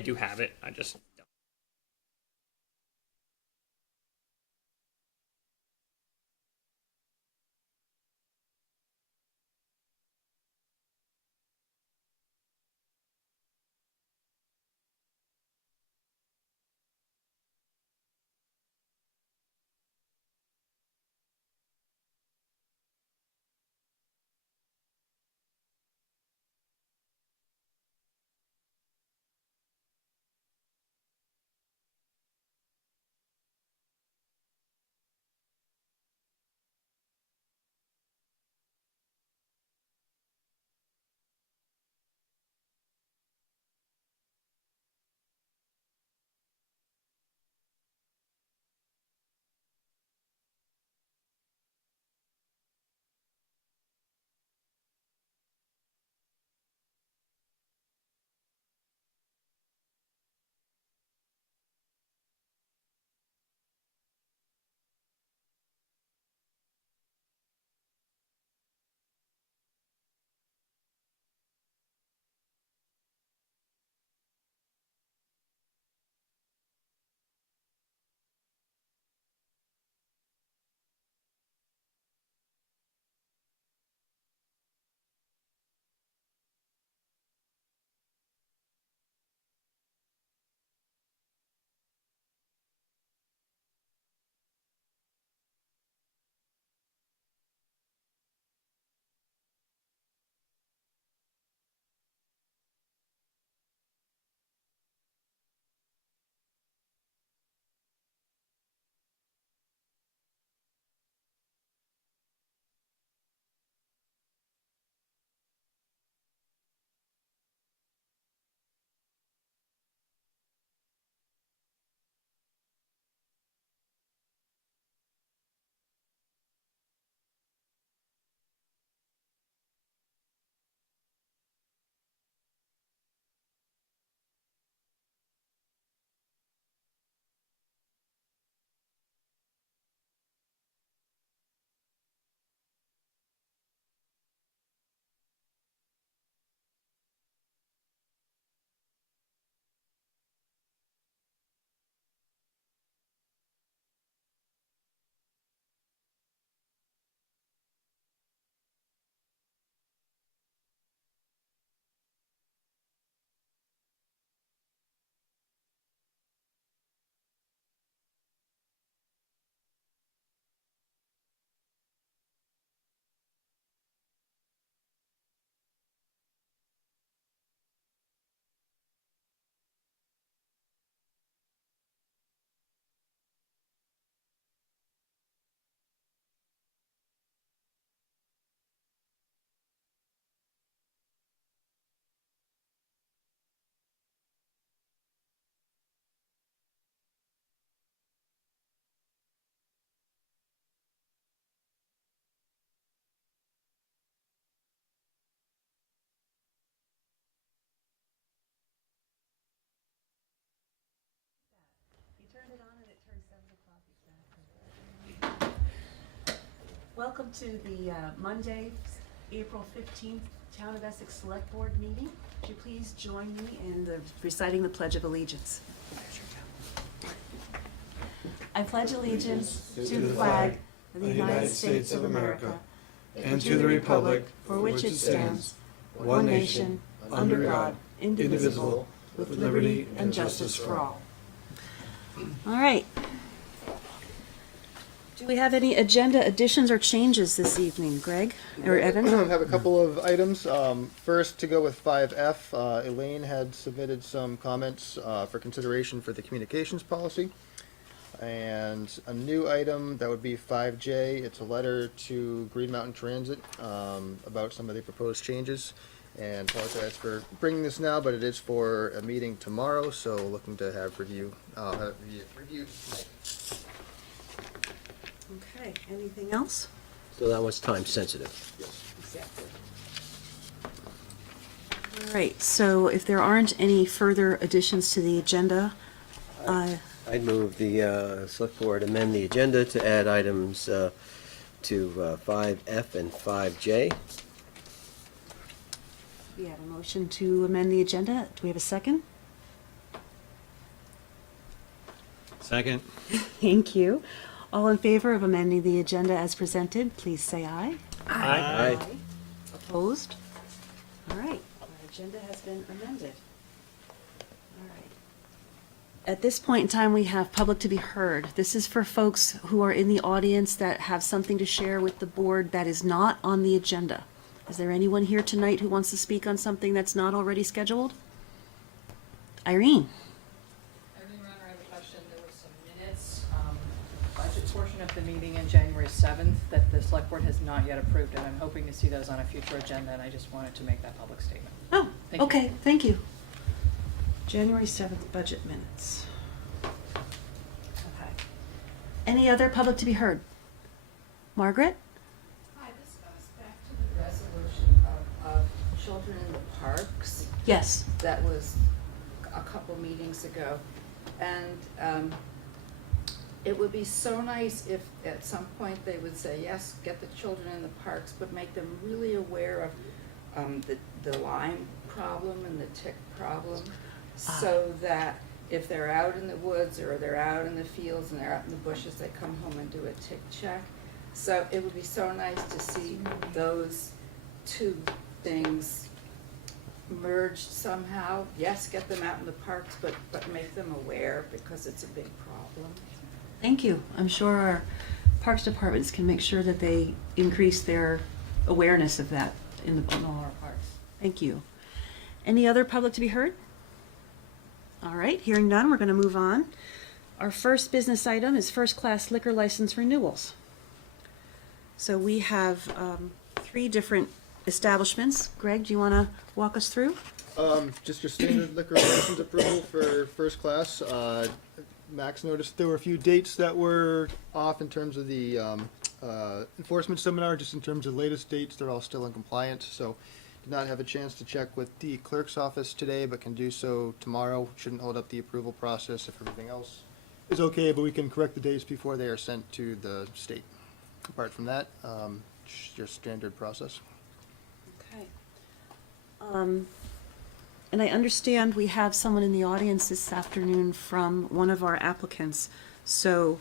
I do have it. I just don't. Welcome to the Monday, April 15th, Town of Essex Select Board meeting. Would you please join me in reciting the Pledge of Allegiance? I pledge allegiance to the flag of the United States of America and to the republic for which it stands, one nation, under God, indivisible, with liberty and justice for all. All right. Do we have any agenda additions or changes this evening, Greg or Evan? I have a couple of items. First, to go with 5F, Elaine had submitted some comments for consideration for the communications policy. And a new item, that would be 5J. It's a letter to Green Mountain Transit about some of the proposed changes. And apologize for bringing this now, but it is for a meeting tomorrow, so looking to have review tonight. Okay, anything else? So that was time sensitive. Exactly. All right, so if there aren't any further additions to the agenda, I'd move the select board amend the agenda to add items to 5F and 5J. we have a motion to amend the agenda. Do we have a second? Second. Thank you. All in favor of amending the agenda as presented, please say aye. Aye. Opposed? All right, our agenda has been amended. All right. At this point in time, we have public to be heard. This is for folks who are in the audience that have something to share with the board that is not on the agenda. Is there anyone here tonight who wants to speak on something that's not already scheduled? Irene? Irene Runner, I have a question. There were some minutes, budget portion of the meeting on January 7th that the select board has not yet approved, and I'm hoping to see those on a future agenda, and I just wanted to make that public statement. Oh, Thank you. okay, thank you. January 7th budget minutes. Okay. Any other public to be heard? Margaret? Hi, this goes back to the resolution of children in the parks. Yes. That was a couple meetings ago. And it would be so nice if at some point they would say, yes, get the children in the parks, but make them really aware of the Lyme problem and the tick problem. So that if they're out in the woods or they're out in the fields and they're out in the bushes, they come home and do a tick check. So it would be so nice to see those two things merged somehow. Yes, get them out in the parks, but make them aware because it's a big problem. Thank you. I'm sure our parks departments can make sure that they increase their awareness of that in all our parks. Thank you. Any other public to be heard? All right, hearing none, we're going to move on. Our first business item is first-class liquor license renewals. So we have 3 different establishments. Greg, do you want to walk us through? Just your standard liquor license approval for first class. Max noticed there were a few dates that were off in terms of the enforcement seminar, just in terms of latest dates, they're all still in compliance, so did not have a chance to check with the clerk's office today, but can do so tomorrow. Shouldn't hold up the approval process if everything else is okay, but we can correct the dates before they are sent to the state. Apart from that, just your standard process. Okay. And I understand we have someone in the audience this afternoon from one of our applicants. So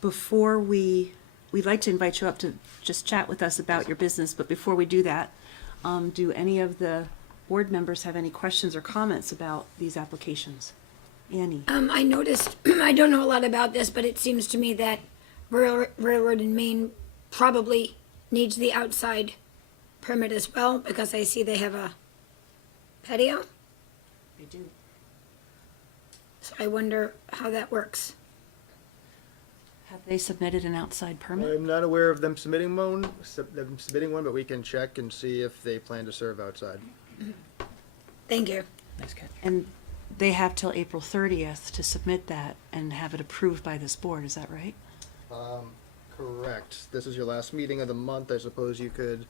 before we'd like to invite you up to just chat with us about your business, but before we do that, do any of the board members have any questions or comments about these applications? Annie? I noticed, I don't know a lot about this, but it seems to me that Railroad in Maine probably needs the outside permit as well, because I see they have a patio. They do. So I wonder how that works. Have they submitted an outside permit? I'm not aware of them submitting one, but we can check and see if they plan to serve outside. Thank you. Nice catch. And they have till April 30th to submit that and have it approved by this board, is that right? Correct. This is your last meeting of the month. I suppose you could,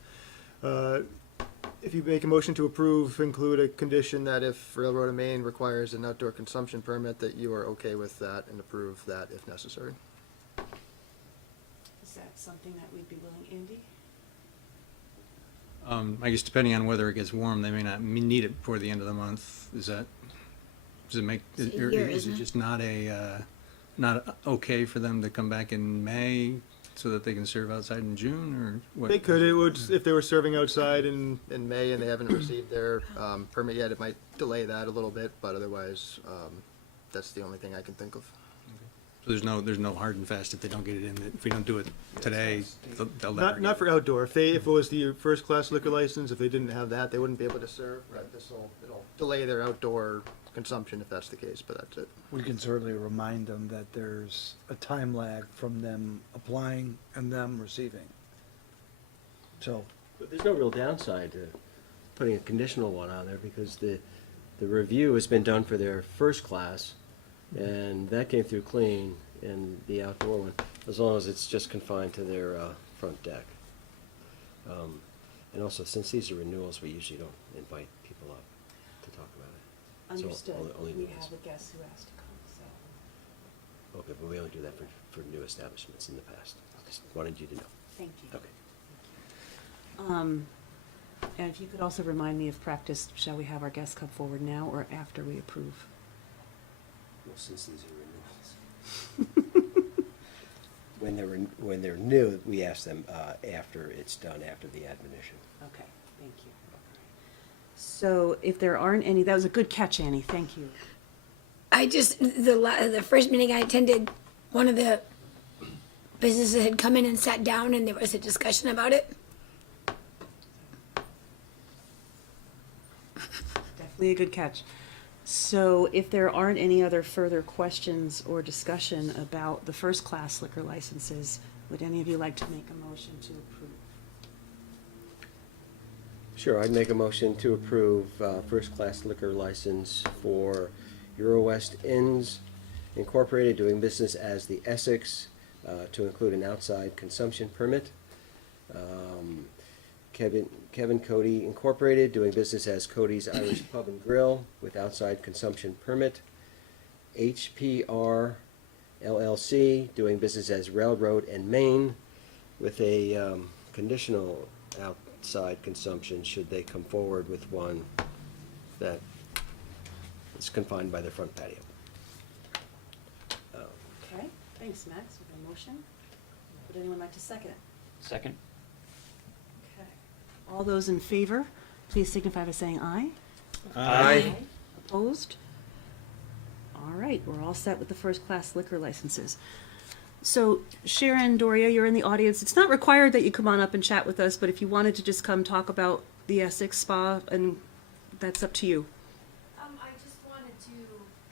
if you make a motion to approve, include a condition that if Railroad of Maine requires an outdoor consumption permit, that you are okay with that and approve that if necessary. Is that something that we'd be willing, Andy? I guess depending on whether it gets warm, they may not need it before the end of the month. Does it make, It's a or year, is it isn't it? just not okay for them to come back in May so that they can serve outside in June, or what? They could, it would, if they were serving outside in May and they haven't received their permit yet, it might delay that a little bit, but otherwise, that's the only thing I can think of. So there's no hard and fast if they don't get it in, if we don't do it today, they'll never get Not it. for outdoor. If it was the first class liquor license, if they didn't have that, they wouldn't be able to serve. Right, it'll delay their outdoor consumption if that's the case, but that's it. We can certainly remind them that there's a time lag from them applying and them receiving. So, But there's no real downside to putting a conditional one on there, because the review has been done for their first class, and that came through clean, and the outdoor one, as long as it's just confined to their front deck. And also, since these are renewals, we usually don't invite people up to talk about it. So Understood. only We new ones. have a guest who asked to come, so. Okay, but we only do that for new establishments in the past. Just wanted you to know. Thank you. Okay. And if you could also remind me of practice, shall we have our guests come forward now or after we approve? Well, since these are renewals. when they're new, we ask them after it's done, after the admonition. Okay, thank you. So if there aren't any, that was a good catch, Annie, thank you. I just, the first meeting I attended, one of the businesses had come in and sat down and there was a discussion about it. Definitely a good catch. So if there aren't any other further questions or discussion about the first-class liquor licenses, would any of you like to make a motion to approve? Sure, I'd make a motion to approve first-class liquor license for Euro West Inns Incorporated, doing business as the Essex, to include an outside consumption permit. Kevin Cody Incorporated, doing business as Cody's Irish Pub and Grill with outside consumption permit. HPR LLC, doing business as Railroad and Main with a conditional outside consumption should they come forward with one that is confined by their front patio. Okay, thanks, Max. We have a motion. Would anyone like to second it? Second? Okay. All those in favor, please signify by saying aye. Aye. Opposed? All right, we're all set with the first-class liquor licenses. So Sharon, Doria, you're in the audience. It's not required that you come on up and chat with us, but if you wanted to just come talk about the Essex Spa, and that's up to you. I just wanted to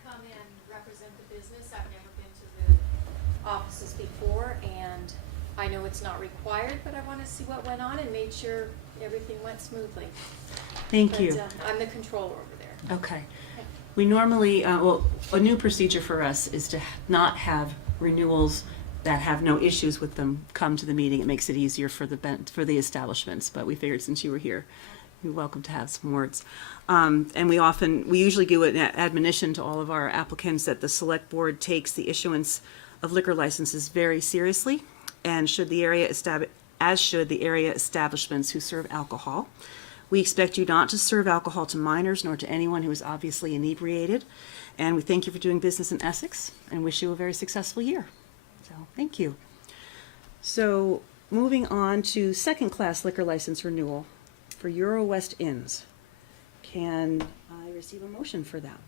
come and represent the business. I've never been to the offices before, and I know it's not required, but I want to see what went on and made sure everything went smoothly. Thank you. I'm the controller over there. Okay. We normally, well, a new procedure for us is to not have renewals that have no issues with them come to the meeting. It makes it easier for the establishments, but we figured since you were here, you're welcome to have some words. And we usually do an admonition to all of our applicants that the select board takes the issuance of liquor licenses very seriously, and should the area establishments who serve alcohol. We expect you not to serve alcohol to minors nor to anyone who is obviously inebriated. And we thank you for doing business in Essex and wish you a very successful year. So, thank you. So, moving on to second-class liquor license renewal for Euro West Inns. Can I receive a motion for that?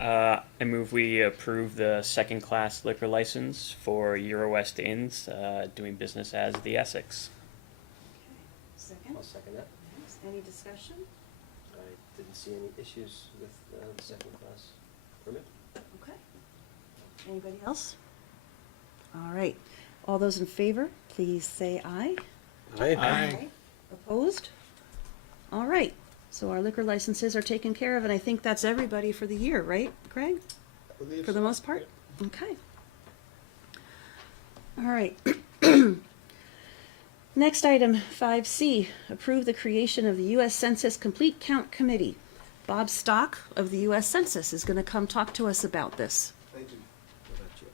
I move we approve the second-class liquor license for Euro West Inns, doing business as the Essex. Second? I'll second that. Thanks. Any discussion? I didn't see any issues with the second-class permit. Okay. Anybody else? All right. All those in favor, please say aye. Aye. Opposed? All right. So our liquor licenses are taken care of, and I think that's everybody for the year, right, Craig? For the most part? Okay. All right. Next item, 5C, approve the creation of the U.S. Census Complete Count Committee. Bob Stock of the U.S. Census is going to come talk to us about this. Thank you. What about you?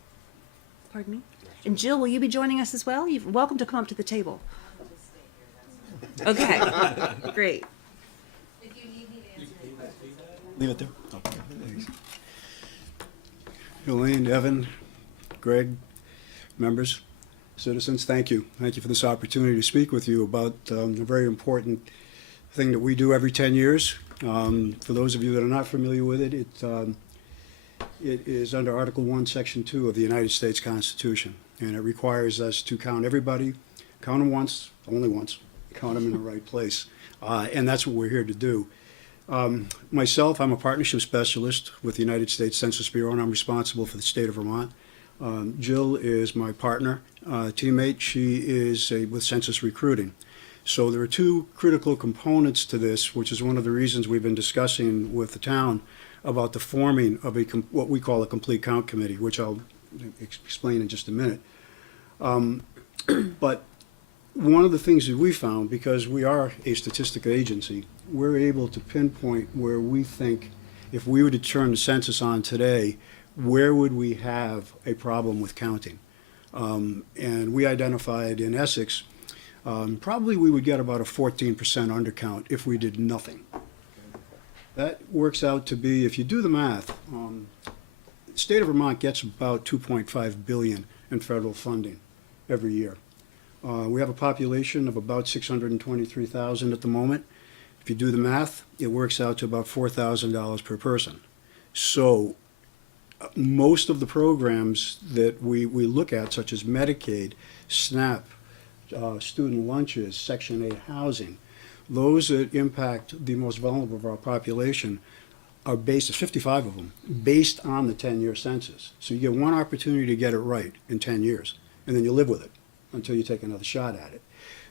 Pardon me? And Jill, will you be joining us as well? You're welcome to come up to the table. Okay, great. If you need me to answer any questions. Leave it there. Elaine, Evan, Greg, members, citizens, thank you. Thank you for this opportunity to speak with you about a very important thing that we do every 10 years. For those of you that are not familiar with it, it is under Article 1, Section 2 of the United States Constitution, and it requires us to count everybody, count them once, only once, count them in the right place, and that's what we're here to do. Myself, I'm a partnership specialist with the United States Census Bureau, and I'm responsible for the state of Vermont. Jill is my partner, teammate. She is with Census Recruiting. So there are two critical components to this, which is one of the reasons we've been discussing with the town about the forming of what we call a complete count committee, which I'll explain in just a minute. But one of the things that we found, because we are a statistical agency, we're able to pinpoint where we think if we were to turn the census on today, where would we have a problem with counting? And we identified in Essex, probably we would get about a 14% undercount if we did nothing. That works out to be, if you do the math, the state of Vermont gets about $2.5 billion and federal funding every year. We have a population of about 623,000 at the moment. If you do the math, it works out to about $4,000 per person. So most of the programs that we look at, such as Medicaid, SNAP, student lunches, Section 8 housing, those that impact the most vulnerable of our population are based, 55 of them, based on the 10-year census. So you get one opportunity to get it right in 10 years, and then you live with it until you take another shot at it.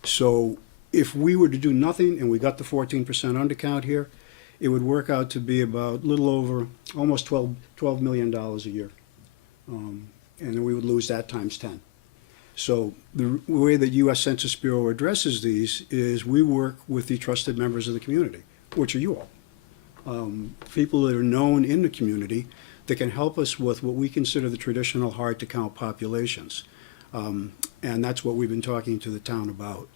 So if we were to do nothing and we got the 14% undercount here, it would work out to be about a little over, almost $12 million a year. And then we would lose that times 10. So the way that U.S. Census Bureau addresses these is we work with the trusted members of the community, which are you all. People that are known in the community that can help us with what we consider the traditional hard-to-count populations. And that's what we've been talking to the town about.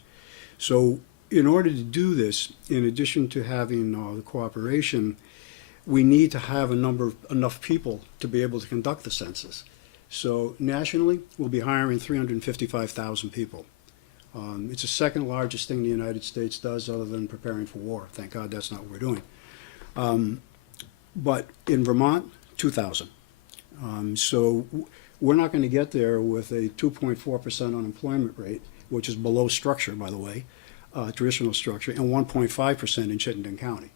So in order to do this, in addition to having the cooperation, we need to have enough people to be able to conduct the census. So nationally, we'll be hiring 355,000 people. It's the second largest thing the United States does other than preparing for war. Thank God that's not what we're doing. But in Vermont, 2,000. So we're not going to get there with a 2.4% unemployment rate, which is below structure, by the way, traditional structure, and 1.5% in Chittenden County.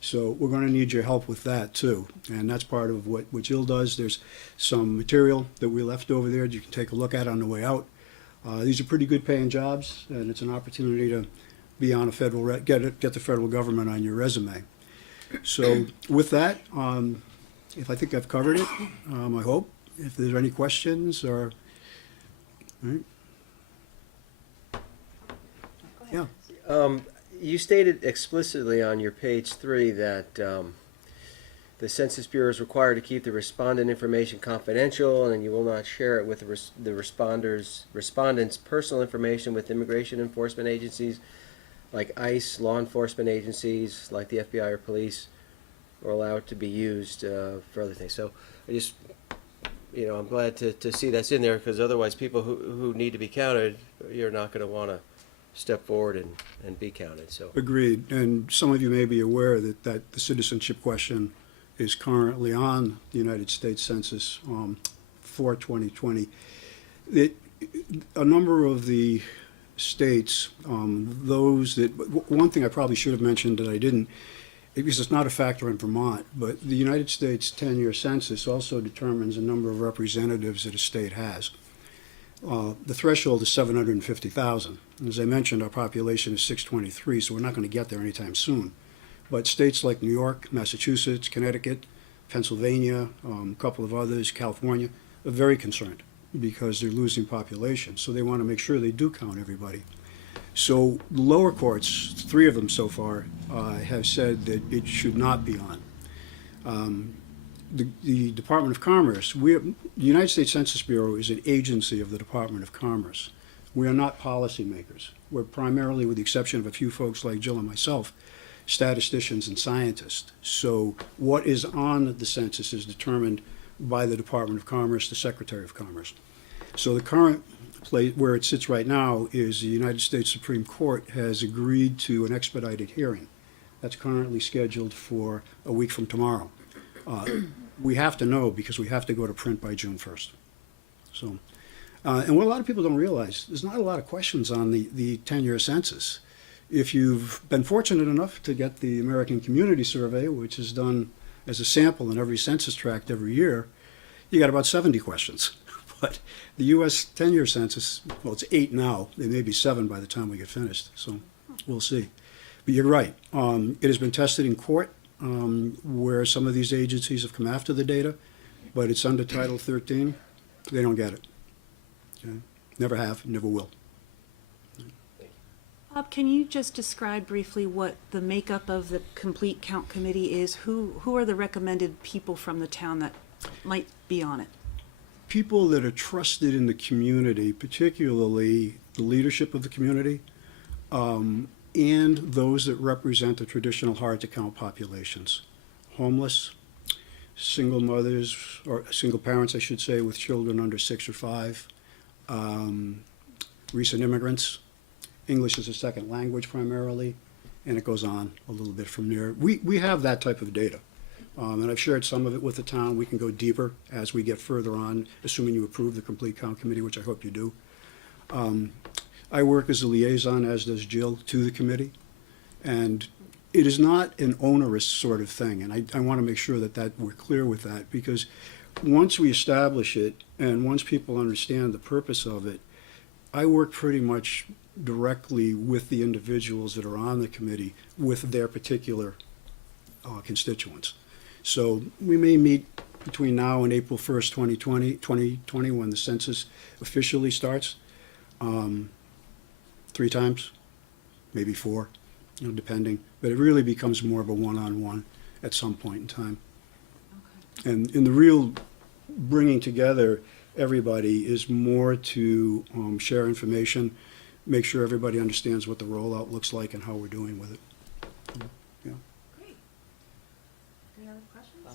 So we're going to need your help with that too, and that's part of what Jill does. There's some material that we left over there that you can take a look at on the way out. These are pretty good paying jobs, and it's an opportunity to be on a federal, get the federal government on your resume. So with that, if I think I've covered it, I hope. If there's any questions or, all right. Yeah. You stated explicitly on your page 3 that the Census Bureau is required to keep the respondent information confidential, and you will not share it with the respondents' personal information with immigration enforcement agencies like ICE, law enforcement agencies like the FBI or police, or allowed to be used for other things. So I just, I'm glad to see that's in there, because otherwise people who need to be counted, you're not going to want to step forward and be counted. So Agreed. And some of you may be aware that the citizenship question is currently on the United States Census for 2020. A number of the states, one thing I probably should have mentioned that I didn't, because it's not a factor in Vermont, but the United States 10-year census also determines the number of representatives that a state has. The threshold is 750,000. As I mentioned, our population is 623, so we're not going to get there anytime soon. But states like New York, Massachusetts, Connecticut, Pennsylvania, a couple of others, California, are very concerned because they're losing population. So they want to make sure they do count everybody. So the lower courts, 3 of them so far, have said that it should not be on. The Department of Commerce, the United States Census Bureau is an agency of the Department of Commerce. We are not policymakers. We're primarily, with the exception of a few folks like Jill and myself, statisticians and scientists. So what is on the census is determined by the Department of Commerce, the Secretary of Commerce. So the current place where it sits right now is the United States Supreme Court has agreed to an expedited hearing. That's currently scheduled for a week from tomorrow. We have to know because we have to go to print by June 1st. So, and what a lot of people don't realize, there's not a lot of questions on the 10-year census. If you've been fortunate enough to get the American Community Survey, which is done as a sample in every census tract every year, you got about 70 questions. But the U.S. 10-year census, well, it's 8 now. There may be 7 by the time we get finished, so we'll see. But you're right. It has been tested in court where some of these agencies have come after the data, but it's under Title 13. They don't get it. Okay? Never have, never will. Bob, can you just describe briefly what the makeup of the complete count committee is? Who are the recommended people from the town that might be on it? People that are trusted in the community, particularly the leadership of the community, and those that represent the traditional hard-to-count populations. Homeless, single mothers, or single parents, I should say, with children under 6 or 5, recent immigrants, English as a second language primarily, and it goes on a little bit from there. We have that type of data, and I've shared some of it with the town. We can go deeper as we get further on, assuming you approve the complete count committee, which I hope you do. I work as a liaison, as does Jill, to the committee, and it is not an onerous sort of thing, and I want to make sure that we're clear with that, because once we establish it and once people understand the purpose of it, I work pretty much directly with the individuals that are on the committee with their particular constituents. So we may meet between now and April 1st, 2020, when the census officially starts, 3 times, maybe 4, depending. But it really becomes more of a one-on-one at some point in time. And in the real bringing together everybody is more to share information, make sure everybody understands what the rollout looks like and how we're doing with it. Yeah. Great. Any other questions?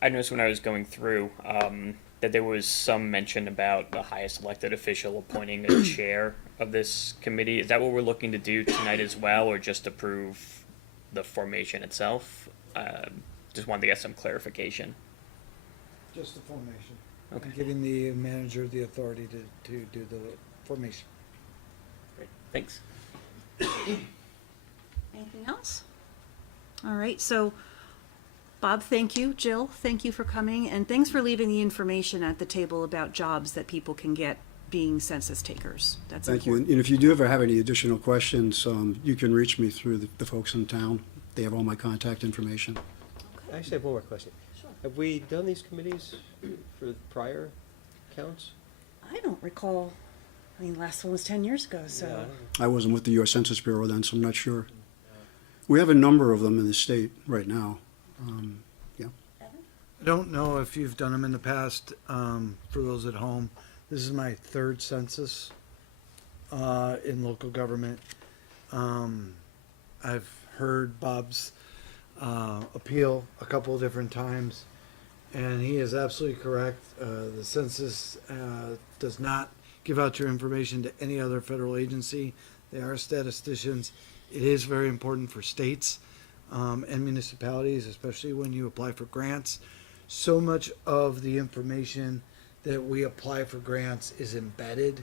I noticed when I was going through that there was some mention about the highest elected official appointing a chair of this committee. Is that what we're looking to do tonight as well, or just approve the formation itself? Just wanted to get some clarification. Just the formation. Okay. And giving the manager the authority to do the formation. Great. Thanks. Anything else? All right, so Bob, thank you. Jill, thank you for coming, and thanks for leaving the information at the table about jobs that people can get being census takers. That's Thank you. important. And if you do ever have any additional questions, you can reach me through the folks in town. They have all my contact information. I actually have one more question. Sure. Have we done these committees for prior counts? I don't recall, I mean, last one was 10 years ago, so. Yeah, I don't know. I wasn't with the U.S. Census Bureau then, so I'm not sure. We have a number of them in the state right now. Yeah. I don't know if you've done them in the past, for those at home. This is my 3rd census in local government. I've heard Bob's appeal a couple of different times, and he is absolutely correct. The census does not give out your information to any other federal agency. They are statisticians. It is very important for states and municipalities, especially when you apply for grants. So much of the information that we apply for grants is embedded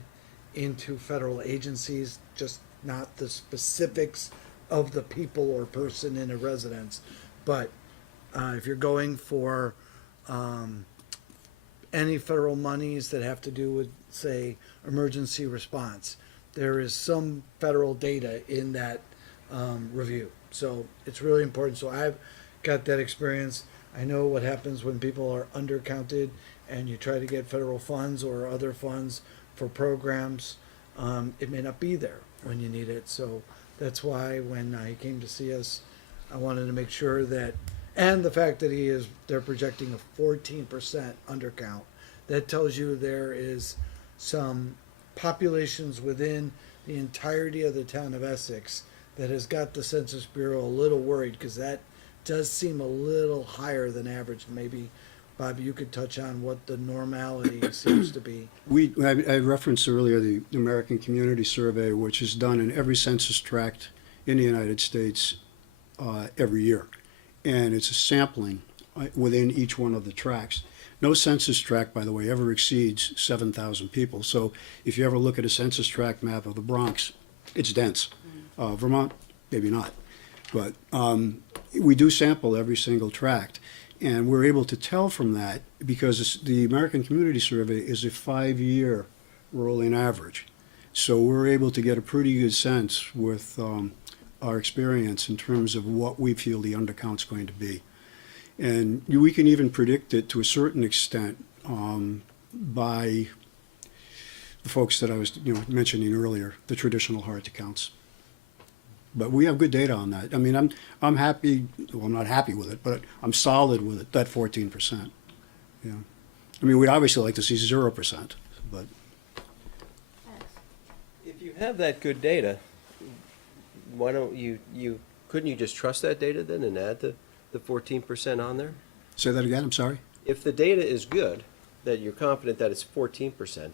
into federal agencies, just not the specifics of the people or person in a residence. But if you're going for any federal monies that have to do with, say, emergency response, there is some federal data in that review. So it's really important. So I've got that experience. I know what happens when people are undercounted and you try to get federal funds or other funds for programs. It may not be there when you need it. So that's why when he came to see us, I wanted to make sure that, and the fact that they're projecting a 14% undercount, that tells you there is some populations within the entirety of the town of Essex that has got the Census Bureau a little worried, because that does seem a little higher than average. Maybe, Bob, you could touch on what the normality seems to be. I referenced earlier the American Community Survey, which is done in every census tract in the United States every year. And it's a sampling within each one of the tracts. No census tract, by the way, ever exceeds 7,000 people. So if you ever look at a census tract map of the Bronx, it's dense. Vermont, maybe not. But we do sample every single tract. And we're able to tell from that, because the American Community Survey is a 5-year rolling average. So we're able to get a pretty good sense with our experience in terms of what we feel the undercount's going to be. And we can even predict it to a certain extent by the folks that I was mentioning earlier, the traditional hard to counts. But we have good data on that. I mean, I'm happy. Well, I'm not happy with it, but I'm solid with it. That 14%. Yeah. I mean, we'd obviously like to see 0%, but If you have that good data, why don't couldn't you just trust that data then and add the 14% on there? say that again. I'm sorry. If the data is good that you're confident that it's 14%.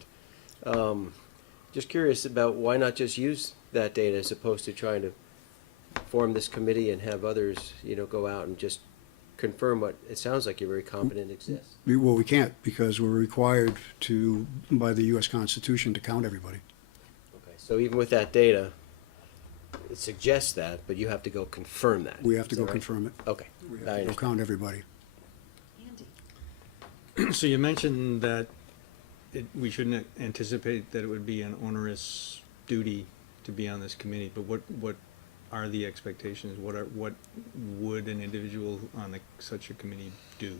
Just curious about why not just use that data as opposed to trying to form this committee and have others, go out and just confirm what it sounds like you're very confident exists. Well, we can't, because we're required to, by the US Constitution, to count everybody. Okay, so even with that data, it suggests that, but you have to go confirm that. We have to Is go that right? confirm it. Okay. We I have to go understand. count everybody. Andy? So you mentioned that we shouldn't anticipate that it would be an onerous duty to be on this committee, but what are the expectations? What would an individual on such a committee do?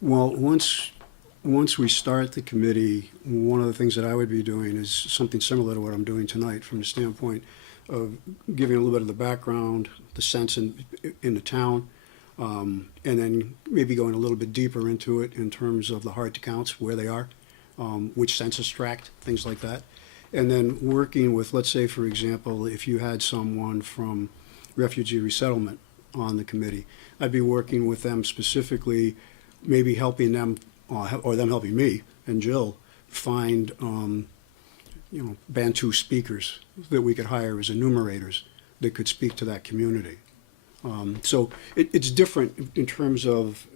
Well, once we start the committee, one of the things that I would be doing is something similar to what I'm doing tonight, from the standpoint of giving a little bit of the background, the sense in the town, and then maybe going a little bit deeper into it in terms of the hard to counts, where they are, which census tract, things like that. And then working with, let's say, for example, if you had someone from refugee resettlement on the committee, I'd be working with them specifically, maybe helping them, or them helping me and Jill find, Bantu speakers that we could hire as enumerators that could speak to that community. So it's different in terms of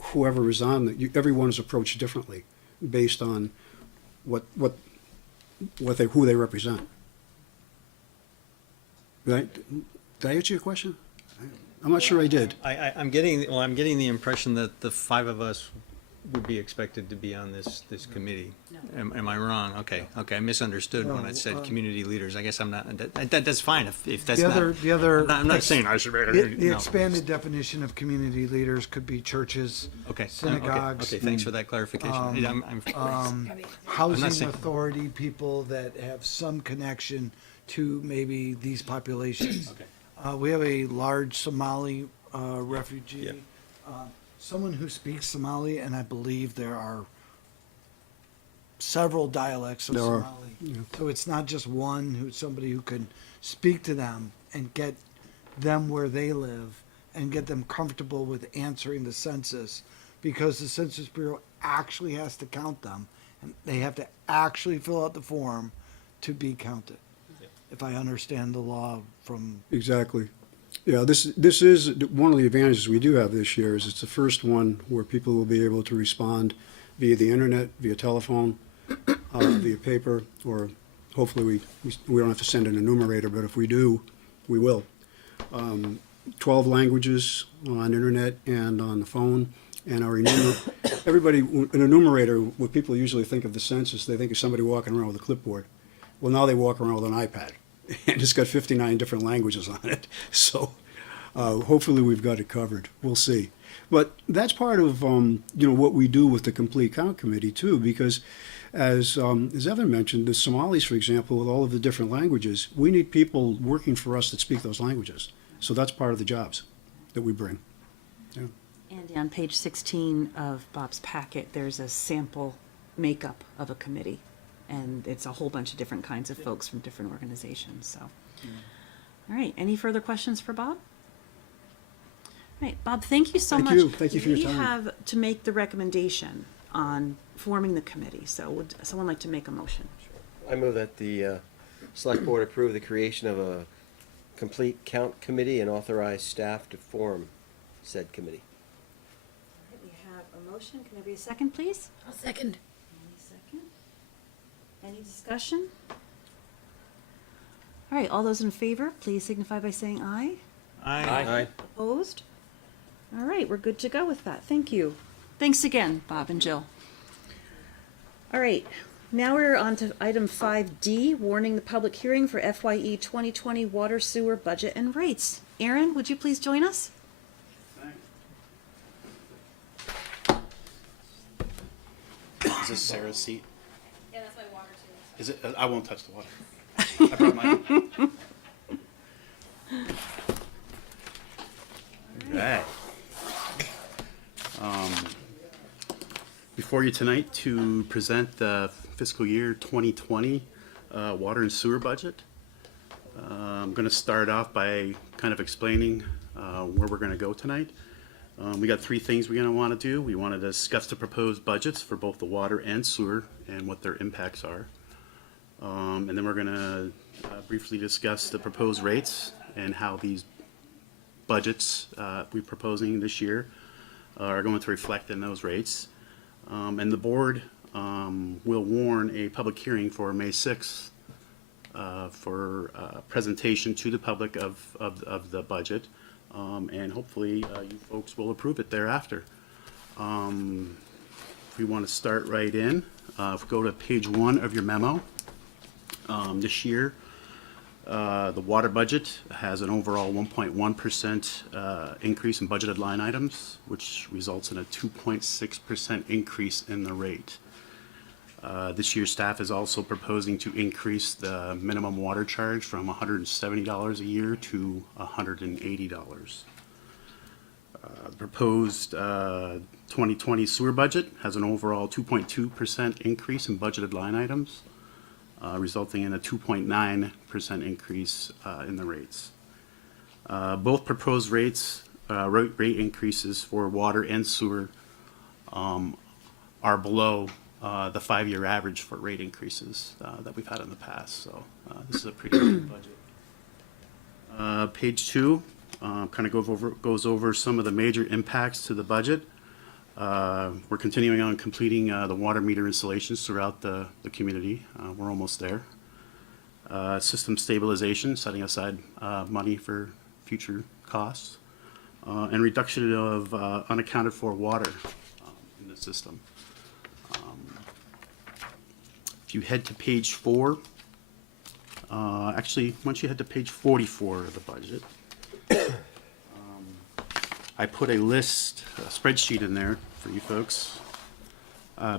whoever is on it. Everyone is approached differently based on who they represent. Right? Did I answer your question? I'm not sure I did. I'm getting the impression that the five of us would be expected to be on this committee. Am I wrong? Okay, I misunderstood when I said community leaders. I guess I'm not, that's fine if that's not. I'm not saying I should be. The expanded definition of community leaders could be churches, Okay. synagogues, Okay, thanks for that clarification. housing saying- authority people that have some connection to maybe these populations. We have a large Somali refugee, Yeah. someone who speaks Somali, and I believe there are several dialects of There are, Somali. yeah. So it's not just one, somebody who can speak to them and get them where they live and get them comfortable with answering the census, because the Census Bureau actually has to count them, and they have to actually fill out the form to be counted. If I understand the law from, Exactly. Yeah, this is one of the advantages we do have this year, is it's the first one where people will be able to respond via the internet, via telephone, via paper, or hopefully we don't have to send an enumerator, but if we do, we will. 12 languages on internet and on the phone, and our everybody, an enumerator, what people usually think of the census, they think of somebody walking around with a clipboard. Well, now they walk around with an iPad, and it's got 59 different languages on it. So hopefully we've got it covered. We'll see. But that's part of what we do with the Complete Count Committee too, because as Evan mentioned, the Somalis, for example, with all of the different languages, we need people working for us that speak those languages. So that's part of the jobs that we bring. Yeah. Andy, on page 16 of Bob's packet, there's a sample makeup of a committee. And it's a whole bunch of different kinds of folks from different organizations, so. All right, any further questions for Bob? All right, Bob, thank you so Thank much. you. Thank you for your time. We have to make the recommendation on forming the committee, so would someone like to make a motion? I move that the Select Board approve the creation of a complete count committee and authorize staff to form said committee. All right, we have a motion. Can there be a second, please? I'll second. Any second? Any discussion? All right, all those in favor, please signify by saying aye. Aye. Opposed? All right, we're good to go with that. Thank you. Thanks again, Bob and Jill. All right, now we're on to item 5D, warning the public hearing for FYE 2020 water sewer budget and rates. Aaron, would you please join us? Is this Sarah's seat? Yeah, that's my water too. Is it? I won't touch the water. I brought mine. Alright. Before you tonight to present the fiscal year 2020 water and sewer budget. I'm going to start off by kind of explaining where we're going to go tonight. We got three things we're gonna wanna do. We wanna discuss the proposed budgets for both the water and sewer and what their impacts are. And then we're gonna briefly discuss the proposed rates and how these budgets we're proposing this year are going to reflect in those rates. And the board will warn a public hearing for May 6th for presentation to the public of the budget. And hopefully you folks will approve it thereafter. If we want to start right in, if we go to page 1 of your memo, this year, the water budget has an overall 1.1% increase in budgeted line items, which results in a 2.6% increase in the rate. This year, staff is also proposing to increase the minimum water charge from $170 a year to $180. The proposed 2020 sewer budget has an overall 2.2% increase in budgeted line items, resulting in a 2.9% increase in the rates. Both proposed rate increases for water and sewer are below the 5-year average for rate increases that we've had in the past. So this is a pretty good budget. Page 2 kind of goes over some of the major impacts to the budget. We're continuing on completing the water meter installations throughout the community. We're almost there. System stabilization, setting aside money for future costs, and reduction of unaccounted for water in the system. If you head to page 4, actually, once you head to page 44 of the budget, I put a list, a spreadsheet in there for you folks.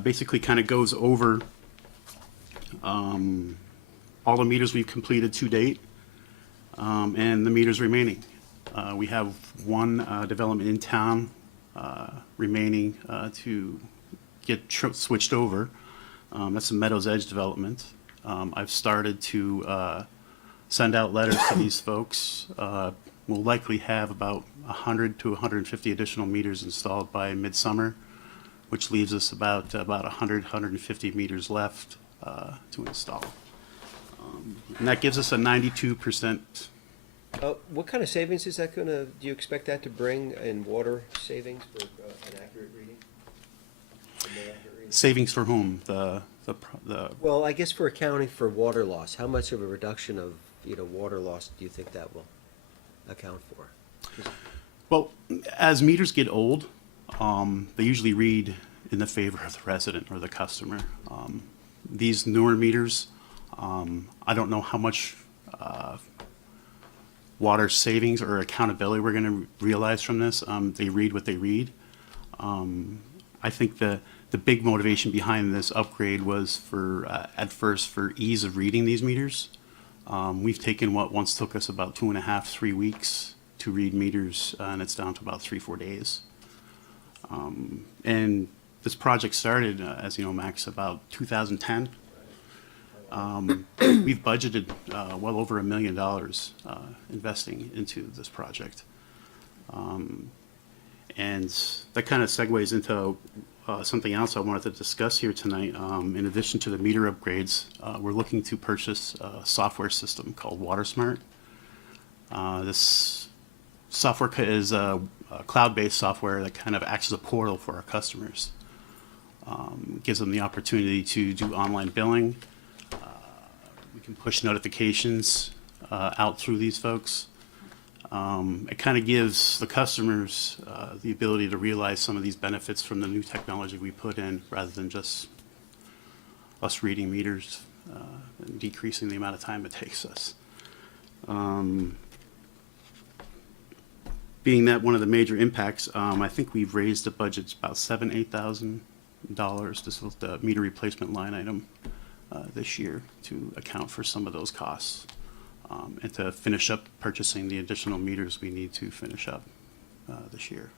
Basically kind of goes over all the meters we've completed to date and the meters remaining. We have one development in town remaining to get switched over. That's the Meadows Edge development. I've started to send out letters to these folks. We'll likely have about 100 to 150 additional meters installed by midsummer, which leaves us about 100, 150 meters left to install. And that gives us a 92%. What kind of savings is that gonna, do you expect that to bring in water savings for an accurate reading? A more accurate reading? Savings for whom? Well, I guess for accounting for water loss, how much of a reduction of, water loss do you think that will account for? Well, as meters get old, they usually read in the favor of the resident or the customer. These newer meters, I don't know how much water savings or accountability we're going to realize from this. They read what they read. I think the big motivation behind this upgrade was at first for ease of reading these meters. We've taken what once took us about 2.5, 3 weeks to read meters, and it's down to about 3-4 days. And this project started, as you know, Max, about 2010. We've budgeted well over $1 million investing into this project. And that kind of segues into something else I wanted to discuss here tonight. In addition to the meter upgrades, we're looking to purchase a software system called WaterSmart. This software is a cloud-based software that kind of acts as a portal for our customers. Gives them the opportunity to do online billing. We can push notifications out through these folks. It kind of gives the customers the ability to realize some of these benefits from the new technology we put in, rather than just us reading meters and decreasing the amount of time it takes us. Being that one of the major impacts, I think we've raised the budget about $8,000. This was the meter replacement line item this year to account for some of those costs. And to finish up purchasing the additional meters we need to finish up this year.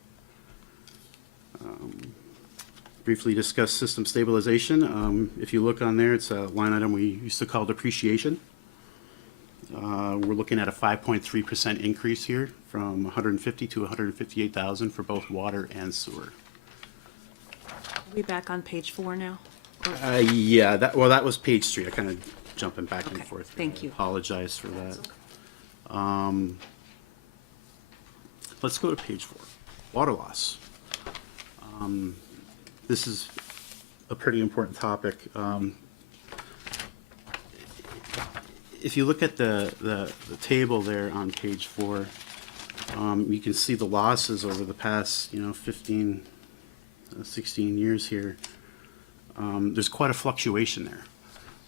Briefly discuss system stabilization. If you look on there, it's a line item we used to call depreciation. We're looking at a 5.3% increase here from 150 to 158,000 for both water and sewer. Are we back on page 4 now? Yeah, that was page 3. I kind of jumping back and Okay, forth. thank you. Apologize for that. Let's go to page 4. Water loss. This is a pretty important topic. If you look at the table there on page 4, you can see the losses over the past, 15, 16 years here. There's quite a fluctuation there.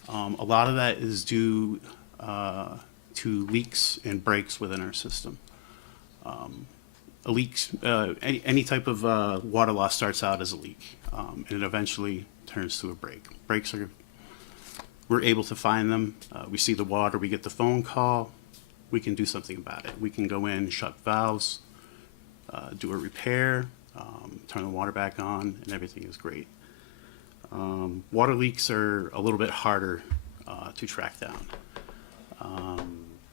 A lot of that is due to leaks and breaks within our system. Any type of water loss starts out as a leak, and it eventually turns to a break. Breaks we're able to find them. We see the water, we get the phone call, we can do something about it. We can go in, shut valves, do a repair, turn the water back on, and everything is great. Water leaks are a little bit harder to track down.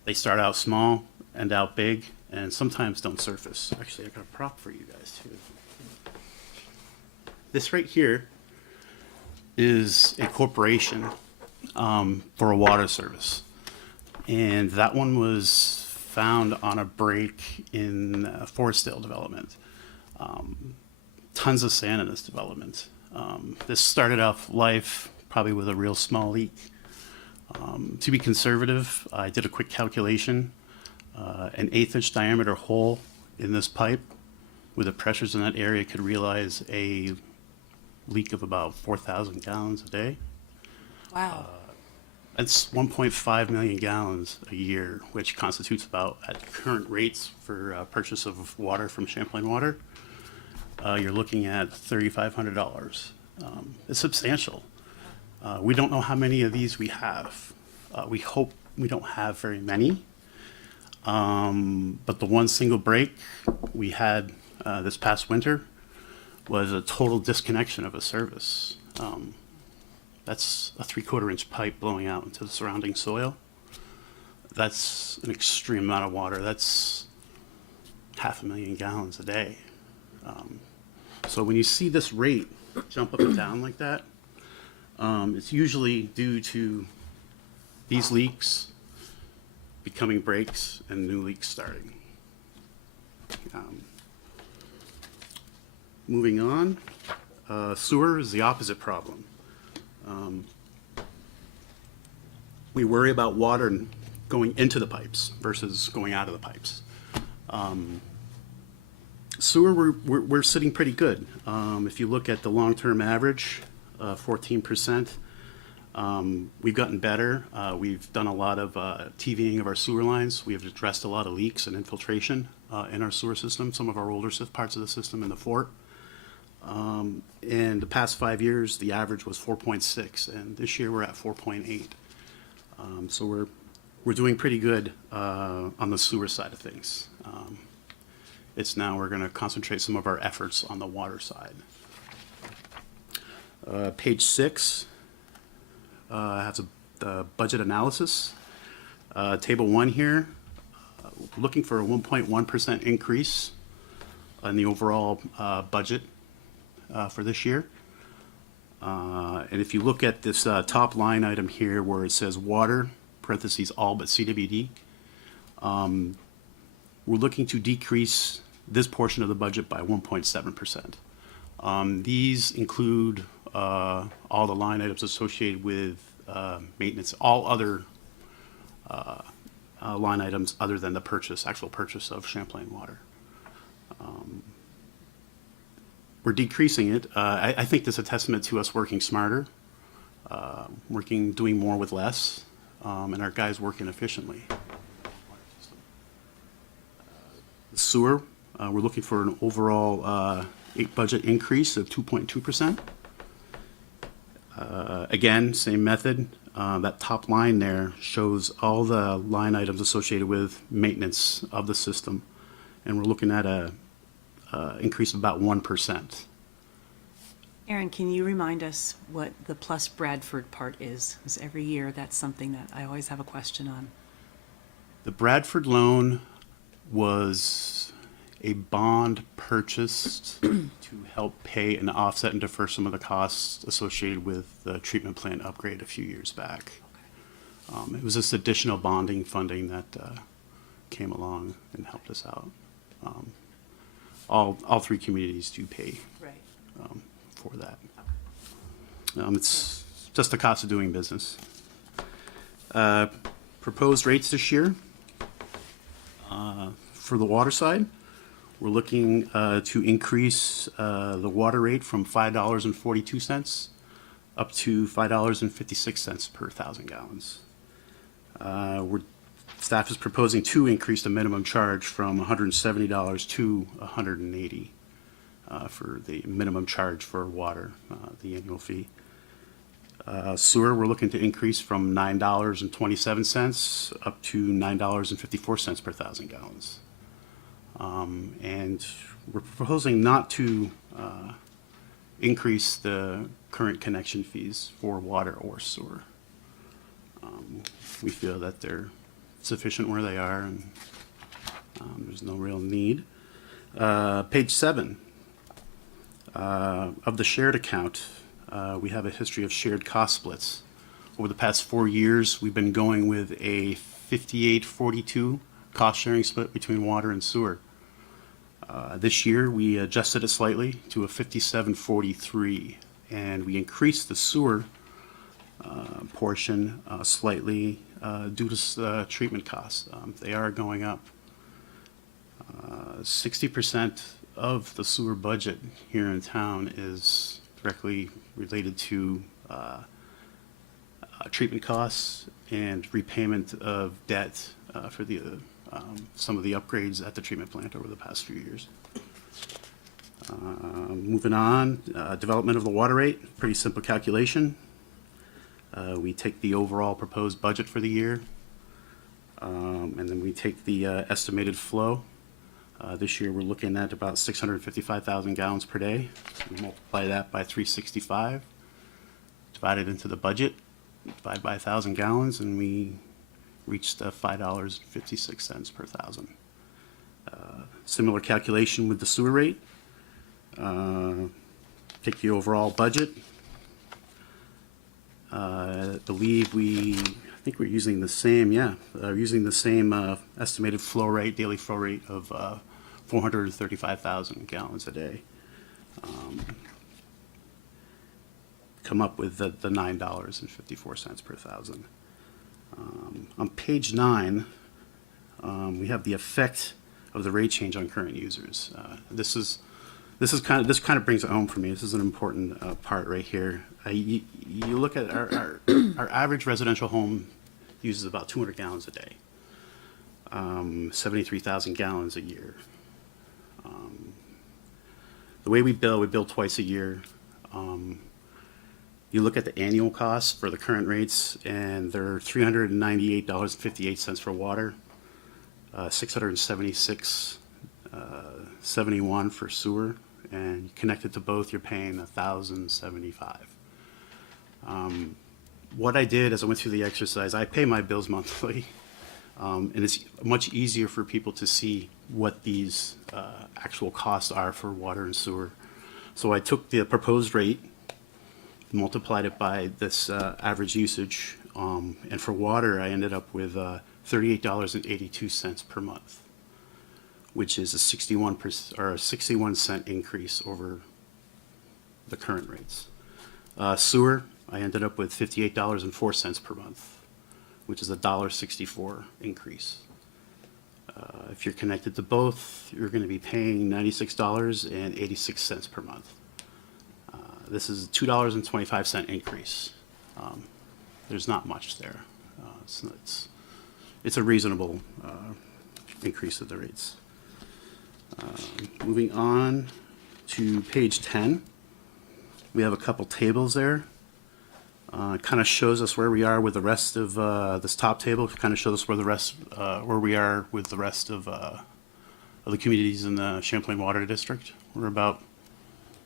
They start out small, end out big, and sometimes don't surface. Actually, I got a prop for you guys too. This right here is a corporation for a water service. And that one was found on a break in Forestdale development. Tons of sand in this development. This started off life probably with a real small leak. To be conservative, I did a quick calculation. An 1/8-inch diameter hole in this pipe with the pressures in that area could realize a leak of about 4,000 gallons a day. Wow. That's 1.5 million gallons a year, which constitutes about, at current rates for purchase of water from Champlain Water, you're looking at $3,500. It's substantial. We don't know how many of these we have. We hope we don't have very many. But the one single break we had this past winter was a total disconnection of a service. That's a 3/4-inch pipe blowing out into the surrounding soil. That's an extreme amount of water. That's 500,000 gallons a day. So when you see this rate jump up and down like that, it's usually due to these leaks becoming breaks and new leaks starting. Moving on, sewer is the opposite problem. We worry about water going into the pipes versus going out of the pipes. Sewer, we're sitting pretty good. If you look at the long-term average, 14%, we've gotten better. We've done a lot of TVing of our sewer lines. We've addressed a lot of leaks and infiltration in our sewer system, some of our older parts of the system in the fort. In the past 5 years, the average was 4.6, and this year we're at 4.8. So we're doing pretty good on the sewer side of things. It's now we're going to concentrate some of our efforts on the water side. Page 6 has a budget analysis. Table 1 here, looking for a 1.1% increase in the overall budget for this year. And if you look at this top line item here where it says water, parentheses, all but CWD, we're looking to decrease this portion of the budget by 1.7%. These include all the line items associated with maintenance, all other line items other than the actual purchase of Champlain Water. We're decreasing it. I think this is a testament to us working smarter, doing more with less, and our guys working efficiently. The sewer, we're looking for an overall budget increase of 2.2%. Again, same method. That top line there shows all the line items associated with maintenance of the system, and we're looking at a increase of about 1%. Aaron, can you remind us what the plus Bradford part is? Because every year that's something that I always have a question on. The Bradford loan was a bond purchased to help pay and offset and defer some of the costs associated with the treatment plant upgrade a few years back. It was this additional bonding funding that came along and helped us out. All three communities do pay Right. for that. It's just the cost of doing business. Proposed rates this year. For the water side, we're looking to increase the water rate from $5.42 up to $5.56 per 1,000 gallons. Staff is proposing to increase the minimum charge from $170 to $180 for the minimum charge for water, the annual fee. Sewer, we're looking to increase from $9.27 up to $9.54 per 1,000 gallons. And we're proposing not to increase the current connection fees for water or sewer. We feel that they're sufficient where they are, and there's no real need. Page 7, of the shared account, we have a history of shared cost splits. Over the past 4 years, we've been going with a 58-42 cost sharing split between water and sewer. This year, we adjusted it slightly to a 57-43, and we increased the sewer portion slightly due to treatment costs. They are going up. 60% of the sewer budget here in town is directly related to treatment costs and repayment of debt for the some of the upgrades at the treatment plant over the past few years. Moving on, development of the water rate, pretty simple calculation. We take the overall proposed budget for the year, and then we take the estimated flow. This year, we're looking at about 655,000 gallons per day. So we multiply that by 365, divide it into the budget, divide by 1,000 gallons, and we reached $5.56 per 1,000. Similar calculation with the sewer rate. Take the overall budget. I believe I think we're using the same, using the same estimated flow rate, daily flow rate of 435,000 gallons a day. Come up with the $9.54 per 1,000. On page 9, we have the effect of the rate change on current users. This kind of brings it home for me. This is an important part right here. You look at our average residential home uses about 200 gallons a day, 73,000 gallons a year. The way we bill twice a year. You look at the annual costs for the current rates, and they're $398.58 for water, $676.71 for sewer, and connected to both, you're paying $1,075. What I did as I went through the exercise, I pay my bills monthly, and it's much easier for people to see what these actual costs are for water and sewer. So I took the proposed rate, multiplied it by this average usage, and for water, I ended up with $38.82 per month, which is a 61% increase over the current rates. Sewer, I ended up with $58.04 per month, which is a $1.64 increase. If you're connected to both, you're going to be paying $96.86 per month. This is a $2.25 increase. There's not much there. It's a reasonable increase of the rates. Moving on to page 10, we have a couple tables there. It kind of shows us where we are with the rest of this top table. Kind of shows us where we are with the rest of the communities in the Champlain Water District. We're about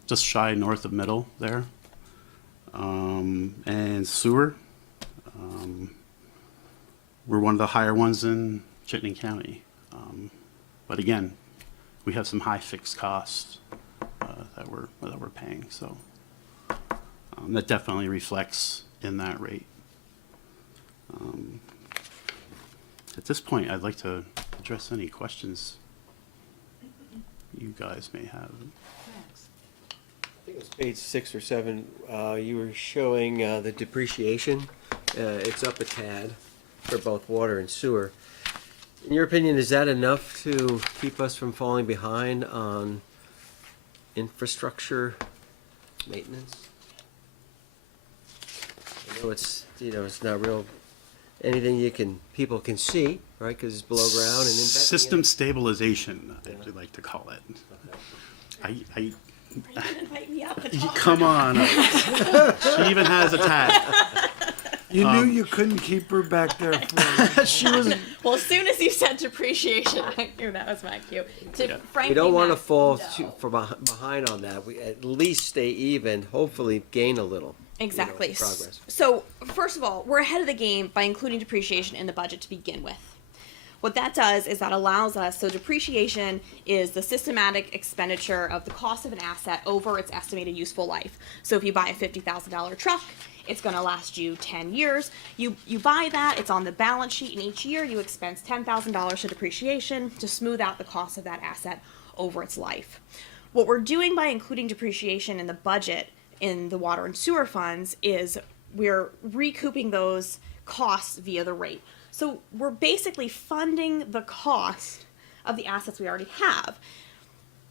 just shy north of middle there. And sewer, we're one of the higher ones in Chittenden County. But again, we have some high fixed costs that we're paying, so that definitely reflects in that rate. At this point, I'd like to address any questions you guys may have. I think it was page 6 or 7, you were showing the depreciation. It's up a tad for both water and sewer. In your opinion, is that enough to keep us from falling behind on infrastructure maintenance? I know it's not real, anything people can see, right, because it's below ground and investing in System it. stabilization, I'd like to call it. Okay. I Invite me up. come on. She even has a tag. You knew you couldn't keep her back there for. She was. Well, as soon as you said depreciation, I knew that was my cue. We don't want to Max, fall no. behind on that. We at least stay even, hopefully gain a little. Exactly. Progress. So, first of all, we're ahead of the game by including depreciation in the budget to begin with. What that does is that allows us, so depreciation is the systematic expenditure of the cost of an asset over its estimated useful life. So if you buy a $50,000 truck, it's going to last you 10 years. You buy that, it's on the balance sheet, and each year you expense $10,000 to depreciation to smooth out the cost of that asset over its life. What we're doing by including depreciation in the budget in the water and sewer funds is we're recouping those costs via the rate. So we're basically funding the cost of the assets we already have.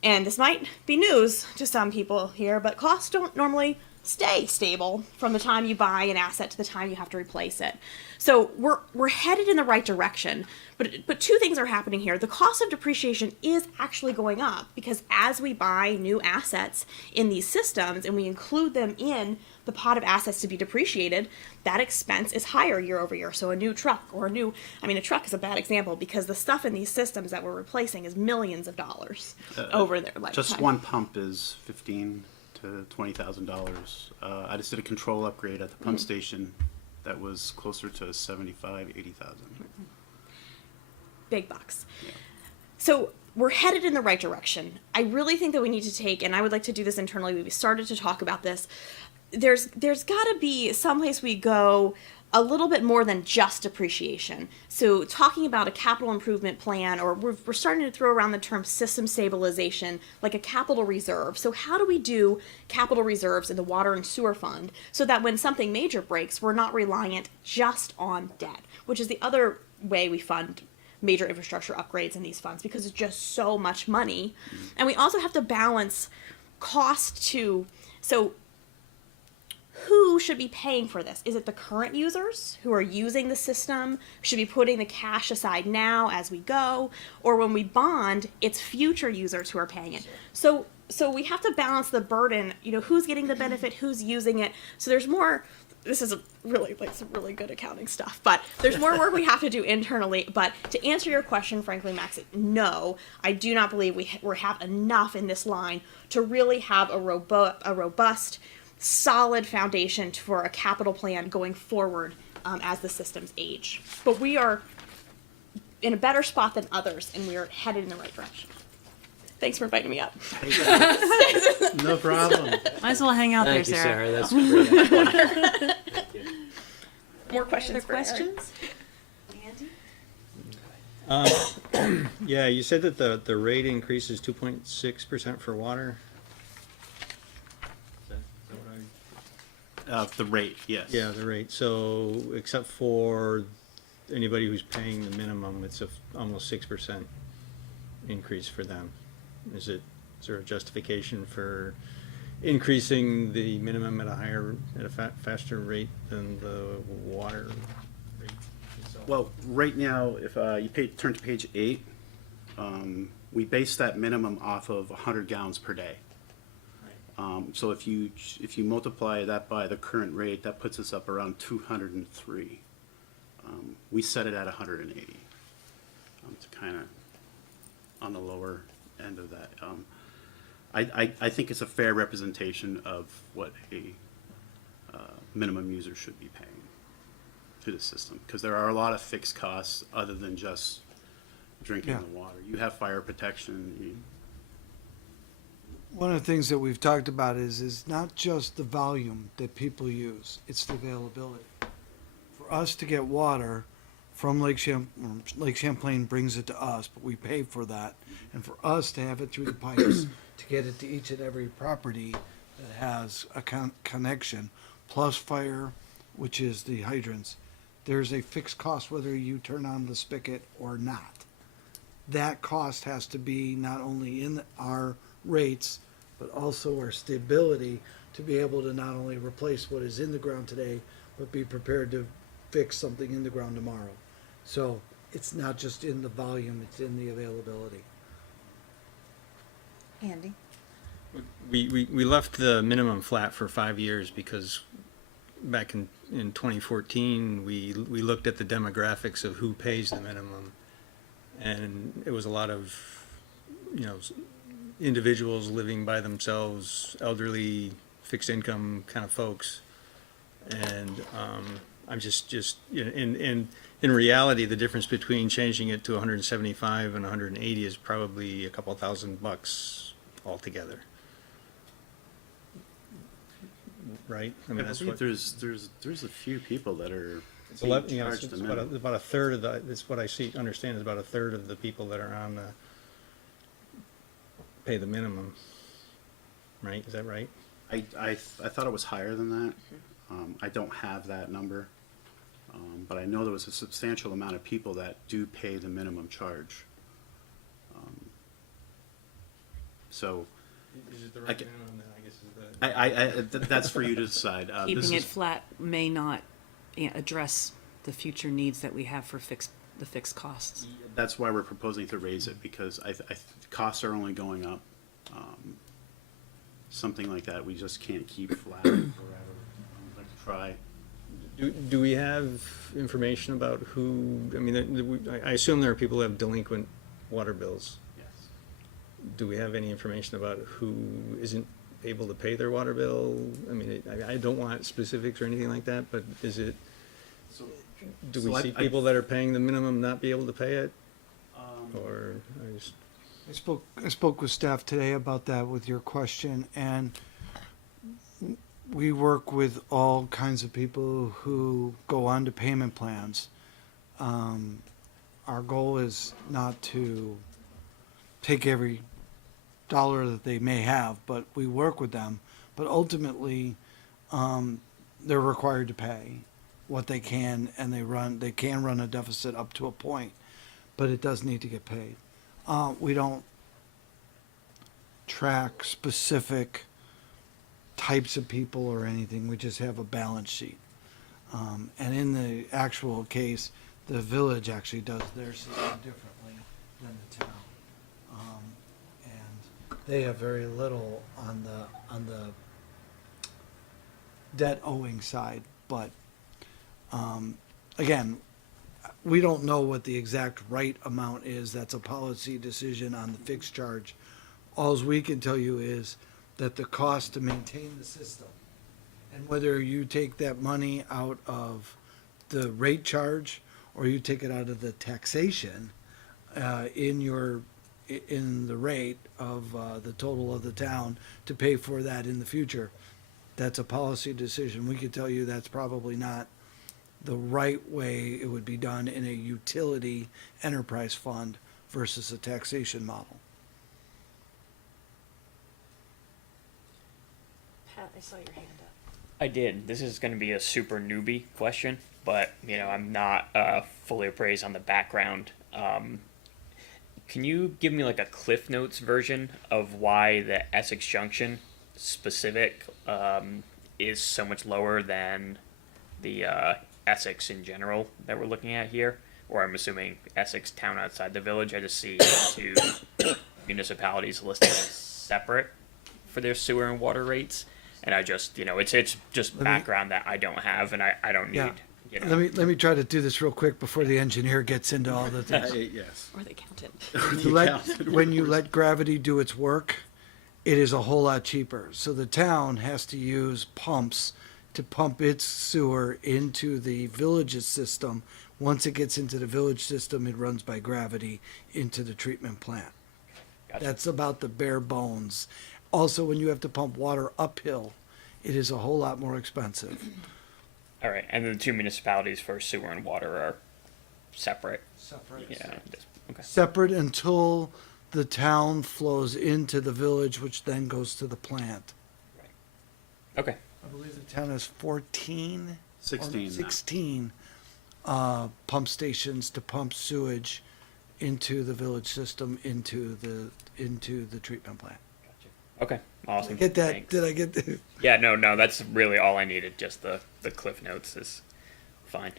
And this might be news to some people here, but costs don't normally stay stable from the time you buy an asset to the time you have to replace it. So we're headed in the right direction, but two things are happening here. The cost of depreciation is actually going up because as we buy new assets in these systems and we include them in the pot of assets to be depreciated, that expense is higher year over year. So a new truck or a truck is a bad example because the stuff in these systems that we're replacing is millions of dollars over their lifetime. Just one pump is $15,000 to $20,000. I just did a control upgrade at the pump station that was closer to $75,000, $80,000. Big bucks. Yeah. So we're headed in the right direction. I really think that we need to take, and I would like to do this internally, we started to talk about this, there's got to be someplace we go a little bit more than just depreciation. So talking about a capital improvement plan, or we're starting to throw around the term system stabilization, like a capital reserve. So how do we do capital reserves in the water and sewer fund so that when something major breaks, we're not reliant just on debt, which is the other way we fund major infrastructure upgrades in these funds because it's just so much money. And we also have to balance cost to, so who should be paying for this? Is it the current users who are using the system, should be putting the cash aside now as we go? Or when we bond, it's future users who are paying it. So we have to balance the burden, who's getting the benefit, who's using it. So there's more, this is some really good accounting stuff, but there's more work we have to do internally. But to answer your question, frankly, Max, no, I do not believe we have enough in this line to really have a robust, solid foundation for a capital plan going forward as the systems age. But we are in a better spot than others, and we are headed in the right direction. Thanks for inviting me up. No problem. Might as well hang out Thank there, you, Sarah. Sarah. That's great. More questions Other for Eric? questions? Andy? Yeah, you said that the rate increase is 2.6% for water? Is that what I? The rate, yes. Yeah, the rate. So, except for anybody who's paying the minimum, it's almost 6% increase for them. Is there a justification for increasing the minimum at a faster rate than the water rate itself? Well, right now, if you turn to page 8, we base that minimum off of 100 gallons per day. So if you multiply that by the current rate, that puts us up around 203. We set it at 180. It's kind of on the lower end of that. I think it's a fair representation of what a minimum user should be paying to the system, because there are a lot of fixed costs other than just drinking Yeah. the water. You have fire protection. One of the things that we've talked about is not just the volume that people use, it's the availability. For us to get water from Lake Champlain brings it to us, but we pay for that. And for us to have it through the pipes, to get it to each and every property that has a connection, plus fire, which is the hydrants, there's a fixed cost whether you turn on the spigot or not. That cost has to be not only in our rates, but also our stability to be able to not only replace what is in the ground today, but be prepared to fix something in the ground tomorrow. So it's not just in the volume, it's in the availability. Andy? We left the minimum flat for 5 years because back in 2014, we looked at the demographics of who pays the minimum. And it was a lot of, individuals living by themselves, elderly, fixed income kind of folks. And I'm just in reality, the difference between changing it to 175 and 180 is probably a couple $1,000 altogether. Right? I mean, that's what. There's a few people that are It's being 11, charged it's the minimum. about a third of the, that's what I understand is about a third of the people that are on the, pay the minimum. Right, is that right? I thought it was higher than that. I don't have that number. But I know there was a substantial amount of people that do pay the minimum charge. So, Is it the I right ca- minimum, then I guess is the. that's for you to decide. This Keeping it is- flat may not address the future needs that we have for the fixed costs. That's why we're proposing to raise it, because costs are only going up. Something like that, we just can't keep flat forever. I'd like to try. Do we have information about who, I mean, I assume there are people who have delinquent water bills. Yes. Do we have any information about who isn't able to pay their water bill? I mean, I don't want specifics or anything like that, but is it, do we So see people that are paying the minimum not be able to pay it? Or, I just, I spoke with staff today about that with your question, and we work with all kinds of people who go on to payment plans. Our goal is not to take every dollar that they may have, but we work with them. But ultimately, they're required to pay what they can, and they can run a deficit up to a point, but it does need to get paid. We don't track specific types of people or anything. We just have a balance sheet. And in the actual case, the village actually does their system differently than the town. And they have very little on the debt owing side, but again, we don't know what the exact right amount is. That's a policy decision on the fixed charge. Alls we can tell you is that the cost to maintain the system, and whether you take that money out of the rate charge or you take it out of the taxation in the rate of the total of the town to pay for that in the future, that's a policy decision. We could tell you that's probably not the right way it would be done in a utility enterprise fund versus a taxation model. Pat, I saw your hand up. I did. This is going to be a super newbie question, but I'm not fully appraised on the background. Can you give me like a Cliff Notes version of why the Essex Junction specific is so much lower than the Essex in general that we're looking at here? Or I'm assuming Essex town outside the village. I just see two municipalities listed as separate for their sewer and water rates. And I just, it's just background that I don't have and I don't need. Yeah. Let me try to do this real quick before the engineer gets into all the things. Yes. Or the accountant. When you let gravity do its work, it is a whole lot cheaper. So the town has to use pumps to pump its sewer into the village's system. Once it gets into the village system, it runs by gravity into the treatment plant. Gotcha. That's about the bare bones. Also, when you have to pump water uphill, it is a whole lot more expensive. All right, and then the two municipalities for sewer and water are separate. Yeah. Okay. Separate until the town flows into the village, which then goes to the plant. Okay. I believe the town has 14? 16 or now. 16 pump stations to pump sewage into the village system, into the treatment plant. Okay. Awesome. Get that? Thanks. Did I get that? Yeah. No. That's really all I needed. Just the cliff notes is fine.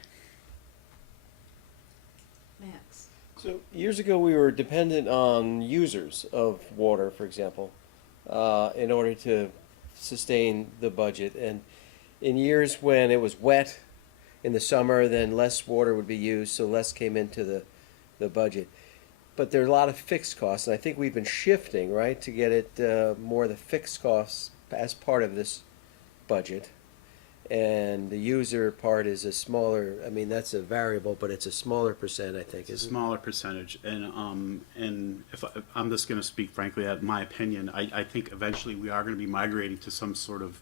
Max. So years ago, we were dependent on users of water, for example, in order to sustain the budget. And in years when it was wet in the summer, then less water would be used, so less came into the budget. But there are a lot of fixed costs, and I think we've been shifting, right, to get it more of the fixed costs as part of this budget. And the user part is a smaller, I mean, that's a variable, but it's a smaller percent, I think, It's a isn't it? smaller percentage, and if I'm just going to speak frankly, at my opinion, I think eventually we are going to be migrating to some sort of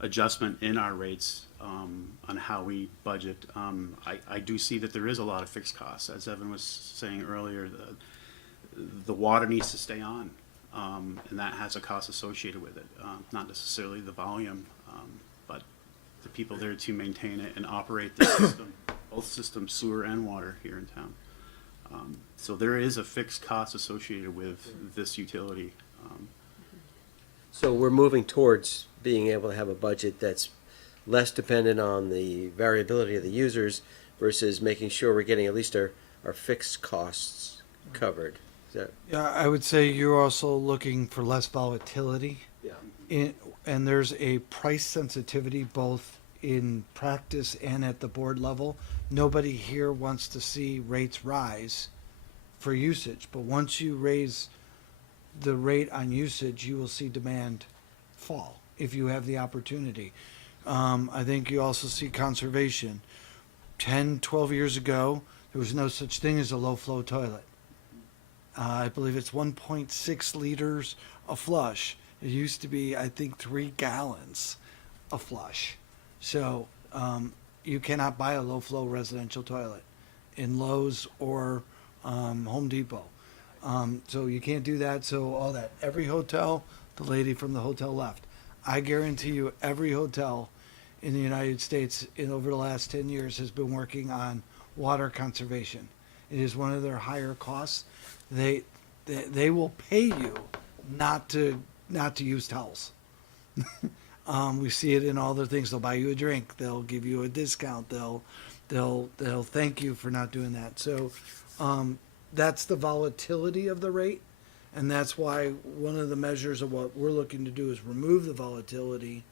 adjustment in our rates on how we budget. I do see that there is a lot of fixed costs, as Evan was saying earlier. The water needs to stay on, and that has a cost associated with it. Not necessarily the volume, but the people there to maintain it and operate the system, both systems, sewer and water here in town. So there is a fixed cost associated with this utility. So we're moving towards being able to have a budget that's less dependent on the variability of the users versus making sure we're getting at least our fixed costs covered. Is that? Yeah, I would say you're also looking for less volatility. Yeah. And there's a price sensitivity both in practice and at the board level. Nobody here wants to see rates rise for usage, but once you raise the rate on usage, you will see demand fall if you have the opportunity. I think you also see conservation. 10, 12 years ago, there was no such thing as a low-flow toilet. I believe it's 1.6 liters a flush. It used to be, I think, 3 gallons a flush. So you cannot buy a low-flow residential toilet in Lowe's or Home Depot. So you can't do that. So all that. Every hotel, the lady from the hotel left. I guarantee you every hotel in the United States over the last 10 years has been working on water conservation. It is one of their higher costs. They will pay you not to use towels. We see it in all their things. They'll buy you a drink. They'll give you a discount. They'll thank you for not doing that. So that's the volatility of the rate, and that's why one of the measures of what we're looking to do is remove the volatility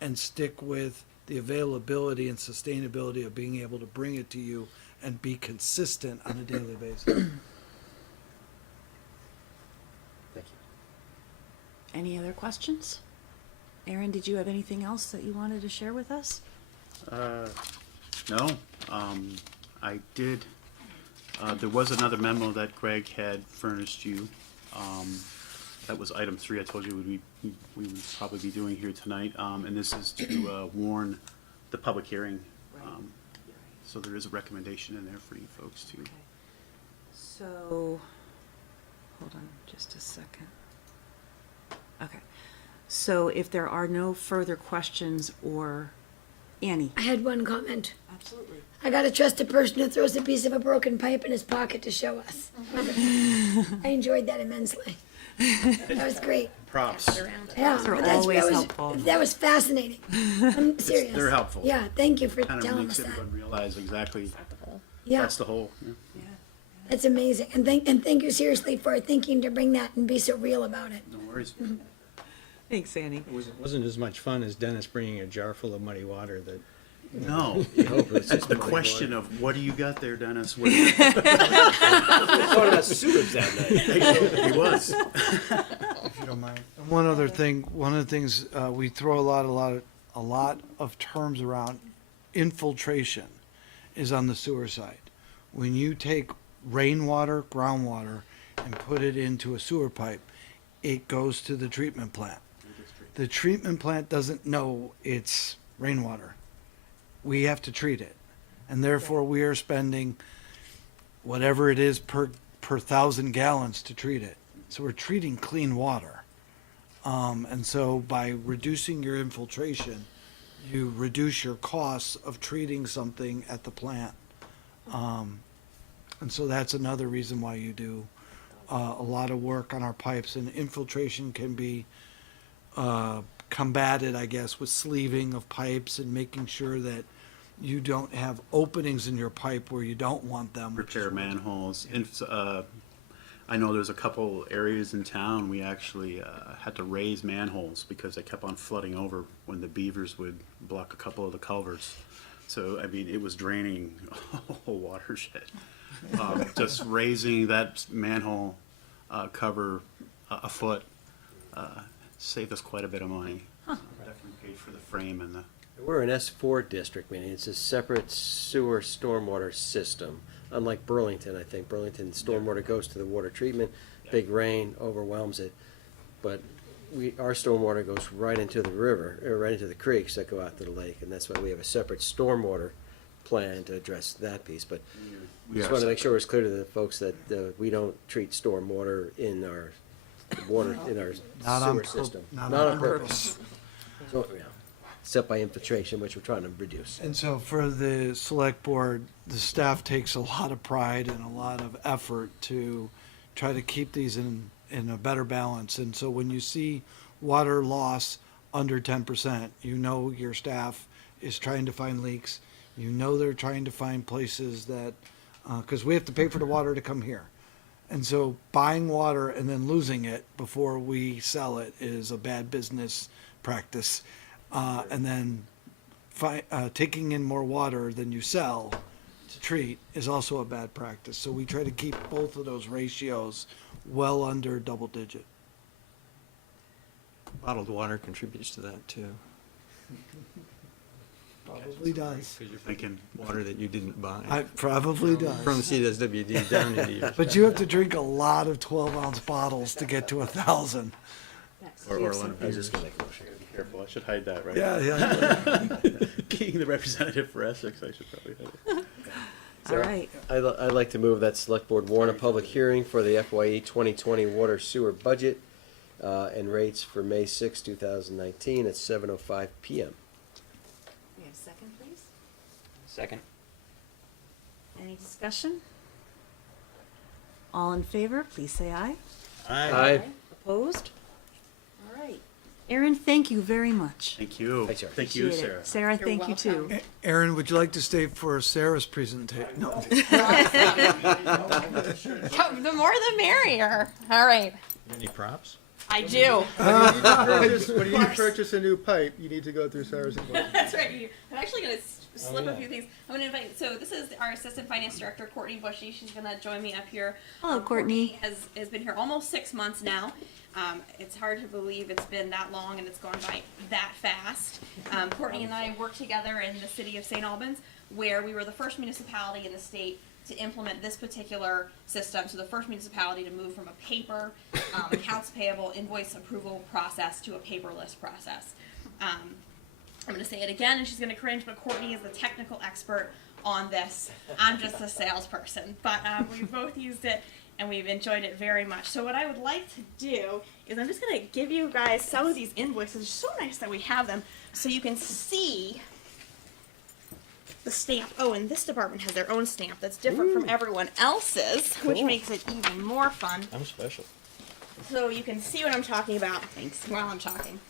and stick with the availability and sustainability of being able to bring it to you and be consistent on a daily basis. Thank you. Any other questions? Aaron, did you have anything else that you wanted to share with us? No, I did. There was another memo that Greg had furnished you. That was item 3. I told you we would probably be doing here tonight, and this is to warn the public hearing. So there is a recommendation in there for you folks to. So, hold on just a second. Okay. So if there are no further questions or Annie? I had one comment. Absolutely. I got a trusted person who throws a piece of a broken pipe in his pocket to show us. I enjoyed that immensely. That was great. Props. Yeah, Those are but always that was, helpful. That was fascinating. I'm serious. They're helpful. Yeah, thank you for Kind of telling makes us that. everyone realize exactly Yeah, that's the whole. Yeah. that's amazing. And thank you seriously for thinking to bring that and be so real about it. No worries. Thanks, Annie. It wasn't as much fun as Dennis bringing a jar full of muddy water that. No. You hope it's That's just the muddy question water. of what do you got there, Dennis? We talked about sewage that night. He was. If you don't mind. And one other thing, one of the things, we throw a lot a lot of terms around infiltration is on the sewer side. When you take rainwater, groundwater, and put it into a sewer pipe, it goes to the treatment plant. The treatment plant doesn't know it's rainwater. We have to treat it. And therefore, we are spending whatever it is per 1,000 gallons to treat it. So we're treating clean water. And so by reducing your infiltration, you reduce your costs of treating something at the plant. And so that's another reason why you do a lot of work on our pipes. And infiltration can be combated, I guess, with sleeving of pipes and making sure that you don't have openings in your pipe where you don't want them. Repair manholes. I know there's a couple areas in town, we actually had to raise manholes because they kept on flooding over when the beavers would block a couple of the culverts. So, I mean, it was draining a whole watershed. Just raising that manhole cover a foot saved us quite a bit of money. Definitely paid for the frame and the... We're an S4 district, meaning it's a separate sewer stormwater system. Unlike Burlington, I think Burlington stormwater goes to the water treatment, big rain overwhelms it. But our stormwater goes right into the river, or right into the creeks that go out to the lake, and that's why we have a separate stormwater plan to address that piece. But we just want to make sure it's clear to the folks that we don't treat stormwater in our water, in our sewer system. Not on purpose. So, except by infiltration, which we're trying to reduce. And so for the select board, the staff takes a lot of pride and a lot of effort to try to keep these in a better balance. And so when you see water loss under 10%, you know your staff is trying to find leaks. You know they're trying to find places that, because we have to pay for the water to come here. And so buying water and then losing it before we sell it is a bad business practice. And then taking in more water than you sell to treat is also a bad practice. So we try to keep both of those ratios well under double digit. Bottled water contributes to that too. Probably does. Because you're thinking water that you didn't buy. It probably does. From CSWD down into your. But you have to drink a lot of 12-ounce bottles to get to 1,000. Or one I was just gonna make a motion. Be careful, I should hide that, right? Yeah. Being the representative for Essex, I should probably hide it. All right. I'd like to move that select board warn a public hearing for the FYE 2020 water sewer budget and rates for May 6, 2019 at 7:05 p.m. We have a second, please. Second. Any discussion? All in favor, please say aye. Aye. Opposed? All right. Aaron, thank you very much. Thank you. Thanks, Sarah. Thank you, Appreciate it. Sarah. Sarah, You're thank you too. welcome. Aaron, would you like to stay for Sarah's presentation? No. The more the merrier. All right. Any props? I do. When you purchase a new pipe, you need to go through Sarah's invoice. That's right. I'm actually going to slip a few things. I'm going to invite, so this is our Assistant Finance Director, Courtney Bushy. She's going to join me up here. Hello, Courtney. Has been here almost 6 months now. It's hard to believe it's been that long and it's gone by that fast. Courtney and I worked together in the city of St. Albans, where we were the first municipality in the state to implement this particular system. So the first municipality to move from a paper accounts payable invoice approval process to a paperless process. I'm going to say it again, and she's going to cringe, but Courtney is the technical expert on this. I'm just a salesperson, but we've both used it and we've enjoyed it very much. So what I would like to do is I'm just going to give you guys some of these invoices. It's so nice that we have them so you can see the stamp. Oh, and this department has their own stamp that's different from everyone else's, which makes it even more fun. I'm special. So you can see what I'm talking about. Thanks. While I'm talking.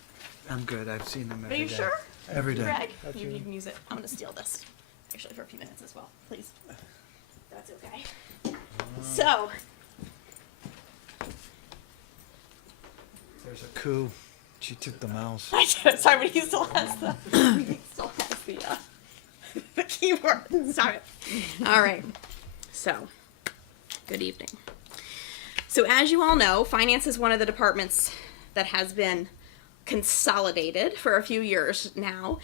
I'm good. I've seen them Are every you day. sure? Every day. Greg, you can use it. I'm going to steal this, actually, for a few minutes as well. Please. That's okay. So, There's a coup. She took the mouse. I did it. Sorry, but he still has the keyboard. Stop it. All right. So, good evening. So, as you all know, finance is one of the departments that has been consolidated for a few years now,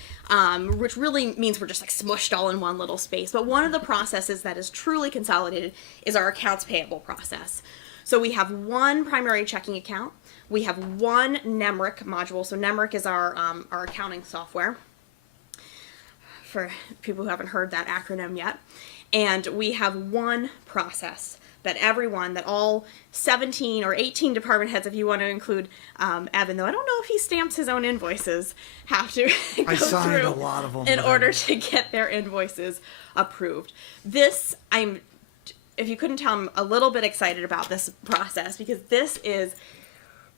which really means we're just like smushed all in one little space. But one of the processes that is truly consolidated is our accounts payable process. So we have one primary checking account. We have one NEMRIC module. So NEMRIC is our accounting software, for people who haven't heard that acronym yet. And we have one process that all 17 or 18 department heads, if you want to include Evan, though I don't know if he stamps his own invoices, have to go I signed through a lot of them in order to get their invoices approved. If you couldn't tell, I'm a little bit excited about this process because this is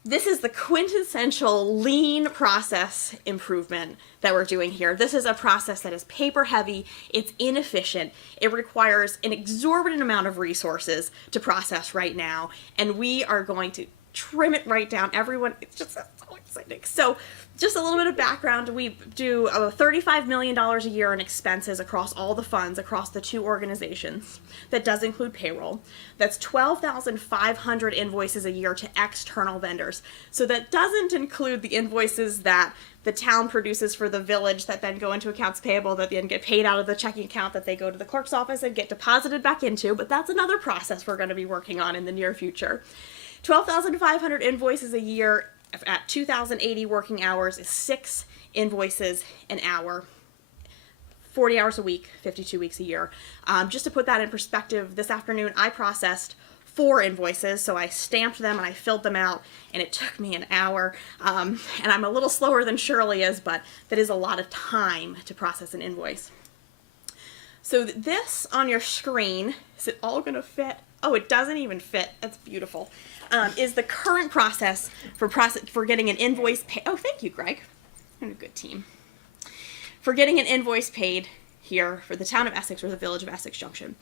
the quintessential lean process improvement that we're doing here. This is a process that is paper heavy, it's inefficient, it requires an exorbitant amount of resources to process right now, and we are going to trim it right down. Everyone, it's just so exciting. So just a little bit of background, we do $35 million a year in expenses across all the funds, across the two organizations. That does include payroll. That's 12,500 invoices a year to external vendors. So that doesn't include the invoices that the town produces for the village that then go into accounts payable, that then get paid out of the checking account, that they go to the clerk's office and get deposited back into, but that's another process we're going to be working on in the near future. 12,500 invoices a year at 2,080 working hours is 6 invoices an hour, 40 hours a week, 52 weeks a year. Just to put that in perspective, this afternoon I processed 4 invoices, so I stamped them and I filled them out, and it took me an hour. And I'm a little slower than Shirley is, but that is a lot of time to process an invoice. So this on your screen, is it all going to fit? Oh, it doesn't even fit. That's beautiful. Is the current process for getting an invoice paid. Oh, thank you, Greg. You're a good team. For getting an invoice paid here for the town of Essex or the village of Essex Junction.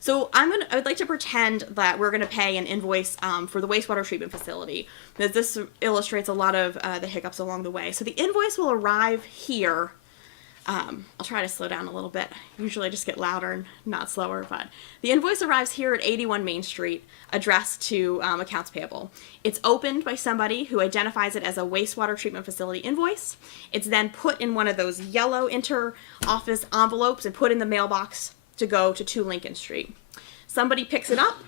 So I would like to pretend that we're going to pay an invoice for the wastewater treatment facility, because this illustrates a lot of the hiccups along the way. So the invoice will arrive here. I'll try to slow down a little bit. Usually I just get louder and not slower, but the invoice arrives here at 81 Main Street, addressed to accounts payable. It's opened by somebody who identifies it as a wastewater treatment facility invoice. It's then put in one of those yellow inter-office envelopes and put in the mailbox to go to 2 Lincoln Street. Somebody picks it up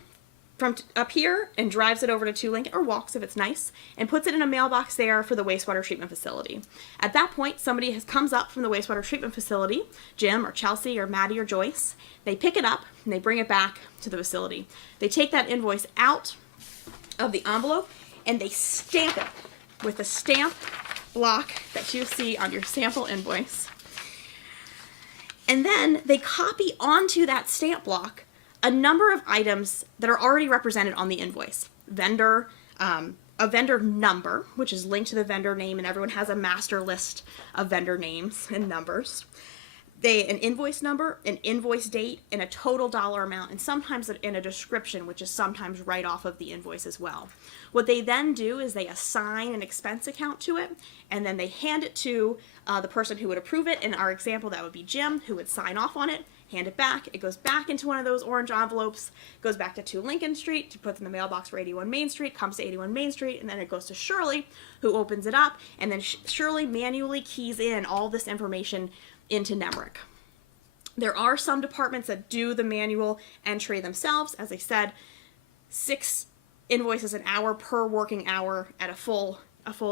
from up here and drives it over to 2 Lincoln, or walks if it's nice, and puts it in a mailbox there for the wastewater treatment facility. At that point, somebody comes up from the wastewater treatment facility, Jim or Chelsea or Maddie or Joyce. They pick it up and they bring it back to the facility. They take that invoice out of the envelope and they stamp it with a stamp block that you see on your sample invoice. And then they copy onto that stamp block a number of items that are already represented on the invoice. A vendor number, which is linked to the vendor name, and everyone has a master list of vendor names and numbers. An invoice number, an invoice date, and a total dollar amount, and sometimes in a description, which is sometimes right off of the invoice as well. What they then do is they assign an expense account to it, and then they hand it to the person who would approve it. In our example, that would be Jim, who would sign off on it, hand it back. It goes back into one of those orange envelopes, goes back to 2 Lincoln Street, to put in the mailbox for 81 Main Street, comes to 81 Main Street, and then it goes to Shirley, who opens it up, and then Shirley manually keys in all this information into NEMRIC. There are some departments that do the manual entry themselves. As I said, 6 invoices an hour per working hour at a full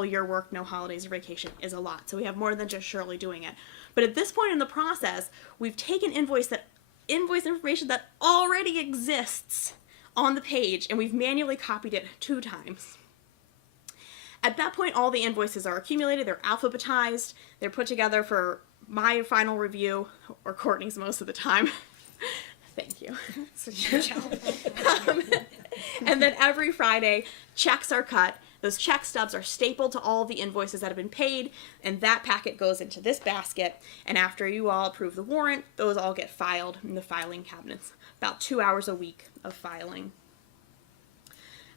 year work, no holidays or vacation, is a lot. So we have more than just Shirley doing it. But at this point in the process, we've taken invoice information that already exists on the page, and we've manually copied it 2 times. At that point, all the invoices are accumulated, they're alphabetized, they're put together for my final review, or Courtney's most of the time. Thank you. It's a huge help. And then every Friday, checks are cut. Those check stubs are stapled to all the invoices that have been paid, and that packet goes into this basket. And after you all approve the warrant, those all get filed in the filing cabinets. About 2 hours a week of filing.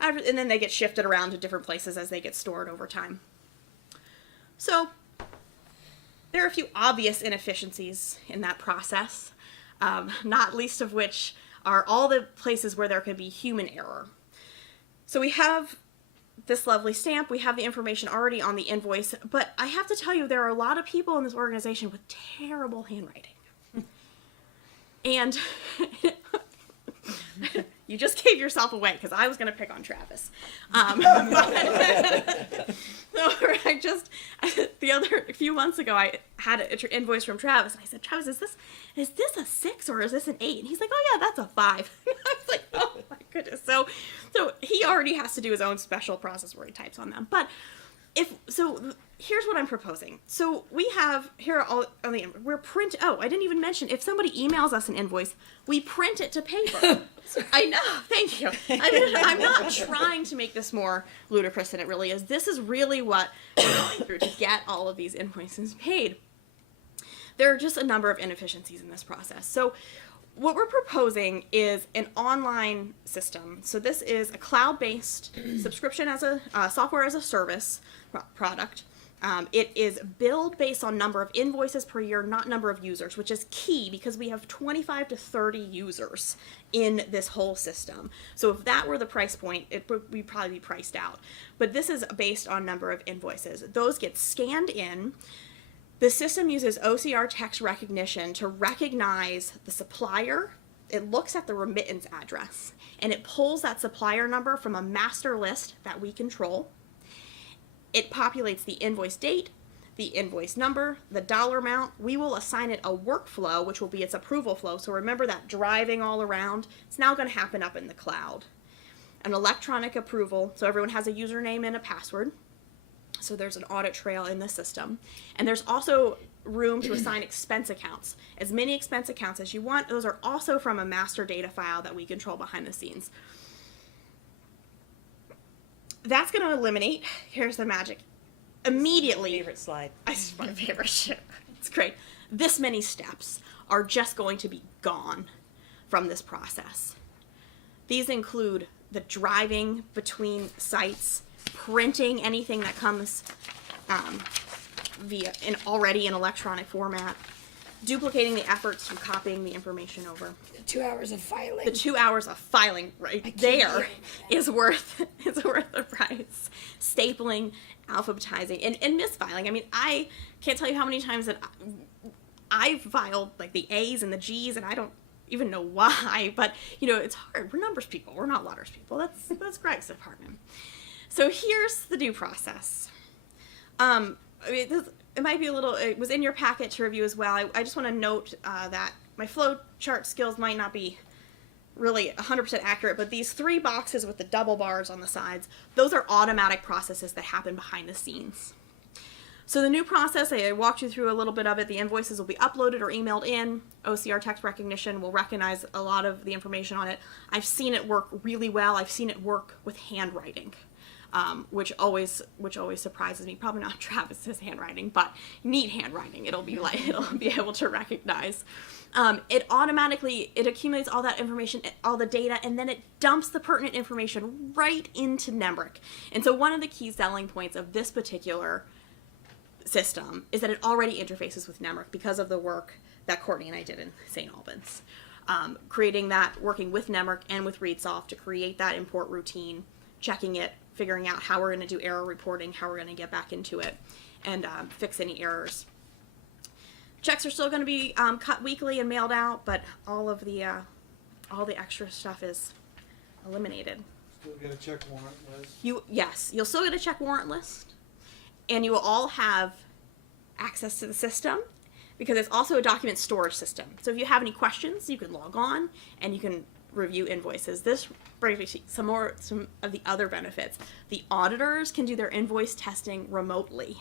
And then they get shifted around to different places as they get stored over time. So there are a few obvious inefficiencies in that process, not least of which are all the places where there could be human error. So we have this lovely stamp. We have the information already on the invoice, but I have to tell you, there are a lot of people in this organization with terrible handwriting. And you just gave yourself away, because I was going to pick on Travis. So a few months ago, I had an invoice from Travis, and I said, Travis, is this a 6 or is this an 8? And he's like, oh yeah, that's a 5. I was like, oh my goodness. So he already has to do his own special process where he types on them. But here's what I'm proposing. So we have here I didn't even mention, if somebody emails us an invoice, we print it to paper. I know, thank you. I'm not trying to make this more ludicrous than it really is. This is really what we're going through to get all of these invoices paid. There are just a number of inefficiencies in this process. So what we're proposing is an online system. So this is a cloud-based subscription as a software as a service product. It is billed based on number of invoices per year, not number of users, which is key because we have 25 to 30 users in this whole system. So if that were the price point, we'd probably be priced out. But this is based on number of invoices. Those get scanned in. The system uses OCR text recognition to recognize the supplier. It looks at the remittance address, and it pulls that supplier number from a master list that we control. It populates the invoice date, the invoice number, the dollar amount. We will assign it a workflow, which will be its approval flow. So remember that driving all around. It's now going to happen up in the cloud. An electronic approval, so everyone has a username and a password. So there's an audit trail in the system. And there's also room to assign expense accounts. As many expense accounts as you want. Those are also from a master data file that we control behind the scenes. That's going to eliminate, here's the magic, immediately. Favorite slide. It's my favorite shit. It's great. This many steps are just going to be gone from this process. These include the driving between sites, printing anything that comes already in electronic format, duplicating the efforts from copying the information over. 2 hours of filing. The 2 hours of filing right there is worth the price. Stapling, alphabetizing, and misfiling. I mean, I can't tell you how many times that I've filed like the A's and the G's, and I don't even know why, but it's hard. We're numbers people. We're not letters people. That's Greg's department. So here's the due process. It might be it was in your packet to review as well. I just want to note that my flow chart skills might not be really 100% accurate, but these 3 boxes with the double bars on the sides, those are automatic processes that happen behind the scenes. So the new process, I walked you through a little bit of it. The invoices will be uploaded or emailed in. OCR text recognition will recognize a lot of the information on it. I've seen it work really well. I've seen it work with handwriting. Which always surprises me. Probably not Travis's handwriting, but neat handwriting. It'll be able to recognize. It accumulates all that information, all the data, and then it dumps the pertinent information right into NEMRIC. And so one of the key selling points of this particular system is that it already interfaces with NEMRIC because of the work that Courtney and I did in St. Albans. Creating that, working with NEMRIC and with ReadSoft to create that import routine, checking it, figuring out how we're going to do error reporting, how we're going to get back into it, and fix any errors. Checks are still going to be cut weekly and mailed out, but all the extra stuff is eliminated. Still get a check warrant list. You'll still get a check warrant list, and you will all have access to the system because it's also a document storage system. So if you have any questions, you can log on and you can review invoices. This brings me to some of the other benefits. The auditors can do their invoice testing remotely.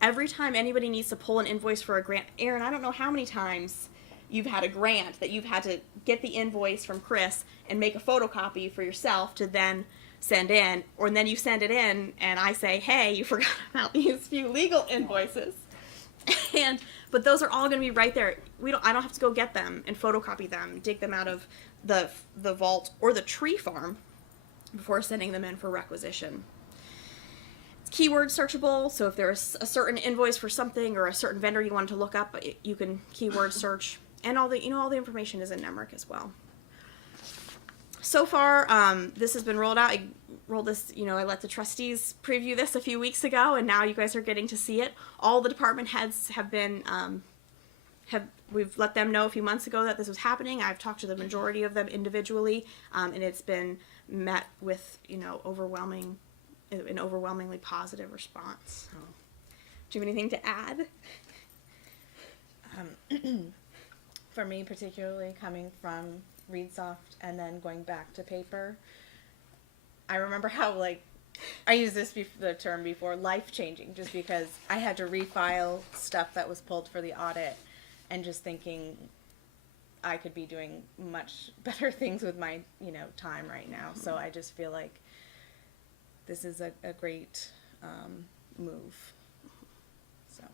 Every time anybody needs to pull an invoice for a grant, Aaron, I don't know how many times you've had a grant that you've had to get the invoice from Chris and make a photocopy for yourself to then send in, or then you send it in and I say, hey, you forgot about these few legal invoices. But those are all going to be right there. I don't have to go get them and photocopy them, dig them out of the vault or the tree farm before sending them in for requisition. It's keyword searchable, so if there's a certain invoice for something or a certain vendor you want to look up, you can keyword search, and all the information is in NEMRIC as well. so far, this has been rolled out. I rolled this, I let the trustees preview this a few weeks ago, and now you guys are getting to see it. All the department heads have been, we've let them know a few months ago that this was happening. I've talked to the majority of them individually, and it's been met with, an overwhelmingly positive response. So, do you have anything to add? For me, particularly coming from ReadSoft and then going back to paper, I remember how, I used the term before, life-changing, just because I had to refile stuff that was pulled for the audit, and just thinking I could be doing much better things with my, time right now. So I just feel like this is a great move. So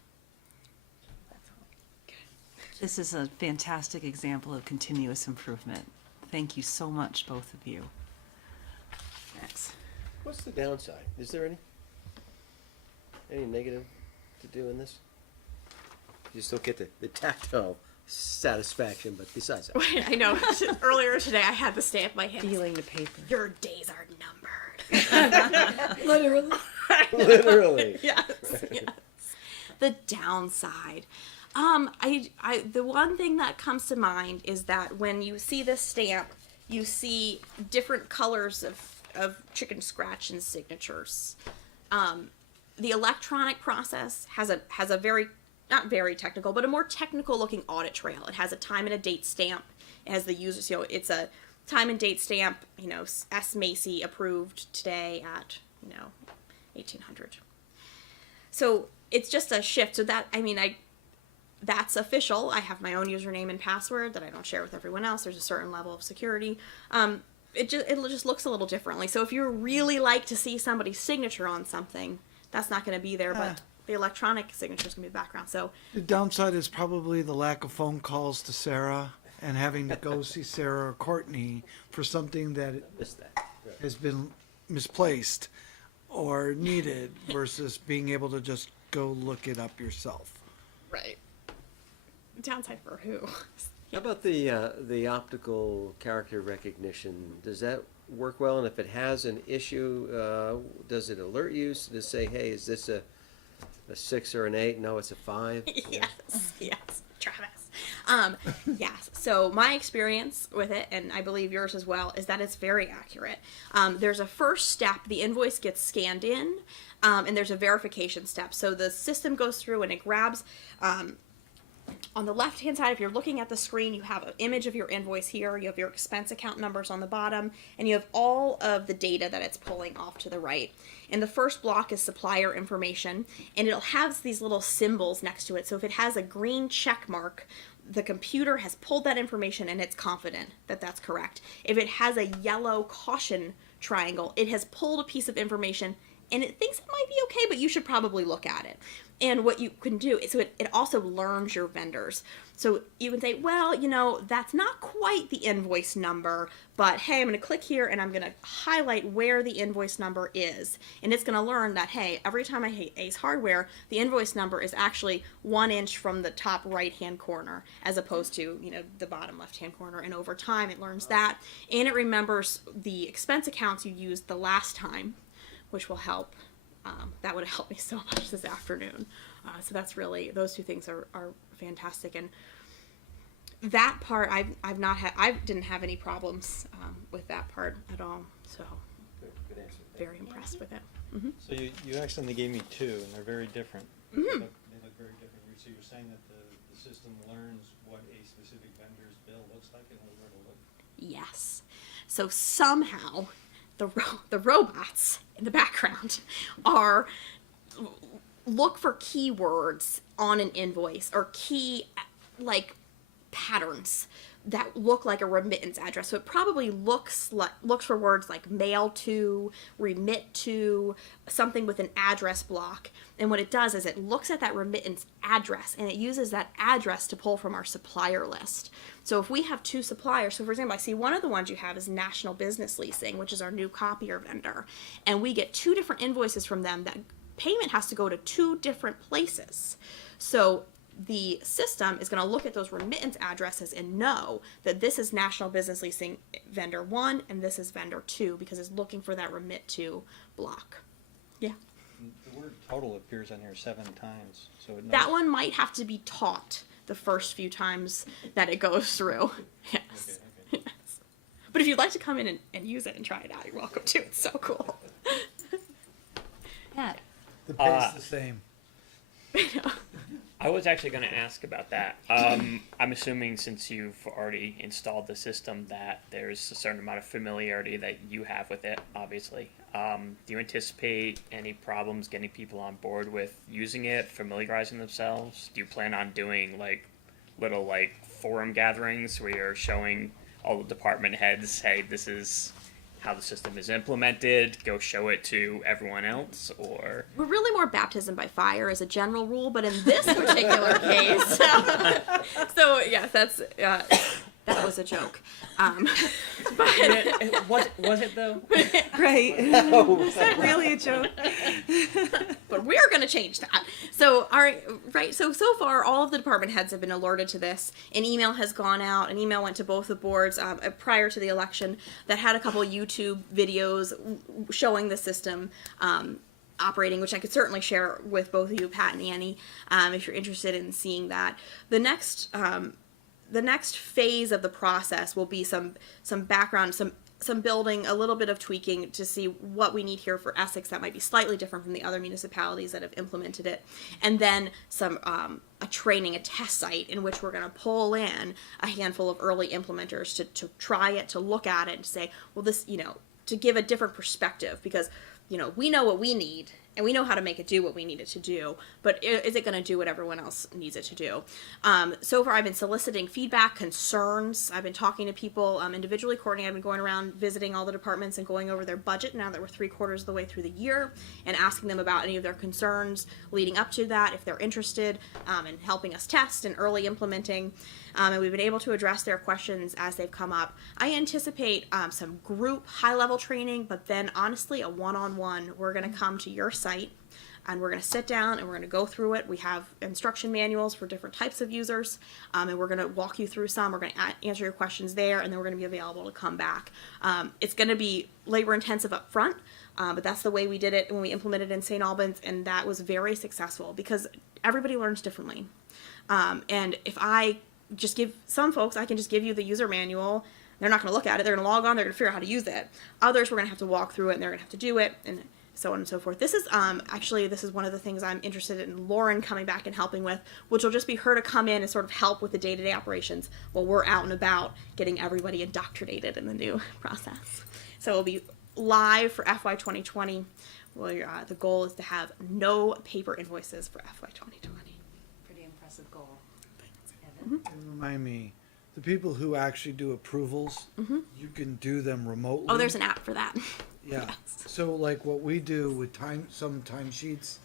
that's all. This is a fantastic example of continuous improvement. Thank you so much, both of you. Next. What's the downside? Is there any? Any negative to doing this? You still get the tactile satisfaction, but besides that. I know. Earlier today, I had the stamp my hand. Feeling the paper. Your days are numbered. Literally. Literally. Yes. The downside. The one thing that comes to mind is that when you see this stamp, you see different colors of chicken scratch and signatures. The electronic process has a very, not very technical, but a more technical looking audit trail. It has a time and a date stamp. It has the user, it's a time and date stamp, S. Macy approved today at, 1800. So it's just a shift. So that, that's official. I have my own username and password that I don't share with everyone else. There's a certain level of security. It just looks a little differently. So if you really like to see somebody's signature on something, that's not going to be there, but the electronic signature is going to be the background. So The downside is probably the lack of phone calls to Sarah and having to go see Sarah or Courtney for something that Missed that. Yeah. has been misplaced or needed versus being able to just go look it up yourself. right. Downside for who? How about the optical character recognition? Does that work well? And if it has an issue, does it alert you to say, hey, is this a 6 or an 8? No, it's a 5. Yes, Travis. Yes. So my experience with it, and I believe yours as well, is that it's very accurate. There's a first step. The invoice gets scanned in, and there's a verification step. So the system goes through and it grabs. On the left-hand side, if you're looking at the screen, you have an image of your invoice here. You have your expense account numbers on the bottom, and you have all of the data that it's pulling off to the right. And the first block is supplier information, and it'll have these little symbols next to it. So if it has a green check mark, the computer has pulled that information and it's confident that that's correct. If it has a yellow caution triangle, it has pulled a piece of information and it thinks it might be okay, but you should probably look at it. And what you can do is, so it also learns your vendors. So you can say, well, that's not quite the invoice number, but hey, I'm going to click here and I'm going to highlight where the invoice number is. And it's going to learn that, hey, every time I hit Ace Hardware, the invoice number is actually 1 inch from the top right-hand corner, as opposed to, the bottom left-hand corner. And over time, it learns that. And it remembers the expense accounts you used the last time, which will help. That would have helped me so much this afternoon. So that's really, those two things are fantastic. And that part, I didn't have any problems with that part at all. So Good answer. very impressed with it. So you accidentally gave me 2, and they're very different. They look very different. So you're saying that the system learns what a specific vendor's bill looks like and where to look? Yes. So somehow the robots in the background look for keywords on an invoice or key patterns that look like a remittance address. So it probably looks for words like mail to, remit to, something with an address block. And what it does is it looks at that remittance address and it uses that address to pull from our supplier list. So if we have 2 suppliers, so for example, I see one of the ones you have is National Business Leasing, which is our new copier vendor. And we get 2 different invoices from them that payment has to go to 2 different places. So the system is going to look at those remittance addresses and know that this is National Business Leasing vendor 1 and this is vendor 2 because it's looking for that remit to block. Yeah. The word total appears on here 7 times, so it knows. That one might have to be taught the first few times that it goes through. Yes. Okay. Yes. But if you'd like to come in and use it and try it out, you're welcome to. It's so cool. Pat? The pay's the same. I was actually going to ask about that. I'm assuming since you've already installed the system that there's a certain amount of familiarity that you have with it, obviously. Do you anticipate any problems getting people on board with using it, familiarizing themselves? Do you plan on doing little forum gatherings where you're showing all the department heads, hey, this is how the system is implemented, go show it to everyone else, or? We're really more baptism by fire as a general rule, but in this particular case, so yes, that was a joke. But Was it though? Right. Is that really a joke? but we're going to change that. So so far all of the department heads have been alerted to this. An email has gone out. An email went to both the boards prior to the election that had a couple YouTube videos showing the system operating, which I could certainly share with both of you, Pat and Annie, if you're interested in seeing that. The next phase of the process will be some background, some building, a little bit of tweaking to see what we need here for Essex that might be slightly different from the other municipalities that have implemented it, and then some a training, a test site in which we're going to pull in a handful of early implementers to try it, to look at it, and say, well, this, to give a different perspective, because we know what we need and we know how to make it do what we need it to do, but is it going to do what everyone else needs it to do? So far, I've been soliciting feedback, concerns. I've been talking to people individually. Courtney, I've been going around visiting all the departments and going over their budget now that we're 3/4 of the way through the year, and asking them about any of their concerns leading up to that, if they're interested in helping us test and early implementing. And we've been able to address their questions as they've come up. I anticipate some group high-level training, but then honestly a one-on-one. We're going to come to your site and we're going to sit down and we're going to go through it. We have instruction manuals for different types of users, and we're going to walk you through some. We're going to answer your questions there, and then we're going to be available to come back. It's going to be labor-intensive up front, but that's the way we did it when we implemented in St. Albans, and that was very successful because everybody learns differently. And if I just give some folks, I can just give you the user manual. They're not going to look at it. They're going to log on. They're going to figure out how to use it. Others, we're going to have to walk through it, and they're going to have to do it, and so on and so forth. This is this is one of the things I'm interested in Lauren coming back and helping with, which will just be her to come in and sort of help with the day-to-day operations while we're out and about getting everybody indoctrinated in the new process. So it'll be live for FY 2020. Where the goal is to have no paper invoices for FY 2020. Pretty impressive goal. And remind me, the people who actually do approvals, you can do them remotely. Oh, there's an app for that. Yeah. Yes. So like what we do with some timesheets,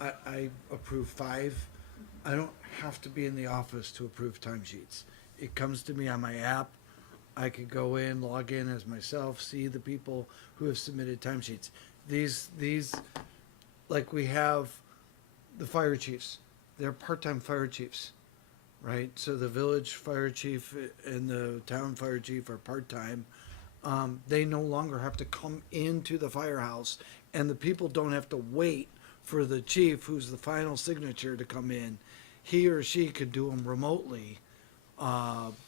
I approve 5. I don't have to be in the office to approve timesheets. It comes to me on my app. I could go in, log in as myself, see the people who have submitted timesheets. These like we have the fire chiefs. They're part-time fire chiefs. Right, so the village fire chief and the town fire chief are part-time. They no longer have to come into the firehouse, and the people don't have to wait for the chief, who's the final signature, to come in. He or she could do them remotely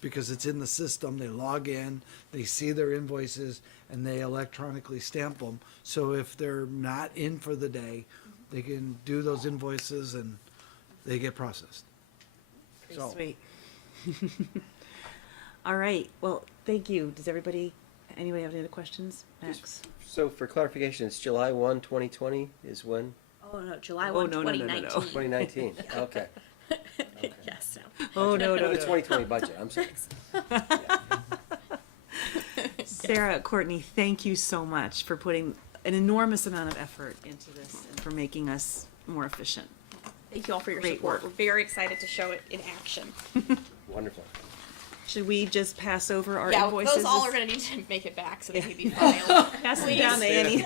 because it's in the system. They log in, they see their invoices, and they electronically stamp them. So if they're not in for the day, they can do those invoices and they get processed. Sweet. All right. Well, thank you. Does anybody have any other questions? Max? So for clarification, it's July 1, 2020 is when? Oh no, July 1, no, 2019. 2019, okay. Yes, no. Oh, no. The 2020 budget, I'm sorry. Sarah, Courtney, thank you so much for putting an enormous amount of effort into this and for making us more efficient. Thank you all for your Great support. work. We're very excited to show it in action. Wonderful. Should we just pass over our Yeah, invoices? those all are going to need to make it back so they can be filed. Pass them down to Annie.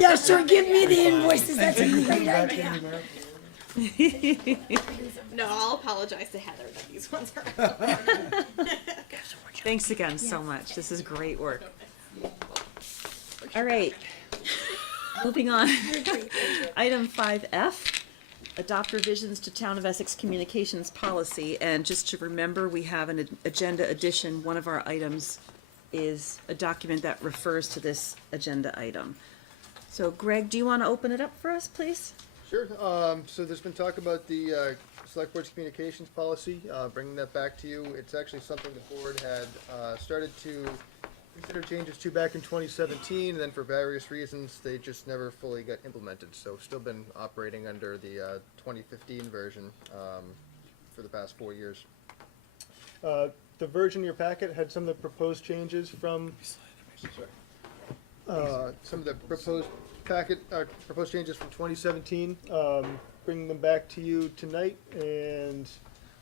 Yeah, sure, give me the invoices, that's a great idea. No, I'll apologize to Heather that these ones are. Thanks again so much. This is great work. All right. Moving on. Item 5F, adopt revisions to Town of Essex Communications Policy. And just to remember, we have an agenda addition. One of our items is a document that refers to this agenda item. So Greg, do you want to open it up for us, please? Sure. So there's been talk about the Select Board's communications policy, bringing that back to you. It's actually something the board had started to consider changes to back in 2017, and then for various reasons, they just never fully got implemented. So still been operating under the 2015 version for the past 4 years. The version in your packet had some of the proposed changes from some of the proposed changes from 2017. Bringing them back to you tonight and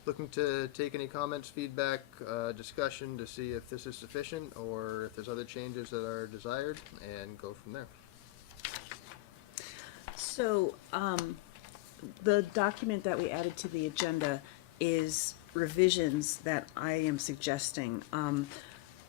looking to take any comments, feedback, discussion to see if this is sufficient or if there's other changes that are desired, and go from there. So, the document that we added to the agenda is revisions that I am suggesting.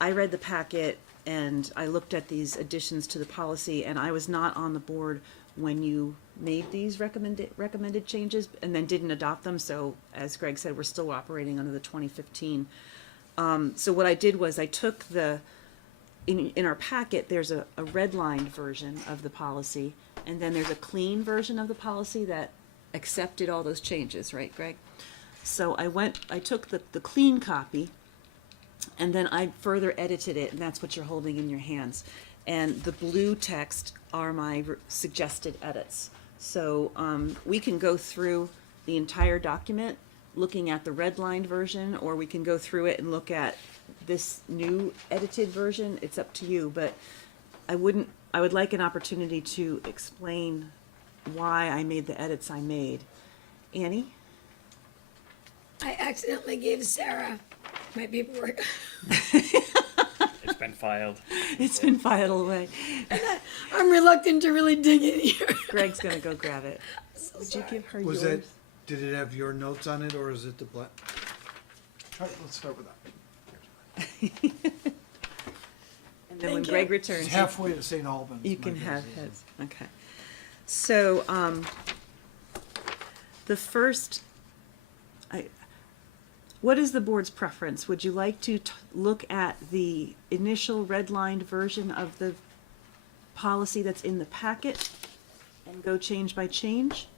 I read the packet and I looked at these additions to the policy, and I was not on the board when you made these recommended changes and then didn't adopt them. So as Greg said, we're still operating under the 2015. So what I did was I took in our packet, there's a redlined version of the policy, and then there's a clean version of the policy that accepted all those changes, right, Greg? So I took the clean copy, and then I further edited it, and that's what you're holding in your hands. And the blue text are my suggested edits. So we can go through the entire document looking at the redlined version, or we can go through it and look at this new edited version. It's up to you, but I would like an opportunity to explain why I made the edits I made. Annie? I accidentally gave Sarah my paperwork. It's been filed. It's been filed away. I'm reluctant to really dig in here. Greg's gonna go grab it. Would you give her Was yours? it, did it have your notes on it, or is it the black? Let's start with that. And then when Thank you. Greg returns, It's halfway to St. Albans. you my can guess have is. his. Okay. So, the first, what is the board's preference? Would you like to look at the initial redlined version of the policy that's in the packet and go change by change?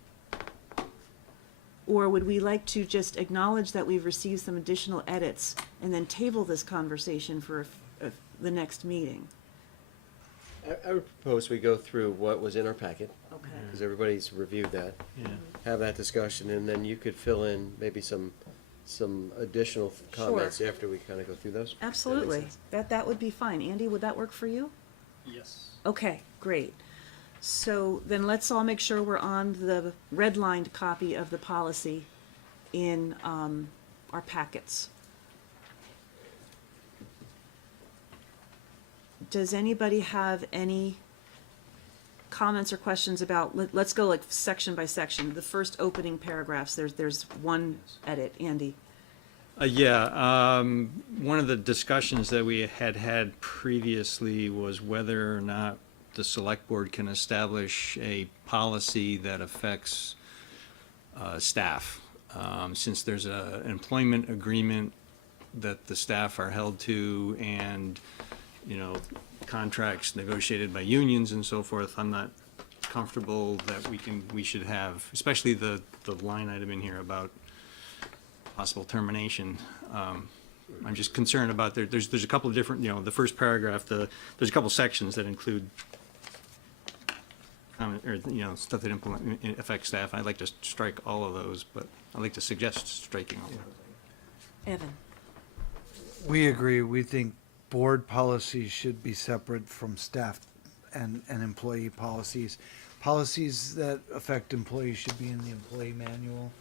Or would we like to just acknowledge that we've received some additional edits and then table this conversation for the next meeting? I would propose we go through what was in our packet, Okay. because everybody's reviewed that. Yeah. Have that discussion, and then you could fill in maybe some additional comments after we kind of go through those. Absolutely. sense? That would be fine. Andy, would that work for you? Yes. Okay, great. So then let's all make sure we're on the redlined copy of the policy in our packets. Does anybody have any comments or questions about, let's go like section by section. The first opening paragraphs, there's one edit. Andy? One of the discussions that we had previously was whether or not the select board can establish a policy that affects staff. Since there's an employment agreement that the staff are held to, and contracts negotiated by unions and so forth, I'm not comfortable that we should have, especially the line item in here about possible termination. I'm just concerned about there's a couple of different, the first paragraph, there's a couple sections that include stuff that affects staff. I'd like to strike all of those, but I'd like to suggest striking all of them. Evan? We agree. We think board policies should be separate from staff and employee policies. Policies that affect employees should be in the employee manual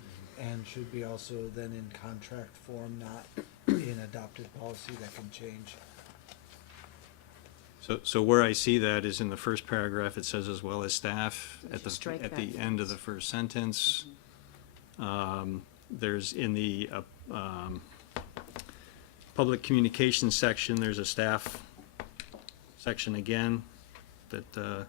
and should be also then in contract form, not in adopted policy that can change. So where I see that is in the first paragraph, it says as well as staff at Strike the that. end of the first sentence. There's in the public communications section, there's a staff section again that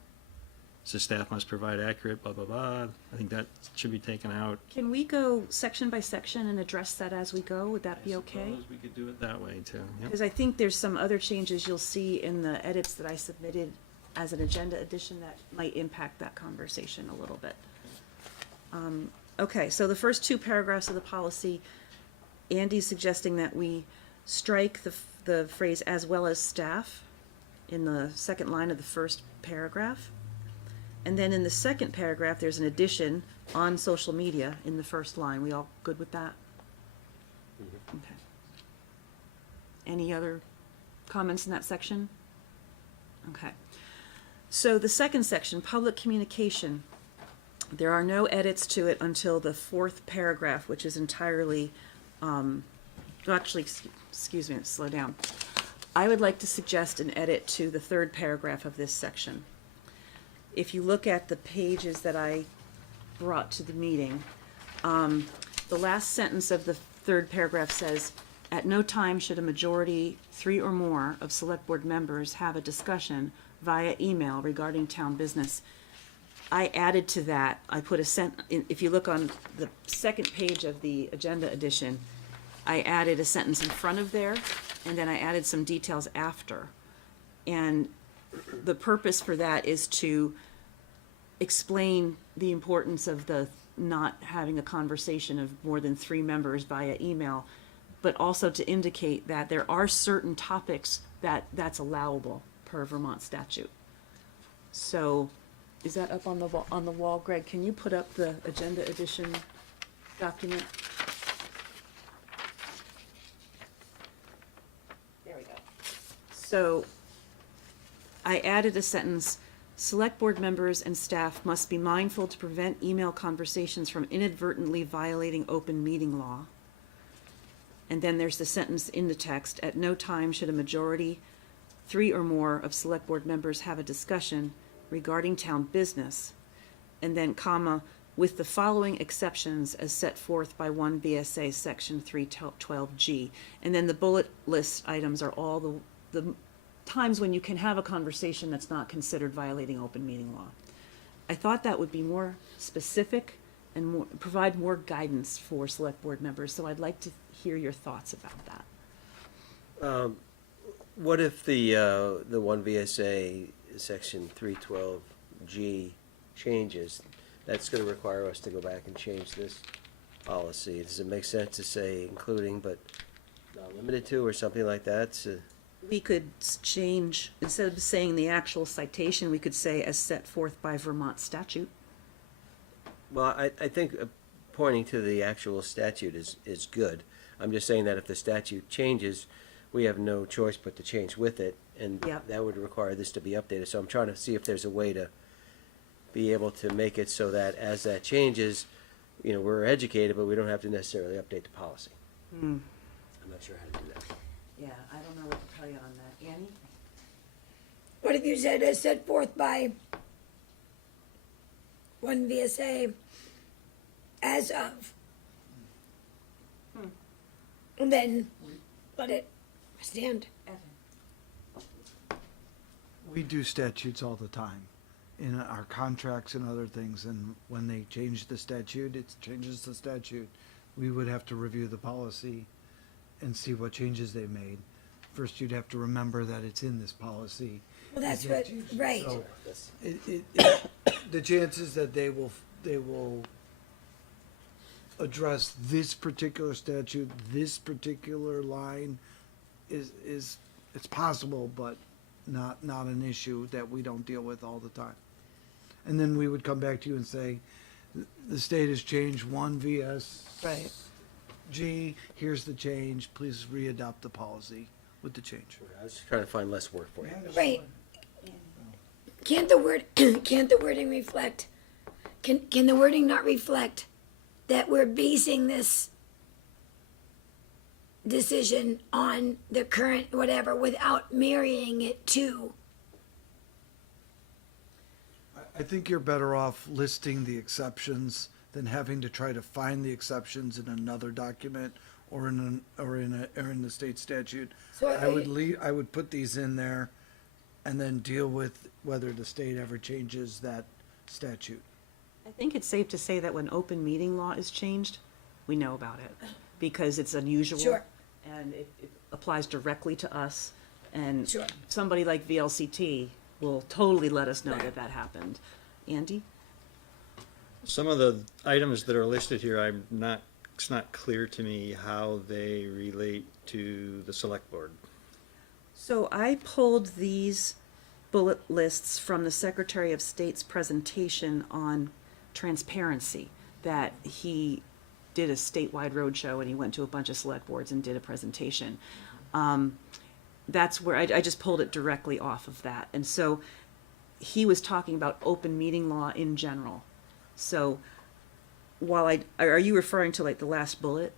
says staff must provide accurate, blah, blah, blah. I think that should be taken out. Can we go section by section and address that as we go? Would that be okay? Suppose we could do it that way too. Yep. Because I think there's some other changes you'll see in the edits that I submitted as an agenda addition that might impact that conversation a little bit. Okay, so the first two paragraphs of the policy, Andy's suggesting that we strike the phrase "as well as staff" in the second line of the first paragraph. And then in the second paragraph, there's an addition on social media in the first line. We all good with that? Okay. Any other comments in that section? Okay. So the second section, public communication. There are no edits to it until the fourth paragraph, which is entirely, excuse me, slow down. I would like to suggest an edit to the third paragraph of this section. If you look at the pages that I brought to the meeting, the last sentence of the third paragraph says, "At no time should a majority, 3 or more, of select board members have a discussion via email regarding town business." I added to that, I put if you look on the second page of the agenda edition, I added a sentence in front of there, and then I added some details after. And the purpose for that is to explain the importance of the not having a conversation of more than 3 members via email, but also to indicate that there are certain topics that's allowable per Vermont statute. So, is that up on the wall, Greg? Can you put up the agenda edition document? There we go. So, I added a sentence, "Select board members and staff must be mindful to prevent email conversations from inadvertently violating open meeting law." And then there's the sentence in the text, "At no time should a majority, 3 or more, of select board members have a discussion regarding town business." And then comma, "with the following exceptions as set forth by 1 VSA section 312G." And then the bullet list items are all the times when you can have a conversation that's not considered violating open meeting law. I thought that would be more specific and provide more guidance for select board members, so I'd like to hear your thoughts about that. What if the 1 VSA section 312G changes? That's gonna require us to go back and change this policy. Does it make sense to say including but not limited to, or something like that? We could change, instead of saying the actual citation, we could say as set forth by Vermont statute. Well, I think pointing to the actual statute is good. I'm just saying that if the statute changes, we have no choice but to change with it, and Yep. that would require this to be updated. So I'm trying to see if there's a way to be able to make it so that as that changes, we're educated, but we don't have to necessarily update the policy. I'm not sure how to do that. Yeah, I don't know what to tell you on that. Annie? What if you said as set forth by 1 VSA as of? And then let it stand. We do statutes all the time in our contracts and other things, and when they change the statute, it changes the statute. We would have to review the policy and see what changes they made. First, you'd have to remember that it's in this policy. Well, that's what, right. So the chances that they will address this particular statute, this particular line, is it's possible, but not an issue that we don't deal with all the time. And then we would come back to you and say, the state has changed 1 VS. Right. G, here's the change, please re-adopt the policy with the change. I was just trying to find less work for you. Right. Can't the wording reflect, can the wording not reflect that we're basing this decision on the current whatever without marrying it to? I think you're better off listing the exceptions than having to try to find the exceptions in another document or in the state statute. So I would put these in there and then deal with whether the state ever changes that statute. I think it's safe to say that when open meeting law is changed, we know about it, because it's unusual. Sure. And it applies directly to us, and Sure. somebody like VLCT will totally let us know that that happened. Andy? Some of the items that are listed here, it's not clear to me how they relate to the select board. So I pulled these bullet lists from the Secretary of State's presentation on transparency, that he did a statewide roadshow and he went to a bunch of select boards and did a presentation. That's where I just pulled it directly off of that. And so he was talking about open meeting law in general. So while are you referring to like the last bullet?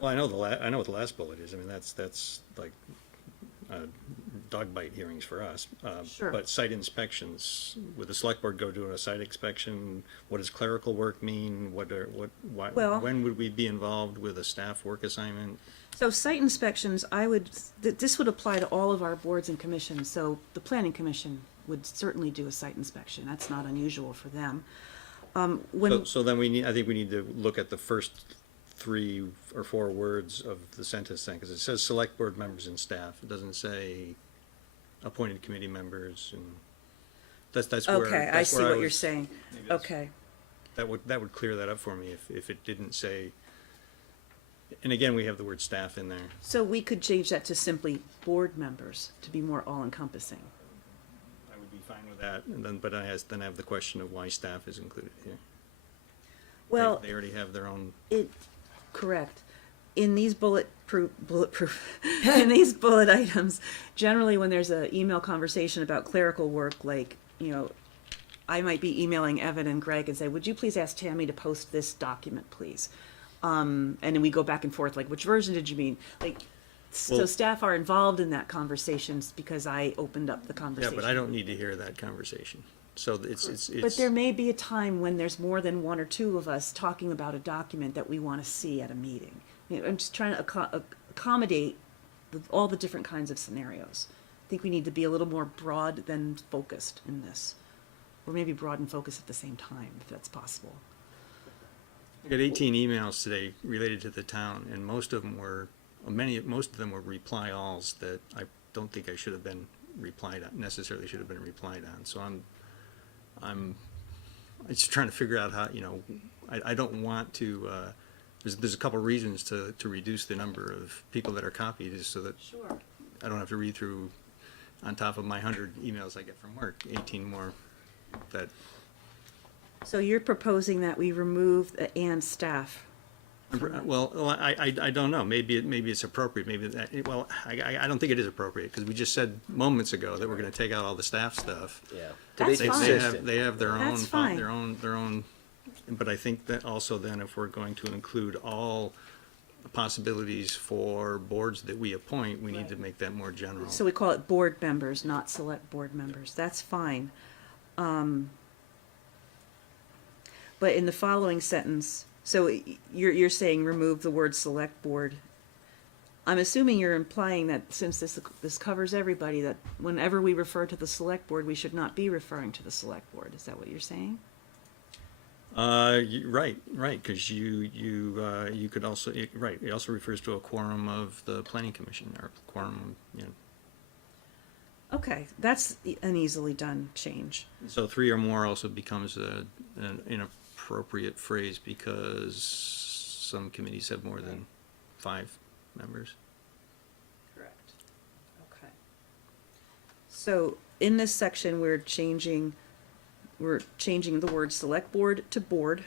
Well, I know what the last bullet is. I mean, that's like dog bite hearings for us. Sure. But site inspections, would the select board go do a site inspection? What does clerical work mean? Well- When would we be involved with a staff work assignment? So site inspections, this would apply to all of our boards and commissions. So the planning commission would certainly do a site inspection. That's not unusual for them. So then I think we need to look at the first 3 or 4 words of the sentence then, because it says select board members and staff. It doesn't say appointed committee members, and that's where. Okay, I see what you're saying. maybe that's- Okay. That would clear that up for me if it didn't say, and again, we have the word staff in there. So we could change that to simply board members to be more all-encompassing. I would be fine with that, and then, but I have the question of why staff is included here. Well, They already have their own. correct. In these in these bullet items, generally when there's an email conversation about clerical work, like, I might be emailing Evan and Greg and say, would you please ask Tammy to post this document, please? And then we go back and forth, like, which version did you mean? Like, so Well- staff are involved in that conversations because I opened up the Yeah, conversation. but I don't need to hear that conversation. So it's. But there may be a time when there's more than 1 or 2 of us talking about a document that we want to see at a meeting. I'm just trying to accommodate all the different kinds of scenarios. I think we need to be a little more broad than focused in this. Or maybe broad and focused at the same time, if that's possible. I got 18 emails today related to the town, and most of them were reply alls that I don't think I should have been necessarily should have been replied on. So I'm just trying to figure out how, I don't want to, there's a couple reasons to reduce the number of people that are copied, is so that Sure. I don't have to read through, on top of my 100 emails I get from work, 18 more that. So you're proposing that we remove the "and staff"? Well, I don't know. Maybe it's appropriate. I don't think it is appropriate, because we just said moments ago that we're going to take out all the staff stuff. Yeah. That's To be fine. consistent. They have their own, That's fine. their own, but I think that also then if we're going to include all possibilities for boards that we appoint, we need to make that more general. So we call it board members, not select board members. That's fine. But in the following sentence, so you're saying remove the word select board. I'm assuming you're implying that since this covers everybody, that whenever we refer to the select board, we should not be referring to the select board. Is that what you're saying? Right, because you could also, it also refers to a quorum of the planning commission, or quorum, Okay, that's an easily done change. So 3 or more also becomes an inappropriate phrase, because some committees have more than 5 members. Correct. Okay. So in this section, we're changing the word select board to board.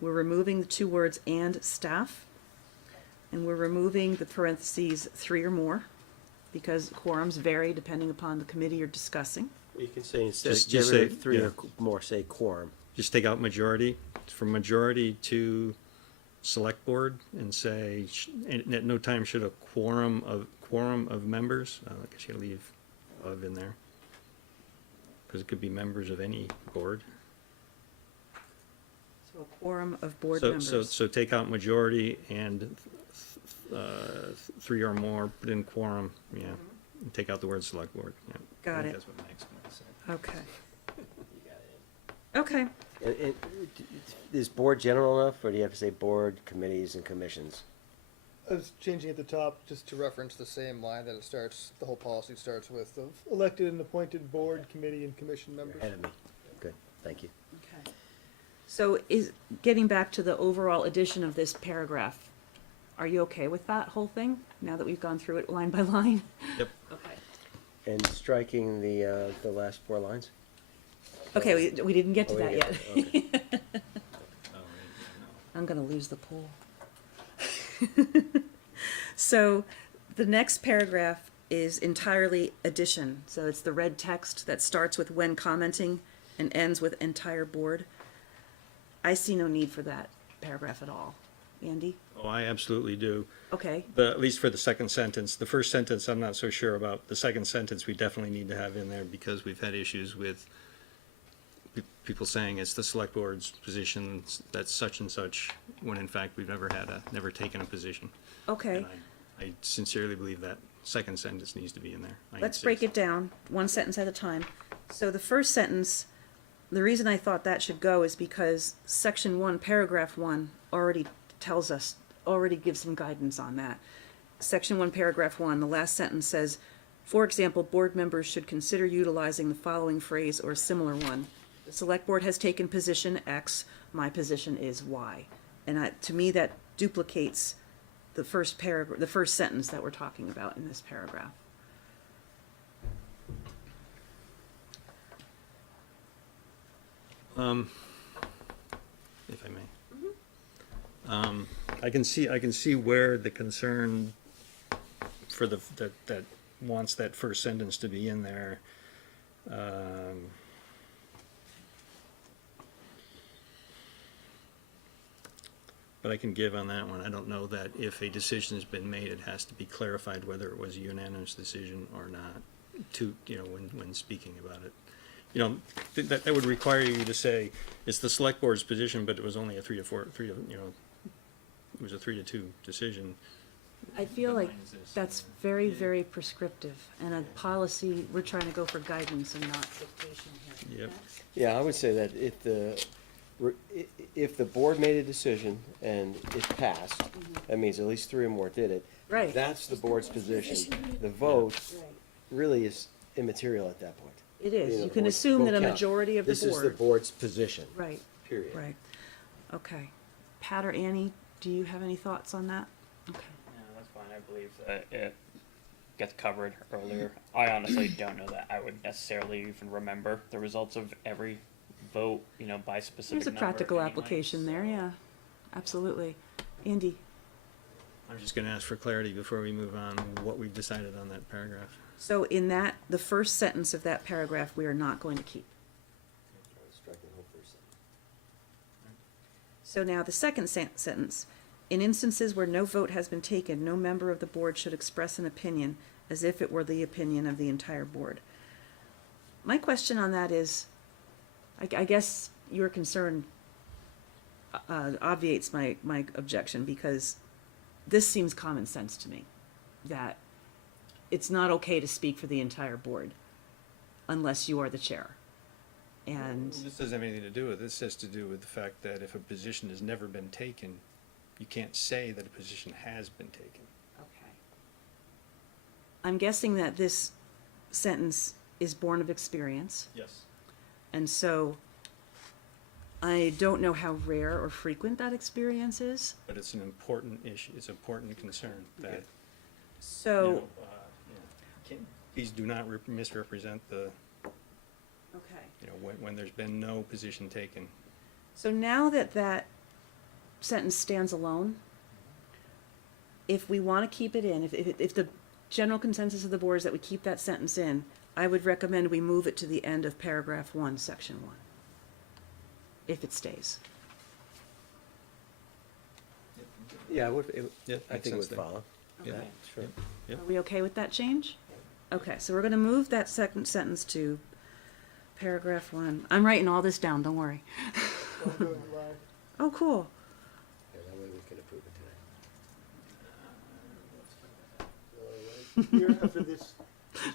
We're removing the 2 words "and staff." And we're removing the parentheses 3 or more, because quorums vary depending upon the committee you're discussing. You can say instead, Just get rid of say- 3 yeah. or more, say quorum. Just take out majority, from majority to select board, and say, and at no time should a quorum of members, I guess you gotta leave "of" in there, because it could be members of any board. So a quorum of board So, members. so take out majority and, 3 or more, put in quorum, yeah. And take out the word select board, yeah. Got I think it. That's what Mike's gonna say. Okay. Okay. Is board general enough, or do you have to say board, committees, and commissions? I was changing at the top just to reference the same line that it starts, the whole policy starts with, of elected and appointed board, committee, and commission members. Ahead of me. Good, thank you. Okay. So getting back to the overall addition of this paragraph, are you okay with that whole thing, now that we've gone through it line by line? Yep. Okay. And striking the last 4 lines? Okay, we didn't get to Oh, we that didn't yet. get to it. Okay. I'm gonna lose the poll. So, the next paragraph is entirely addition, so it's the red text that starts with when commenting and ends with entire board. I see no need for that paragraph at all. Andy? Oh, I absolutely do. Okay, At least for the second sentence. The first sentence, I'm not so sure about. The second sentence, we definitely need to have in there because we've had issues with people saying it's the select board's position that's such and such, when in fact we've never taken a position. okay. And I sincerely believe that second sentence needs to be in there. I Let's insist. break it down, one sentence at a time. So the first sentence, the reason I thought that should go is because section 1, paragraph 1 already tells us, already gives some guidance on that. Section 1, paragraph 1, the last sentence says, for example, board members should consider utilizing the following phrase or a similar one. The select board has taken position X, my position is Y. And to me, that duplicates the first paragraph, the first sentence that we're talking about in this paragraph. If I may. I can see where the concern for that wants that first sentence to be in there. But I can give on that one. I don't know that if a decision has been made, it has to be clarified whether it was a unanimous decision or not, when speaking about it. That would require you to say, it's the select board's position, but it was only a 3-4, it was a 3-2 decision. I feel like Mine is this. that's very, very prescriptive, and a policy, we're trying to go for guidance and not dictation here. Yep. Max? Yeah, I would say that if the board made a decision and it passed, that means at least 3 or more did it. Right. That's the board's position. The vote Right. really is immaterial at that point. It is, you the can vote- assume that vote a count. majority of the This is the board. board's position, Right, period. right, okay. Pat or Annie, do you have any thoughts on that? Okay. No, that's fine. I believe that it gets covered earlier. I honestly don't know that I would necessarily even remember the results of every vote, by specific There's a number practical anyway, application there, so- yeah, absolutely. Andy? I'm just gonna ask for clarity before we move on, what we've decided on that paragraph. So in that, the first sentence of that paragraph, we are not going to keep. Strike the whole first sentence. So now the second sentence, in instances where no vote has been taken, no member of the board should express an opinion as if it were the opinion of the entire board. My question on that is, I guess your concern obviates my objection, because this seems common sense to me, that it's not okay to speak for the entire board unless you are the chair. And This doesn't have anything to do with it. This has to do with the fact that if a position has never been taken, you can't say that a position has been taken. okay. I'm guessing that this sentence is born of experience. Yes. And so I don't know how rare or frequent that experience is. But it's an important issue, it's an important concern that, So, please do not misrepresent the, okay. when there's been no position taken. So now that that sentence stands alone, if we want to keep it in, if the general consensus of the board is that we keep that sentence in, I would recommend we move it to the end of paragraph 1, section 1, if it stays. Yeah, I Yeah, think makes it would sense there. follow. Yeah. Okay. Sure. Yep. Are we okay with that change? Okay, so we're going to move that second sentence to paragraph 1. I'm writing all this down, don't worry. Oh, cool. Yeah, that way we can approve it tonight. Here, after this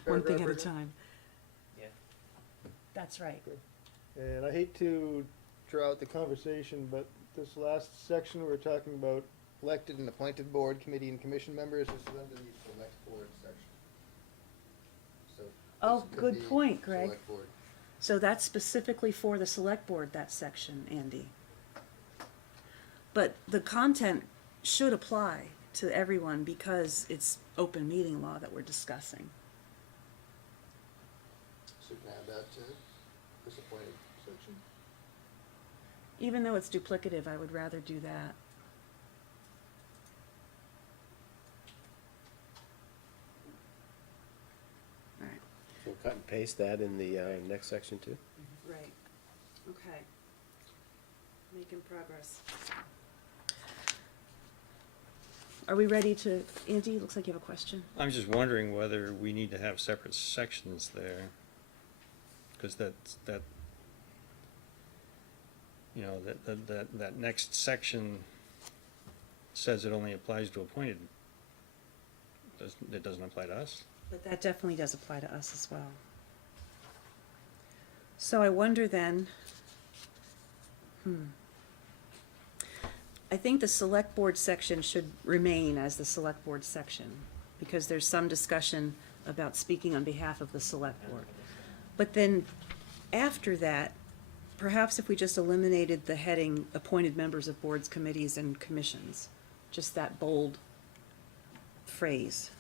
One thing at paragraph a right time. Yeah. That's right. here. And I hate to draw out the conversation, but this last section, we're talking about elected and appointed board, committee, and commission members. This is under the select board section. So Oh, this could good be point, Greg. select board. So that's specifically for the select board, that section, Andy. But the content should apply to everyone because it's open meeting law that we're discussing. So you can add that to this appointed section. Even though it's duplicative, I would rather do that. All right. We'll cut and paste that in the next section too. Right. Okay. Making progress. Are we ready to, Andy, looks like you have a question. I'm just wondering whether we need to have separate sections there. Because that, you know, that next section says it only applies to appointed. It doesn't apply to us. But that definitely does apply to us as well. So I wonder then, I think the select board section should remain as the select board section, because there's some discussion about speaking on behalf of the select board. But then, after that, perhaps if we just eliminated the heading, appointed members of boards, committees, and commissions, just that bold phrase.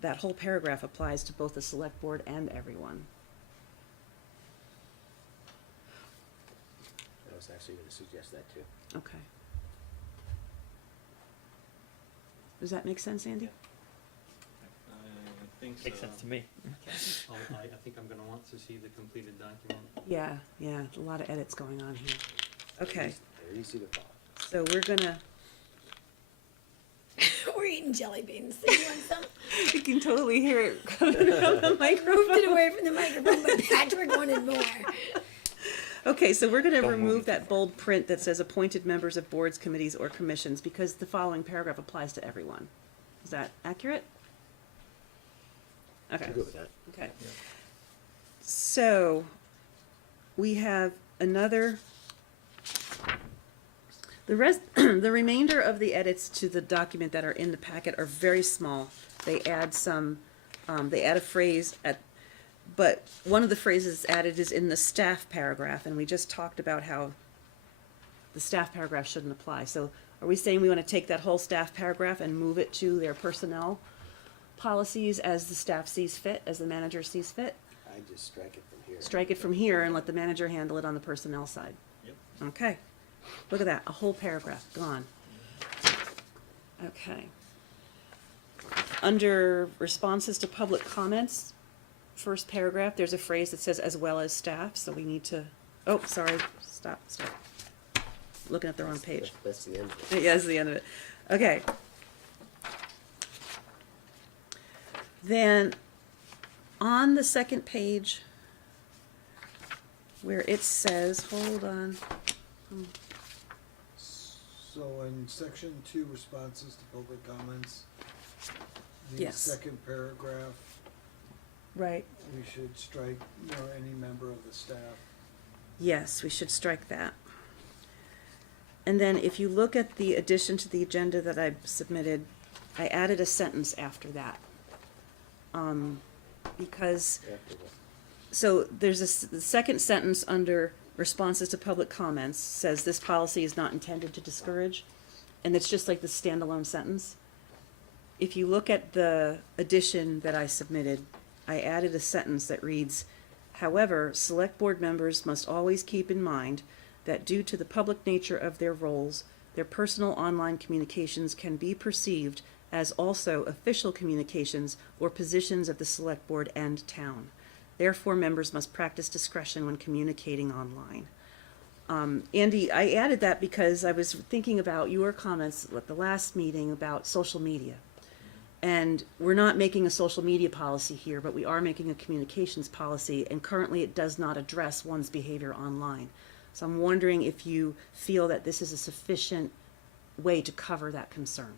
That whole paragraph applies to both the select board and everyone. I was actually going to suggest that too. Okay. Does that make sense, Andy? I think so. Makes sense to me. I think I'm gonna want to see the completed document. Yeah, yeah, a lot of edits going on here. Okay, They're easy to follow. so we're gonna, We're eating jelly beans. Do you want some? you can totally hear it coming from the Moved it microphone. away from the microphone, but Patrick wanted more. Okay, so we're gonna Don't remove move. that bold print that says appointed members of boards, committees, or commissions, because the following paragraph applies to everyone. Is that accurate? Okay. I'm good with that. Okay. So, we have another, the remainder of the edits to the document that are in the packet are very small. They add some, they add a phrase but one of the phrases added is in the staff paragraph, and we just talked about how the staff paragraph shouldn't apply. So are we saying we want to take that whole staff paragraph and move it to their personnel policies as the staff sees fit, as the manager sees fit? I just strike it from here. Strike it from here and let the manager handle it on the personnel side. Yep. Okay. Look at that, a whole paragraph gone. Okay. Under responses to public comments, first paragraph, there's a phrase that says as well as staff, so we need to, oh, sorry, stop. Looking at the wrong page. That's the end of it. Yeah, that's the end of it. Okay. Then, on the second page, where it says, hold on. So in section 2, responses to public comments, the Yes. second paragraph, Right. we should strike nor any member of the staff. Yes, we should strike that. And then if you look at the addition to the agenda that I submitted, I added a sentence after that. Because, After what? so there's the second sentence under responses to public comments says this policy is not intended to discourage, and it's just like the standalone sentence. If you look at the addition that I submitted, I added a sentence that reads, however, select board members must always keep in mind that due to the public nature of their roles, their personal online communications can be perceived as also official communications or positions of the select board and town. Therefore, members must practice discretion when communicating online. Andy, I added that because I was thinking about your comments at the last meeting about social media. And we're not making a social media policy here, but we are making a communications policy, and currently it does not address one's behavior online. So I'm wondering if you feel that this is a sufficient way to cover that concern.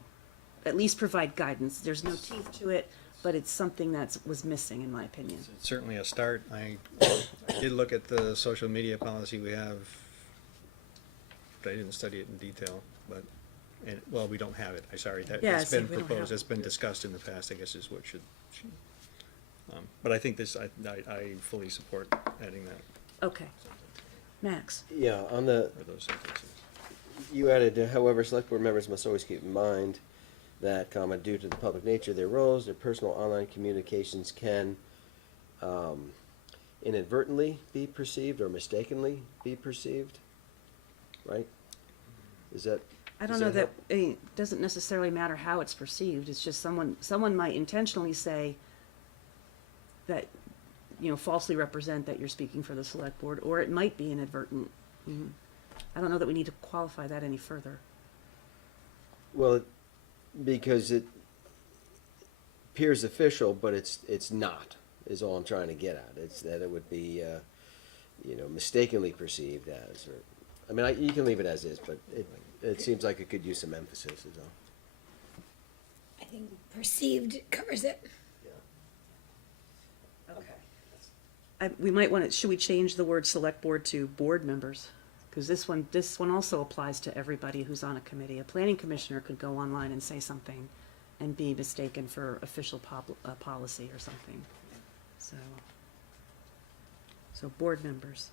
At least provide guidance. There's no teeth to it, but it's something that was missing, in my opinion. It's certainly a start. I did look at the social media policy we have, but I didn't study it in detail, but, well, we don't have it. I'm sorry, Yeah, it's see, been we don't proposed, have it's been discussed in the past, I guess is what should, but I think this, I fully support adding that, Okay. Max? Yeah, on the, or those sentences. you added, however, select board members must always keep in mind that, comma, due to the public nature of their roles, their personal online communications can inadvertently be perceived or mistakenly be perceived, right? Is that? I don't does know that, help? it doesn't necessarily matter how it's perceived. It's just someone might intentionally say that, falsely represent that you're speaking for the select board, or it might be inadvertent. Mhm. I don't know that we need to qualify that any further. Well, because it appears official, but it's not, is all I'm trying to get at. It's that it would be, mistakenly perceived as, or, I mean, you can leave it as is, but it seems like it could use some emphasis, is all. I think perceived covers it. We might want to, should we change the word select board to board members? Because this one also applies to everybody who's on a committee. A planning commissioner could go online and say something and be mistaken for official policy or something. So board members.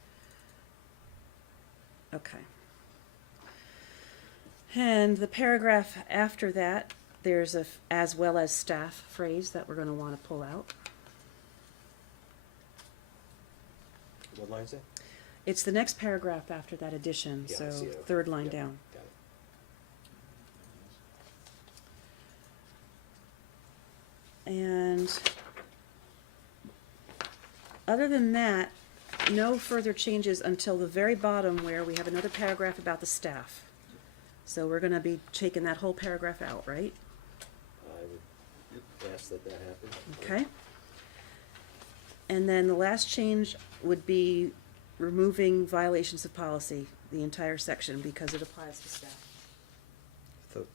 Okay. And the paragraph after that, there's a as well as staff phrase that we're going to want to pull out. What line is that? It's the next paragraph after that addition, Yeah, I so see it. third line Yeah, down. got it. And other than that, no further changes until the very bottom where we have another paragraph about the staff. So we're gonna be taking that whole paragraph out, right? I would ask that happen. Okay. And then the last change would be removing violations of policy, the entire section, because it applies to staff. So,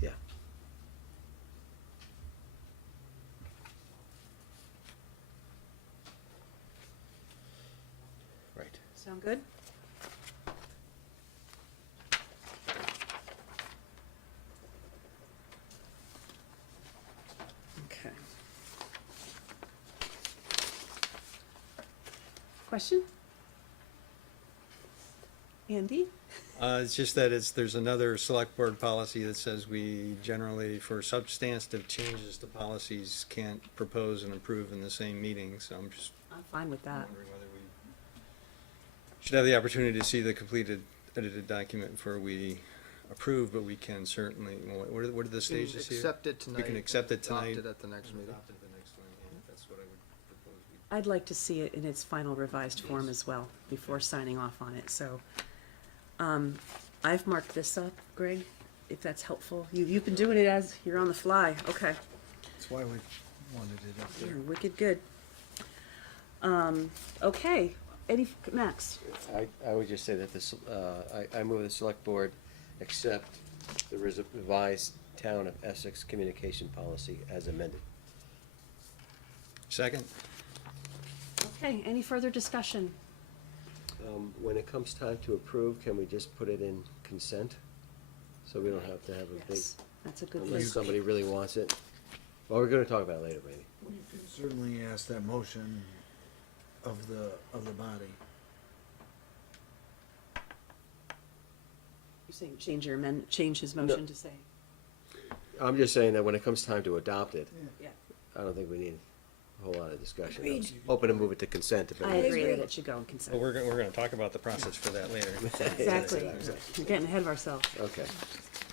yeah. Right. Sound good? Okay. Question? Andy? It's just that there's another select board policy that says we generally, for substantive changes to policies, can't propose and approve in the same meeting, so I'm just I'm fine with that. wondering whether we should have the opportunity to see the completed edited document before we approve, but we can certainly, what are the stages here? Accept it tonight. We can accept it tonight. Adopt it at the next meeting. Adopt it at the next one, yeah, that's what I would propose we I'd like to see it in its final revised form as well, before signing off on it, so. I've marked this up, Greg, if that's helpful. You've been doing it as you're on the fly, okay. That's why we wanted it up there. You're wicked good. Okay, Max? I would just say that this, I move the select board accept the revised town of Essex communication policy as amended. Second? Okay, any further discussion? When it comes time to approve, can we just put it in consent? So we don't have to have a big, Yes, that's a good unless thing. somebody really wants it. Well, we're gonna talk about it later, maybe. You can certainly ask that motion of the body. You're saying change his motion to say? I'm just saying that when it comes time to adopt it, Yeah. I don't think we need a whole lot of discussion. Agreed. Open to move it to consent if I anybody's. agree that it should go in consent. Well, we're gonna talk about the process for that later. Exactly. We're getting ahead of ourselves. Okay.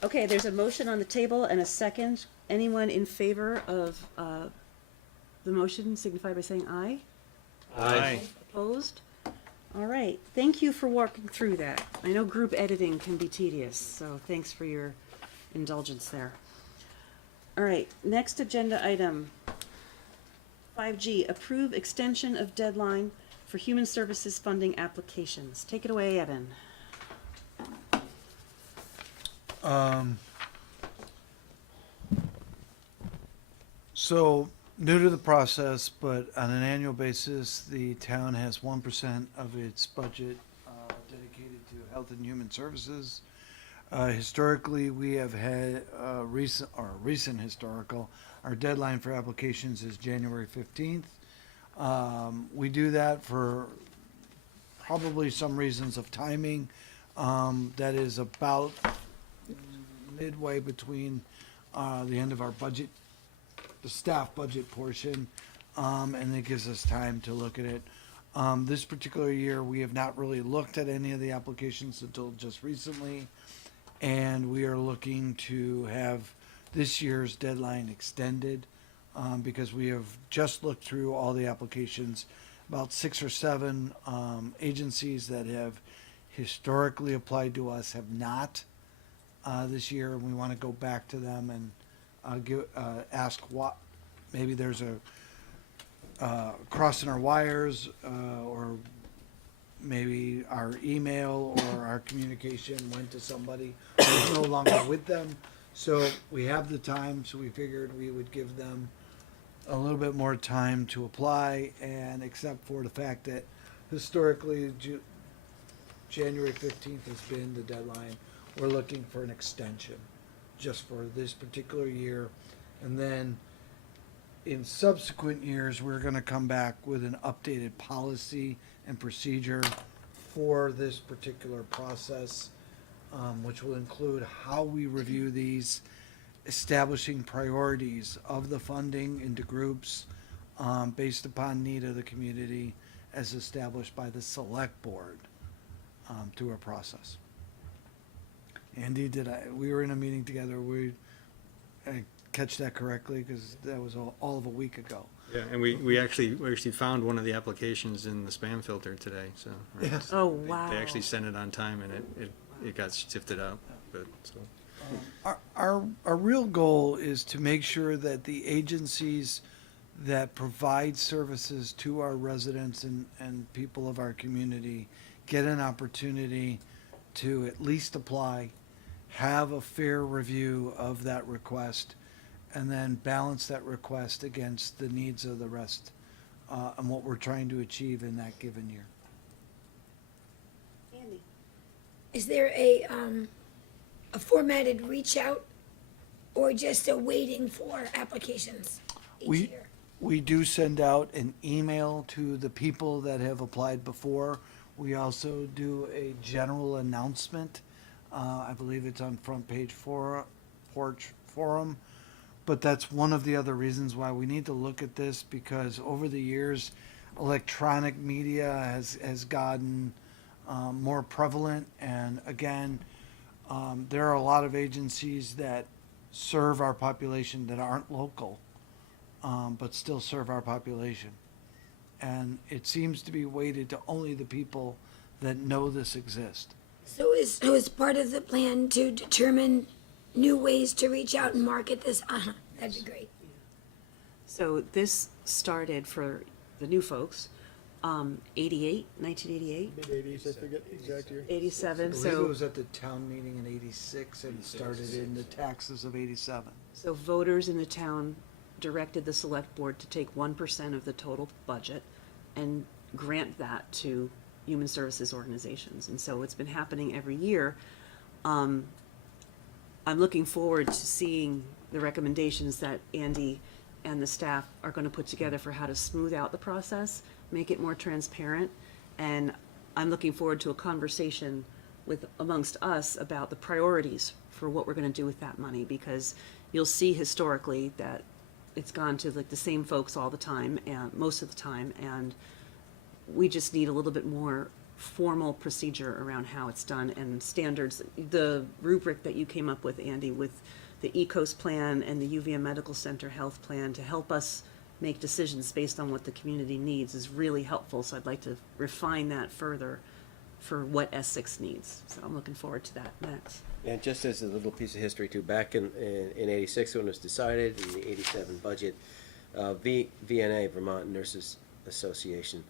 Okay, there's a motion on the table and a second. Anyone in favor of the motion signify by saying aye. Aye. Opposed? All right, thank you for walking through that. I know group editing can be tedious, so thanks for your indulgence there. All right, next agenda item, 5G, approve extension of deadline for human services funding applications. Take it away, Evan. So, new to the process, but on an annual basis, the town has 1% of its budget dedicated to health and human services. Historically, we have had recent historical, our deadline for applications is January 15th. We do that for probably some reasons of timing. That is about midway between the end of our budget, the staff budget portion, and it gives us time to look at it. This particular year, we have not really looked at any of the applications until just recently, and we are looking to have this year's deadline extended because we have just looked through all the applications. About 6 or 7 agencies that have historically applied to us have not this year, and we want to go back to them and ask what, maybe there's a crossing our wires, or maybe our email or our communication went to somebody who's no longer with them. So we have the time, so we figured we would give them a little bit more time to apply, and except for the fact that historically January 15th has been the deadline, we're looking for an extension just for this particular year. And then in subsequent years, we're going to come back with an updated policy and procedure for this particular process, which will include how we review these, establishing priorities of the funding into groups based upon need of the community as established by the select board through a process. Andy, we were in a meeting together, I catch that correctly? Because that was all of a week ago. Yeah, and we actually found one of the applications in the spam filter today, so. Right, Yeah. so Oh, wow. They actually sent it on time and it got sifted out, but, so. Our real goal is to make sure that the agencies that provide services to our residents and people of our community get an opportunity to at least apply, have a fair review of that request, and then balance that request against the needs of the rest and what we're trying to achieve in that given year. Andy. Is there a formatted reach out or just a waiting for applications each year? We do send out an email to the people that have applied before. We also do a general announcement. I believe it's on Front Page Porch Forum. But that's one of the other reasons why we need to look at this, because over the years, electronic media has gotten more prevalent. And again, there are a lot of agencies that serve our population that aren't local, but still serve our population. And it seems to be weighted to only the people that know this exists. So is part of the plan to determine new ways to reach out and market this? That'd be great. So this started for the new folks, 1988? Mid-80s, I forget the exact year. 87, I believe so. it was at the town meeting in 86 and started in the taxes of 87. So voters in the town directed the select board to take 1% of the total budget and grant that to human services organizations. And so it's been happening every year. I'm looking forward to seeing the recommendations that Andy and the staff are going to put together for how to smooth out the process, make it more transparent. And I'm looking forward to a conversation amongst us about the priorities for what we're going to do with that money, because you'll see historically that it's gone to like the same folks all the time and most of the time, and we just need a little bit more formal procedure around how it's done and standards. The rubric that you came up with, Andy, with the ECOS plan and the UVM Medical Center health plan to help us make decisions based on what the community needs is really helpful. So I'd like to refine that further for what Essex needs. So I'm looking forward to that next. And just as a little piece of history too, back in 86 when it was decided, in the 87 budget, VNA, Vermont Nurses Association,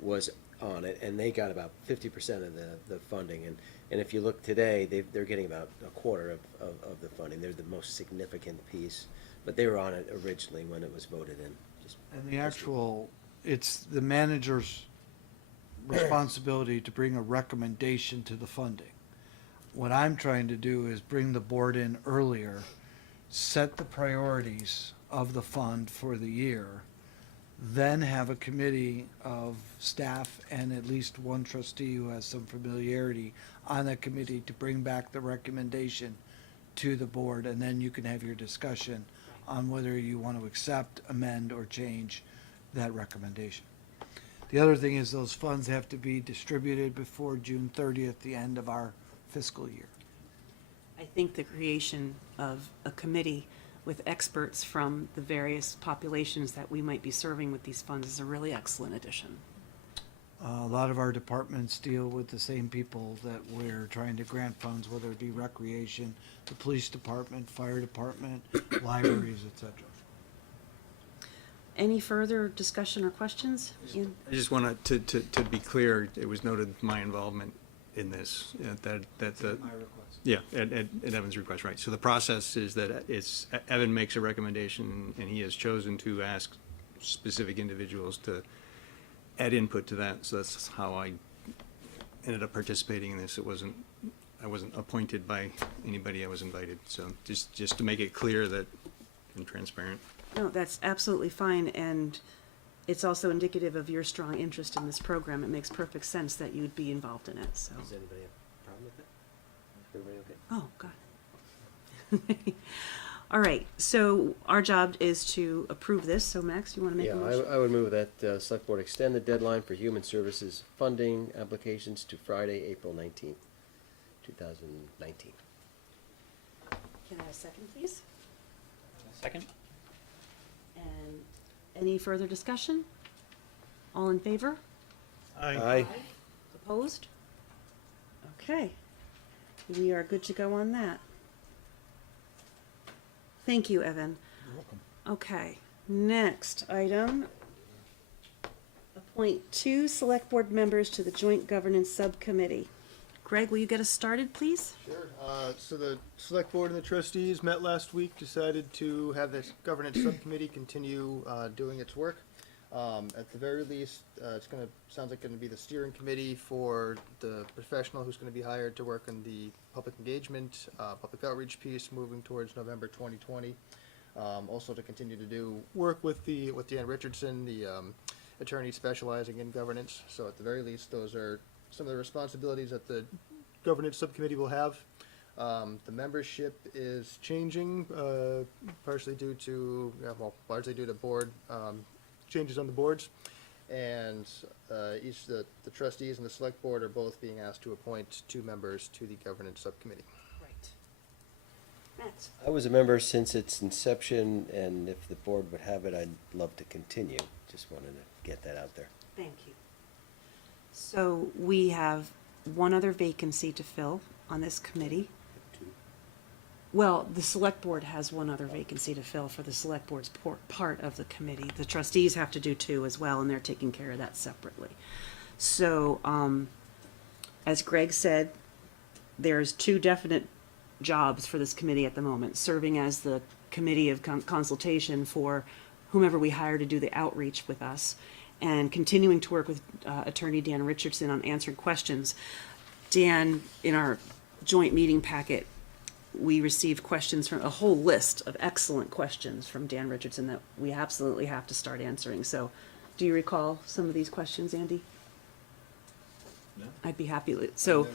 was on it, and they got about 50% of the funding. And if you look today, they're getting about a quarter of the funding. They're the most significant piece, but they were on it originally when it was voted in. And the actual, it's the manager's responsibility to bring a recommendation to the funding. What I'm trying to do is bring the board in earlier, set the priorities of the fund for the year, then have a committee of staff and at least one trustee who has some familiarity on that committee to bring back the recommendation to the board, and then you can have your discussion on whether you want to accept, amend, or change that recommendation. The other thing is those funds have to be distributed before June 30th, the end of our fiscal year. I think the creation of a committee with experts from the various populations that we might be serving with these funds is a really excellent addition. A lot of our departments deal with the same people that we're trying to grant funds, whether it be recreation, the police department, fire department, libraries, etc. Any further discussion or questions? Ian? I just want to be clear, it was noted my involvement in this, that the. My request. Yeah, at Evan's request, right. So the process is that Evan makes a recommendation, and he has chosen to ask specific individuals to add input to that. So that's how I ended up participating in this. I wasn't appointed by anybody, I was invited. So just to make it clear that I'm transparent. No, that's absolutely fine, and it's also indicative of your strong interest in this program. It makes perfect sense that you'd be involved in it, so. Does anybody have a problem with that? Everybody okay? Oh, God. All right, so our job is to approve this, so Max, you want to make a motion? I would move that Select Board extend the deadline for human services funding applications to Friday, April 19th, 2019. Can I have a second, please? Second? And any further discussion? All in favor? Aye. Opposed? Okay. We are good to go on that. Thank you, Evan. You're welcome. Okay, next item. Appoint 2 select board members to the joint governance subcommittee. Greg, will you get us started, please? Sure. So the select board and the trustees met last week, decided to have this governance subcommittee continue doing its work. At the very least, sounds like gonna be the steering committee for the professional who's gonna be hired to work on the public engagement, public outreach piece moving towards November 2020. Also to continue to do work with Dan Richardson, the attorney specializing in governance. So at the very least, those are some of the responsibilities that the governance subcommittee will have. The membership is changing, partially due to, largely due to board changes on the boards. And each the trustees and the select board are both being asked to appoint 2 members to the governance subcommittee. Right. Max? I was a member since its inception, and if the board would have it, I'd love to continue. Just wanted to get that out there. Thank you. So we have one other vacancy to fill on this committee. Well, the select board has one other vacancy to fill for the select board's part of the committee. The trustees have to do 2 as well, and they're taking care of that separately. So, as Greg said, there's 2 definite jobs for this committee at the moment, serving as the committee of consultation for whomever we hire to do the outreach with us, and continuing to work with attorney Dan Richardson on answering questions. Dan, in our joint meeting packet, we received questions from a whole list of excellent questions from Dan Richardson that we absolutely have to start answering. So do you recall some of these questions, Andy? No. I'd be happy to. So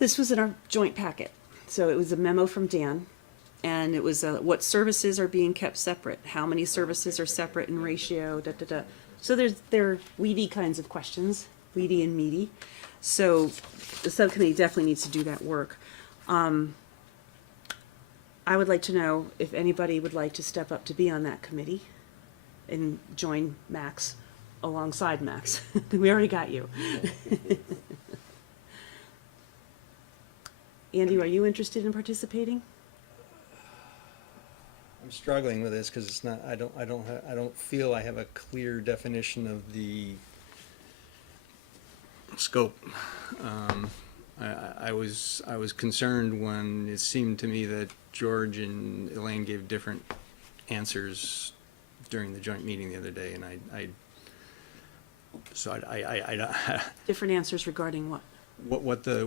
this was in our joint packet. So it was a memo from Dan, and it was what services are being kept separate, how many services are separate in ratio, So they're weedy kinds of questions, weedy and meaty. So the subcommittee definitely needs to do that work. I would like to know if anybody would like to step up to be on that committee and join Max alongside Max. We already got you. Andy, are you interested in participating? I'm struggling with this because it's not. I don't feel I have a clear definition of the Scope. I was concerned when it seemed to me that George and Elaine gave different answers during the joint meeting the other day, and I Different answers regarding what? what the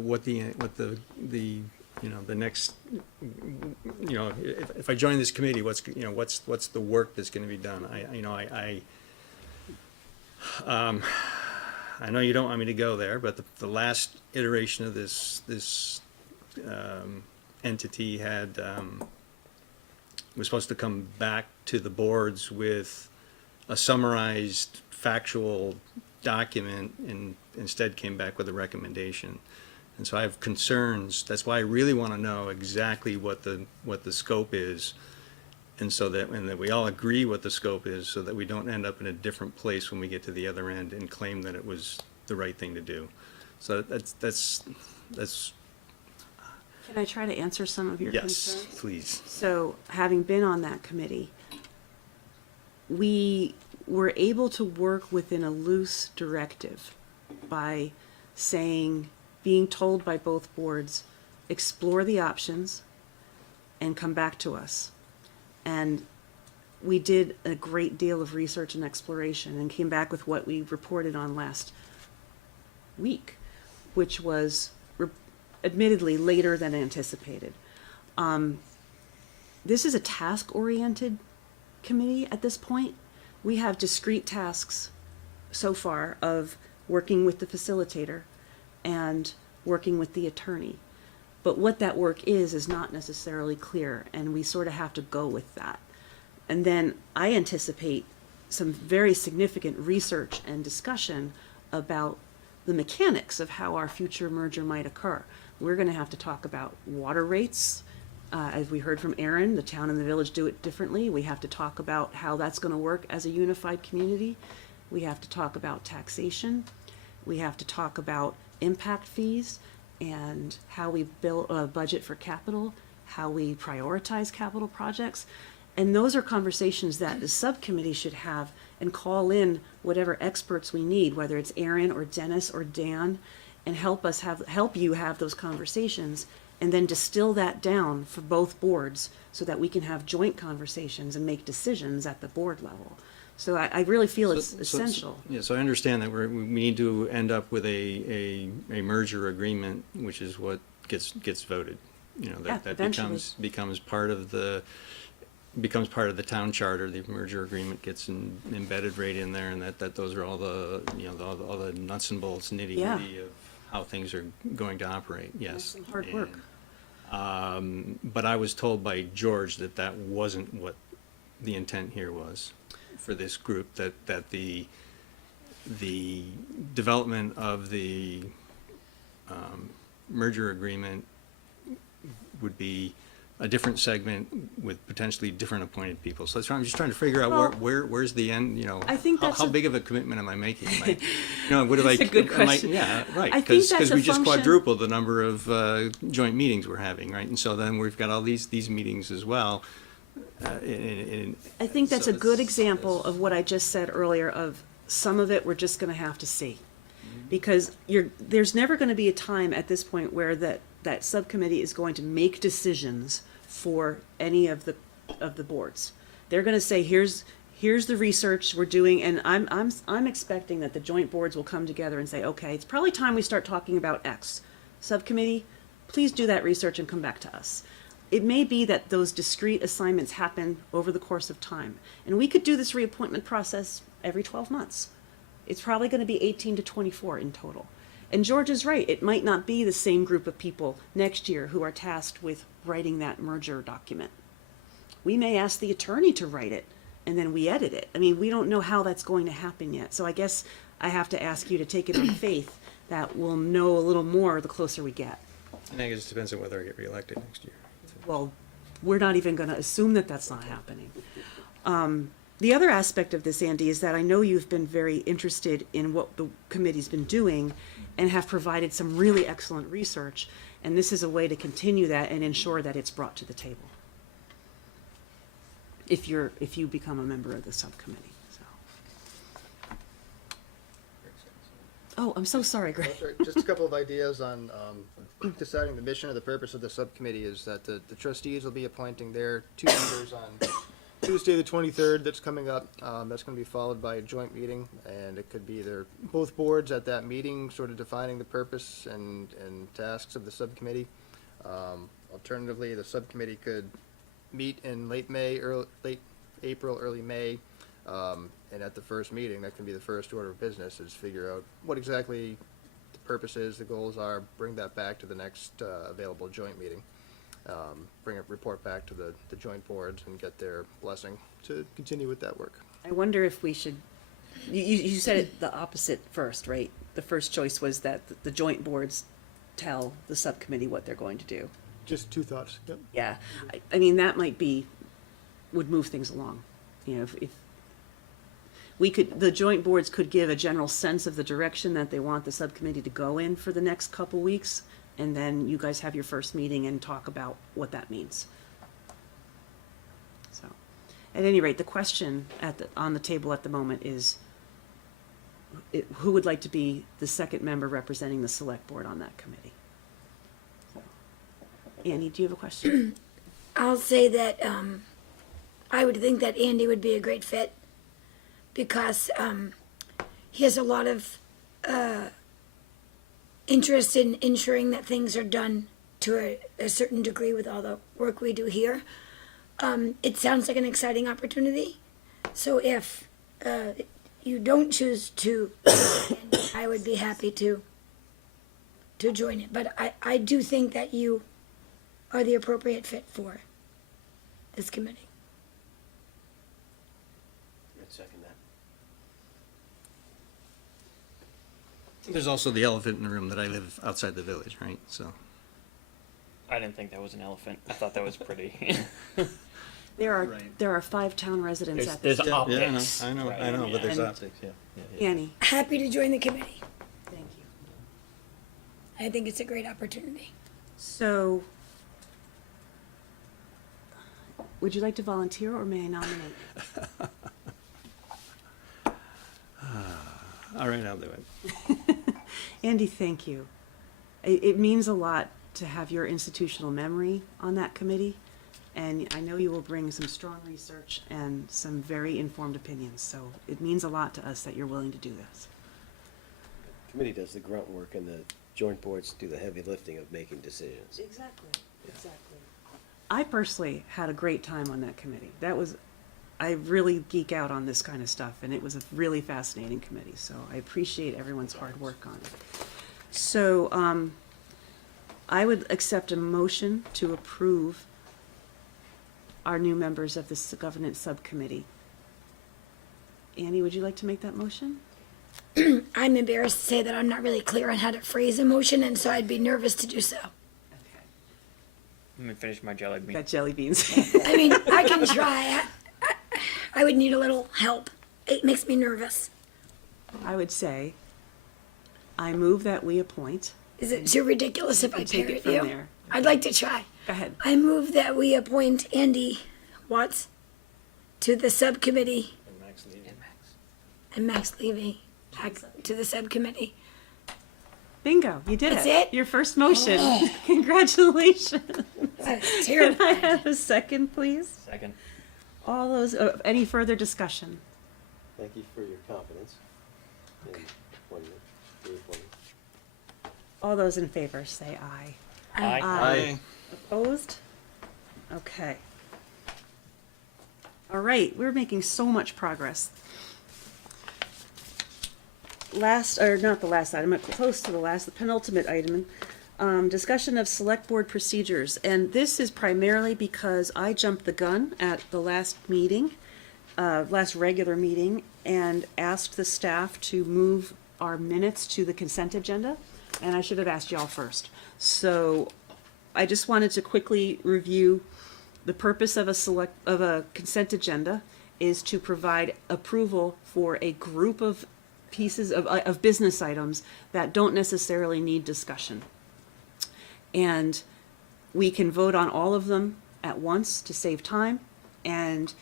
you know, the next, you know, if I join this committee, what's the work that's going to be done? I know you don't want me to go there, but the last iteration of this entity was supposed to come back to the boards with a summarized factual document, and instead came back with a recommendation. And so I have concerns. That's why I really want to know exactly what the scope is, and that we all agree what the scope is, so that we don't end up in a different place when we get to the other end and claim that it was the right thing to do. So that's. Can I try to answer some of your Yes, concerns? please. So, having been on that committee, we were able to work within a loose directive by being told by both boards, explore the options and come back to us. And we did a great deal of research and exploration and came back with what we reported on last week, which was admittedly later than anticipated. This is a task-oriented committee at this point. We have discrete tasks so far of working with the facilitator and working with the attorney. But what that work is not necessarily clear, and we sort of have to go with that. And then I anticipate some very significant research and discussion about the mechanics of how our future merger might occur. We're going to have to talk about water rates. As we heard from Aaron, the town and the village do it differently. We have to talk about how that's going to work as a unified community. We have to talk about taxation. We have to talk about impact fees and how we build a budget for capital, how we prioritize capital projects. And those are conversations that the subcommittee should have and call in whatever experts we need, whether it's Aaron or Dennis or Dan, and help you have those conversations, and then distill that down for both boards so that we can have joint conversations and make decisions at the board level. So I really feel it's essential. Yeah, so I understand that we need to end up with a merger agreement, which is what gets voted. You know, that eventually becomes part of the town charter. The merger agreement gets embedded right in there, and that those are all the all the nuts and bolts, nitty gritty of how things are going to operate. Yes, some hard work. But I was told by George that wasn't what the intent here was for this group. That the development of the merger agreement would be a different segment with potentially different appointed people. So that's why I'm just trying to figure out where's the end, you know, I think how big of a commitment am I making? What That's a good question. Yeah, right. I think that's Because a we just function- quadrupled the number of joint meetings we're having, right? And so then we've got all these meetings as well. I think that's so a good it's- example of what I just said earlier, of some of it we're just going to have to see. Because there's never going to be a time at this point where that subcommittee is going to make decisions for any of the boards. They're going to say, here's the research we're doing, and I'm expecting that the joint boards will come together and say, okay, it's probably time we start talking about X. Subcommittee, please do that research and come back to us. It may be that those discrete assignments happen over the course of time, and we could do this reappointment process every 12 months. It's probably going to be 18 to 24 in total. And George is right. It might not be the same group of people next year who are tasked with writing that merger document. We may ask the attorney to write it, and then we edit it. I mean, we don't know how that's going to happen yet. So I guess I have to ask you to take it on faith that we'll know a little more the closer we get. I think it just depends on whether I get reelected next year. Well, we're not even going to assume that that's not happening. The other aspect of this, Andy, is that I know you've been very interested in what the committee's been doing and have provided some really excellent research, and this is a way to continue that and ensure that it's brought to the table if you become a member of the subcommittee. So. Oh, I'm so sorry, Greg. That's right. Just a couple of ideas on deciding the mission or the purpose of the subcommittee is that the trustees will be appointing their 2 members on Tuesday, the 23rd, that's coming up. That's going to be followed by a joint meeting, and it could be either both boards at that meeting, sort of defining the purpose and tasks of the subcommittee. Alternatively, the subcommittee could meet in late April, early May, and at the first meeting, that can be the first order of business, is figure out what exactly the purpose is, the goals are, bring that back to the next available joint meeting. Bring a report back to the joint boards and get their blessing to continue with that work. I wonder if we should, you said it the opposite first, right? The first choice was that the joint boards tell the subcommittee what they're going to do. Just 2 thoughts. Yep. Yeah, I mean, that would move things along. You know, if we could, the joint boards could give a general sense of the direction that they want the subcommittee to go in for the next couple weeks, and then you guys have your first meeting and talk about what that means. So, at any rate, the question on the table at the moment is, who would like to be the second member representing the select board on that committee? Annie, do you have a question? I'll say that I would think that Andy would be a great fit because he has a lot of interest in ensuring that things are done to a certain degree with all the work we do here. It sounds like an exciting opportunity. So if you don't choose to, I would be happy to join it. But I do think that you are the appropriate fit for this committee. I'd second that. There's also the elephant in the room that I live outside the village, right? So I didn't think that was an elephant. I thought that was pretty. There are Right. there are 5 town residents at this. There's optics. I know, right? but there's And- optics, yeah. Annie, Happy to join the committee. thank you. I think it's a great opportunity. So, would you like to volunteer, or may I nominate? All right, I'll do it. Andy, thank you. It means a lot to have your institutional memory on that committee, and I know you will bring some strong research and some very informed opinions, so it means a lot to us that you're willing to do this. The committee does the grunt work and the joint boards do the heavy lifting of making decisions. Exactly, exactly. I personally had a great time on that committee. I really geek out on this kind of stuff, and it was a really fascinating committee, so I appreciate everyone's hard work on it. So, I would accept a motion to approve our new members of this governance subcommittee. Annie, would you like to make that motion? I'm embarrassed to say that I'm not really clear on how to phrase a motion, and so I'd be nervous to do so. Let me finish my jelly bean. Got jelly beans. I mean, I can try. I would need a little help. It makes me nervous. I would say, I move that we appoint. Is it too ridiculous if I Take parrot it from you? there. I'd like to try. Go ahead. I move that we appoint Andy Watts to the subcommittee and Max Levy back to the subcommittee. Bingo, you did That's it. it? Your first motion. Congratulations. That's Can I terrible. have a second, please? Second. All those, any further discussion? Thank you for your confidence in appointment, your appointment. All those in favor, say aye. Aye. Aye. Opposed? Okay. All right, we're making so much progress. Last, or not the last item, but close to the last, the penultimate item, discussion of select board procedures. And this is primarily because I jumped the gun at the last meeting, last regular meeting, and asked the staff to move our minutes to the consent agenda. And I should have asked y'all first. So I just wanted to quickly review the purpose of a consent agenda is to provide approval for a group of pieces of business items that don't necessarily need discussion. And we can vote on all of them at once to save time, and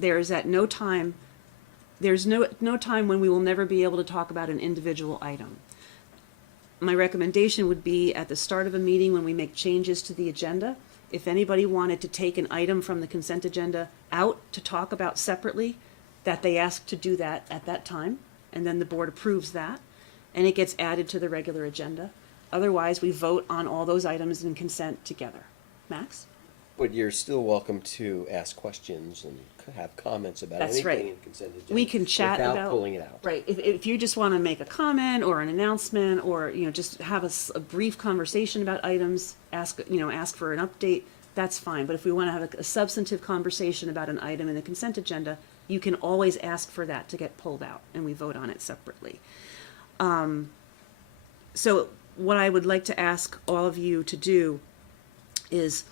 there is at no time there's no time when we will never be able to talk about an individual item. My recommendation would be at the start of a meeting when we make changes to the agenda, if anybody wanted to take an item from the consent agenda out to talk about separately, that they ask to do that at that time, and then the board approves that, and it gets added to the regular agenda. Otherwise, we vote on all those items in consent together. Max? But you're still welcome to ask questions and have comments about That's anything right. in consent agenda. We can chat about. Without pulling it out. Right, if you just want to make a comment or an announcement, or, just have a brief conversation about items, ask for an update, that's fine. But if we want to have a substantive conversation about an item in the consent agenda, you can always ask for that to get pulled out, and we vote on it separately. So what I would like to ask all of you to do is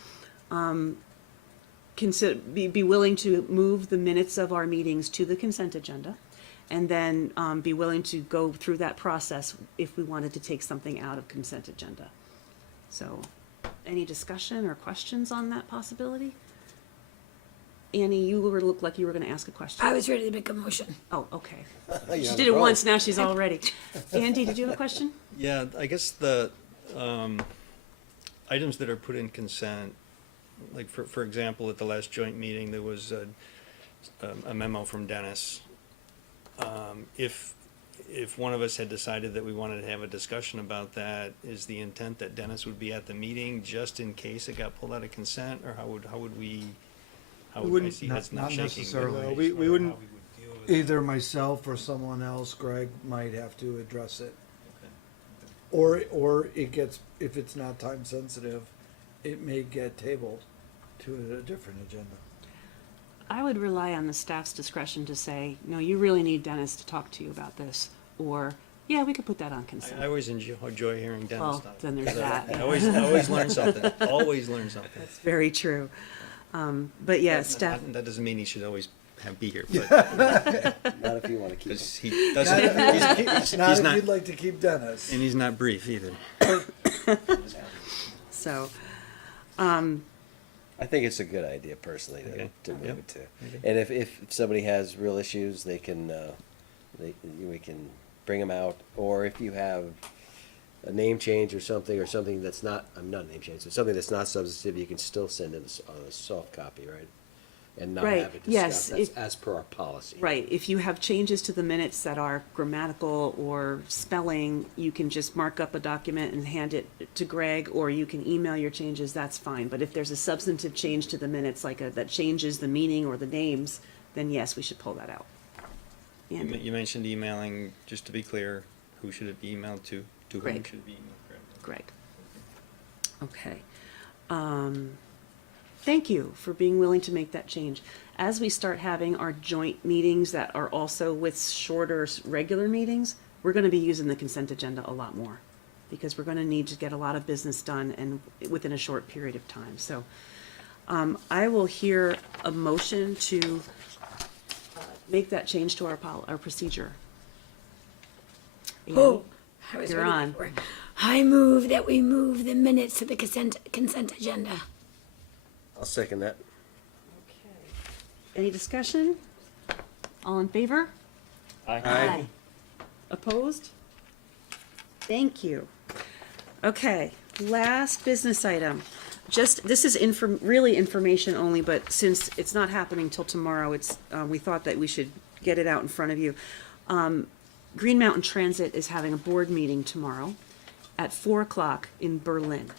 be willing to move the minutes of our meetings to the consent agenda, and then be willing to go through that process if we wanted to take something out of consent agenda. So, any discussion or questions on that possibility? Annie, you looked like you were going to ask a question. I was ready to make a motion. Oh, okay. You're She on did a it roll. once, now she's all ready. Andy, did you have a question? Yeah, I guess the items that are put in consent, like for example, at the last joint meeting, there was a memo from Dennis. If one of us had decided that we wanted to have a discussion about that, is the intent that Dennis would be at the meeting just in case it got pulled out of consent, or how would we? How would I see heads Not shaking? necessarily. How We wouldn't, we would deal with that. either myself or someone else, Greg, might have to address it. Or it gets, if it's not time sensitive, it may get tabled to a different agenda. I would rely on the staff's discretion to say, no, you really need Dennis to talk to you about this, or, yeah, we could put that on consent. I always enjoy hearing Dennis Well, talk. then there's that. I always learn something. Always learn something. That's very true. But yeah, staff, That doesn't mean he should always be here, but Not if you want to keep because it. he doesn't. He's Not if not, you'd like to keep Dennis. and he's not brief either. so, I think it's a good idea personally Okay. to move Yep. it to. And if somebody has real issues, we can bring them out. Or if you have a name change or something that's not, not name change, so something that's not substantive, you can still send it on a soft copy, right? And not Right, have it yes, discussed. That's if- as per our policy. right, if you have changes to the minutes that are grammatical or spelling, you can just mark up a document and hand it to Greg, or you can email your changes, that's fine. But if there's a substantive change to the minutes, that changes the meaning or the names, then yes, we should pull that out. Andy? You mentioned emailing. Just to be clear, who should it be emailed to? To whom Greg. should it be emailed? Greg. Okay. Thank you for being willing to make that change. As we start having our joint meetings that are also with shorter regular meetings, we're going to be using the consent agenda a lot more, because we're going to need to get a lot of business done and within a short period of time. So I will hear a motion to make that change to our procedure. Oh, I was You're ready on. for it. I move that we move the minutes to the consent agenda. I'll second that. Any discussion? All in favor? Aye. Opposed? Thank you. Okay, last business item. This is really information only, but since it's not happening till tomorrow, we thought that we should get it out in front of you. Green Mountain Transit is having a board meeting tomorrow at 4:00 in Berlin,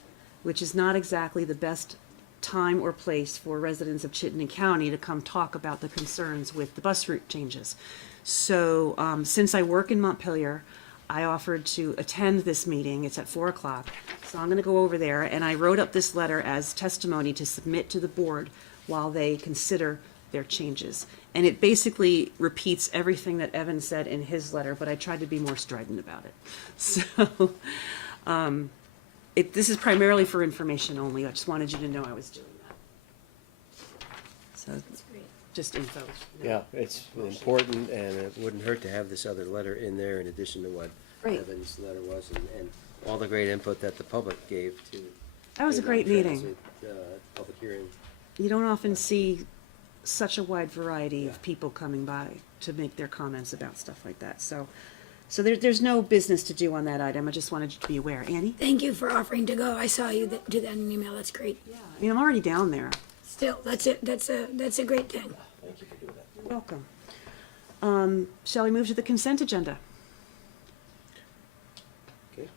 which is not exactly the best time or place for residents of Chittenden County to come talk about the concerns with the bus route changes. So since I work in Montpelier, I offered to attend this meeting. It's at 4:00. So I'm going to go over there, and I wrote up this letter as testimony to submit to the board while they consider their changes. And it basically repeats everything that Evan said in his letter, but I tried to be more strident about it. So this is primarily for information only. I just wanted you to know I was doing that. So just info. Yeah, it's important, and it wouldn't hurt to have this other letter in there in addition to what Right. Evan's letter was, and all the great input that the public gave to. That was a great meeting. Public hearing. You don't often see such a wide variety of people coming by to make their comments about stuff like that. So there's no business to do on that item. I just wanted you to be aware. Annie? Thank you for offering to go. I saw you do that in an email. That's great. Yeah. I mean, I'm already down there. Still, that's it. That's a great thing. Thank you for doing that. You're welcome. Shall we move to the consent agenda? Okay.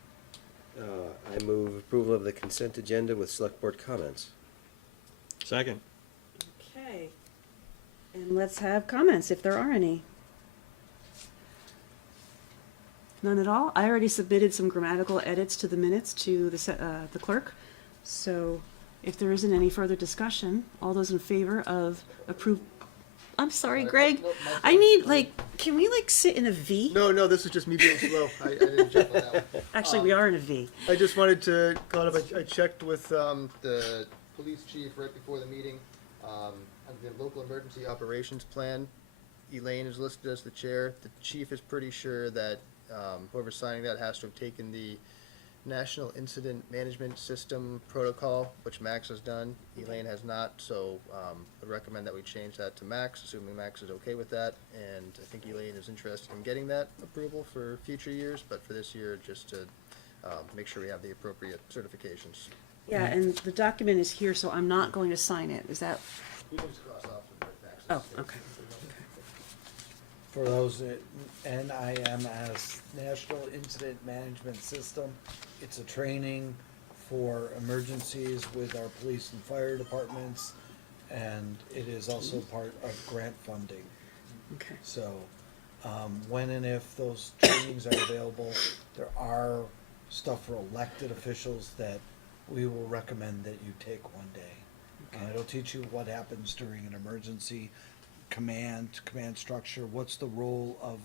I move approval of the consent agenda with select board comments. Second. Okay. And let's have comments if there are any. None at all? I already submitted some grammatical edits to the minutes to the clerk. So if there isn't any further discussion, all those in favor of approve, I'm sorry, Greg. I need, can we sit in a V? No, this is just me being slow. I didn't jump on that one. Actually, we are in a V. I just wanted to call up, I checked with the police chief right before the meeting. On the local emergency operations plan, Elaine is listed as the chair. The chief is pretty sure that whoever's signing that has to have taken the National Incident Management System protocol, which Max has done. Elaine has not, so I recommend that we change that to Max, assuming Max is okay with that. And I think Elaine is interested in getting that approval for future years, but for this year, just to make sure we have the appropriate certifications. Yeah, and the document is here, so I'm not going to sign it. Is that, You can just cross off with Max. oh, okay. For those that NIMS, National Incident Management System, it's a training for emergencies with our police and fire departments, and it is also part of grant funding. Okay. So, when and if those trainings are available, there are stuff for elected officials that we will recommend that you take one day. It'll teach you what happens during an emergency, command structure, what's the role of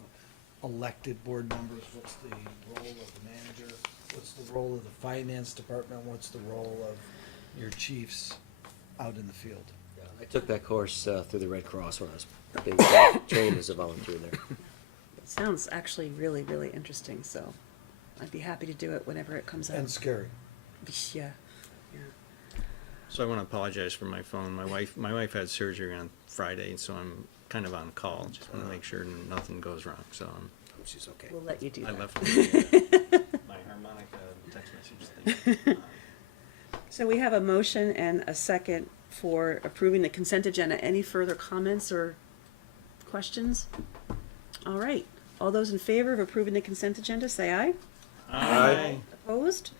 elected board members, what's the role of the manager, what's the role of the finance department, what's the role of your chiefs out in the field. Yeah, I took that course through the Red Cross when I was being trained as a volunteer there. It sounds actually really, really interesting, so I'd be happy to do it whenever it comes out. And scary. Yeah. So I want to apologize for my phone. My wife had surgery on Friday, so I'm kind of on call. Just want to make sure nothing goes wrong. So She's okay. We'll let you do I that. left my harmonica text message thing. So we have a motion and a second for approving the consent agenda. Any further comments or questions? All right. All those in favor of approving the consent agenda, say aye. Aye. Opposed?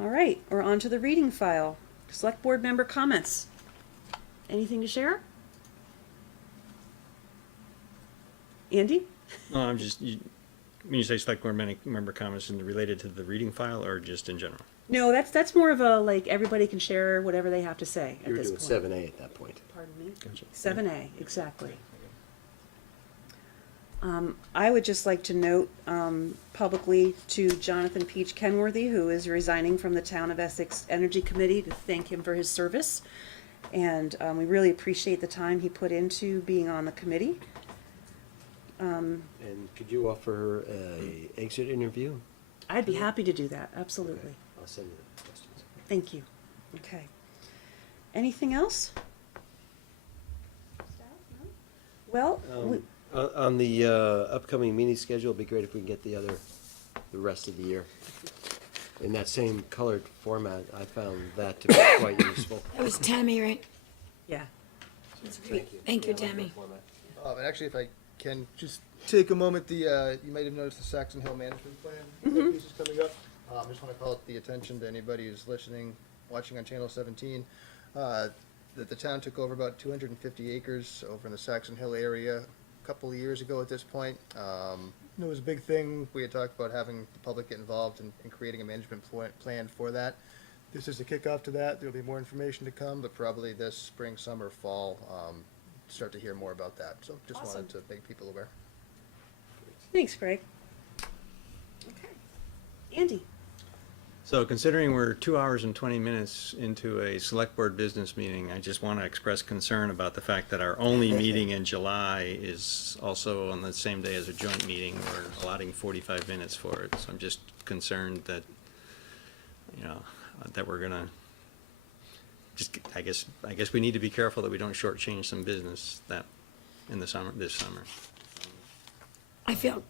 All right, we're on to the reading file. Select board member comments. Anything to share? Andy? No, I'm just, when you say select board member comments, and related to the reading file or just in general? No, that's more of a, everybody can share whatever they have to say You at were this doing point. 7A at that point. Pardon me? Gotcha. 7A, exactly. I would just like to note publicly to Jonathan Peach Kenworthy, who is resigning from the Town of Essex Energy Committee, to thank him for his service. And we really appreciate the time he put into being on the committee. And could you offer a exit interview? I'd be happy to do that, absolutely. Okay. I'll send you the questions. Thank you. Okay. Anything else? Well, On the upcoming meeting schedule, it'd be great if we can get the rest of the year in that same colored format. I found that to be quite useful. That was Tammy, right? yeah. That's great. Thank you, Tammy. And actually, if I can just take a moment, you might have noticed the Saxon Hill Management Plan piece is coming up. I just want to call it the attention to anybody who's listening, watching on Channel 17, that the town took over about 250 acres over in the Saxon Hill area a couple of years ago at this point. It was a big thing. We had talked about having the public get involved in creating a management plan for that. This is a kickoff to that. There'll be more information to come, but probably this spring, summer, fall, start to hear more about that. So just Awesome. wanted to make people aware. Thanks, Greg. Okay. Andy? So considering we're 2 hours and 20 minutes into a select board business meeting, I just want to express concern about the fact that our only meeting in July is also on the same day as a joint meeting. We're allotting 45 minutes for it. So I'm just concerned that, that we're going to just, I guess we need to be careful that we don't shortchange some business that, in the summer, this summer. I feel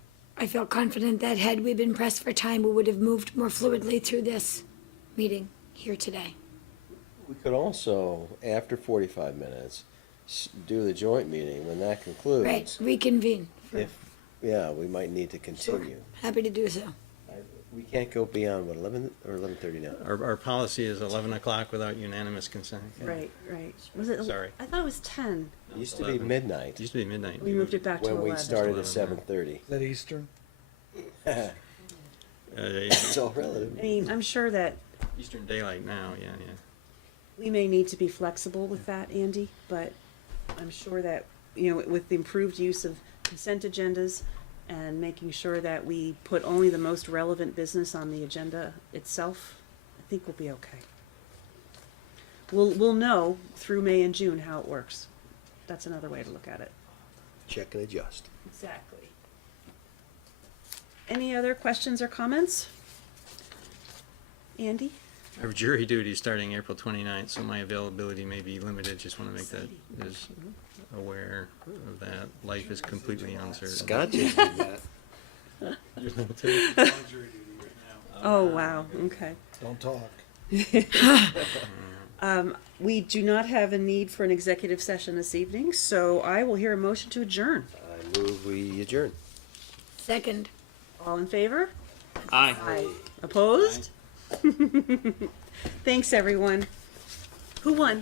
confident that had we been pressed for time, we would have moved more fluidly through this meeting here today. We could also, after 45 minutes, do the joint meeting. When that concludes. Right, reconvene. Yeah, we might need to continue. Happy to do so. We can't go beyond, what, 11 or 11:30 now? Our policy is 11 o'clock without unanimous consent. Right. Was it? Sorry. I thought it was 10. It used to be 11. midnight It used to be midnight. We moved it back to 11. when we started at 7:30. Is that Eastern? It's all relative. I mean, I'm sure that Eastern Daylight now, yeah. we may need to be flexible with that, Andy, but I'm sure that, with the improved use of consent agendas and making sure that we put only the most relevant business on the agenda itself, I think we'll be okay. We'll know through May and June how it works. That's another way to look at it. Check and adjust. Exactly. Any other questions or comments? Andy? I have jury duty starting April 29th, so my availability may be limited. Just want to make that as aware of that. Life is completely uncertain. Scott just did that. Oh, wow, okay. Don't talk. We do not have a need for an executive session this evening, so I will hear a motion to adjourn. I move we adjourn. Second. All in favor? Aye. Opposed? Thanks, everyone. Who won?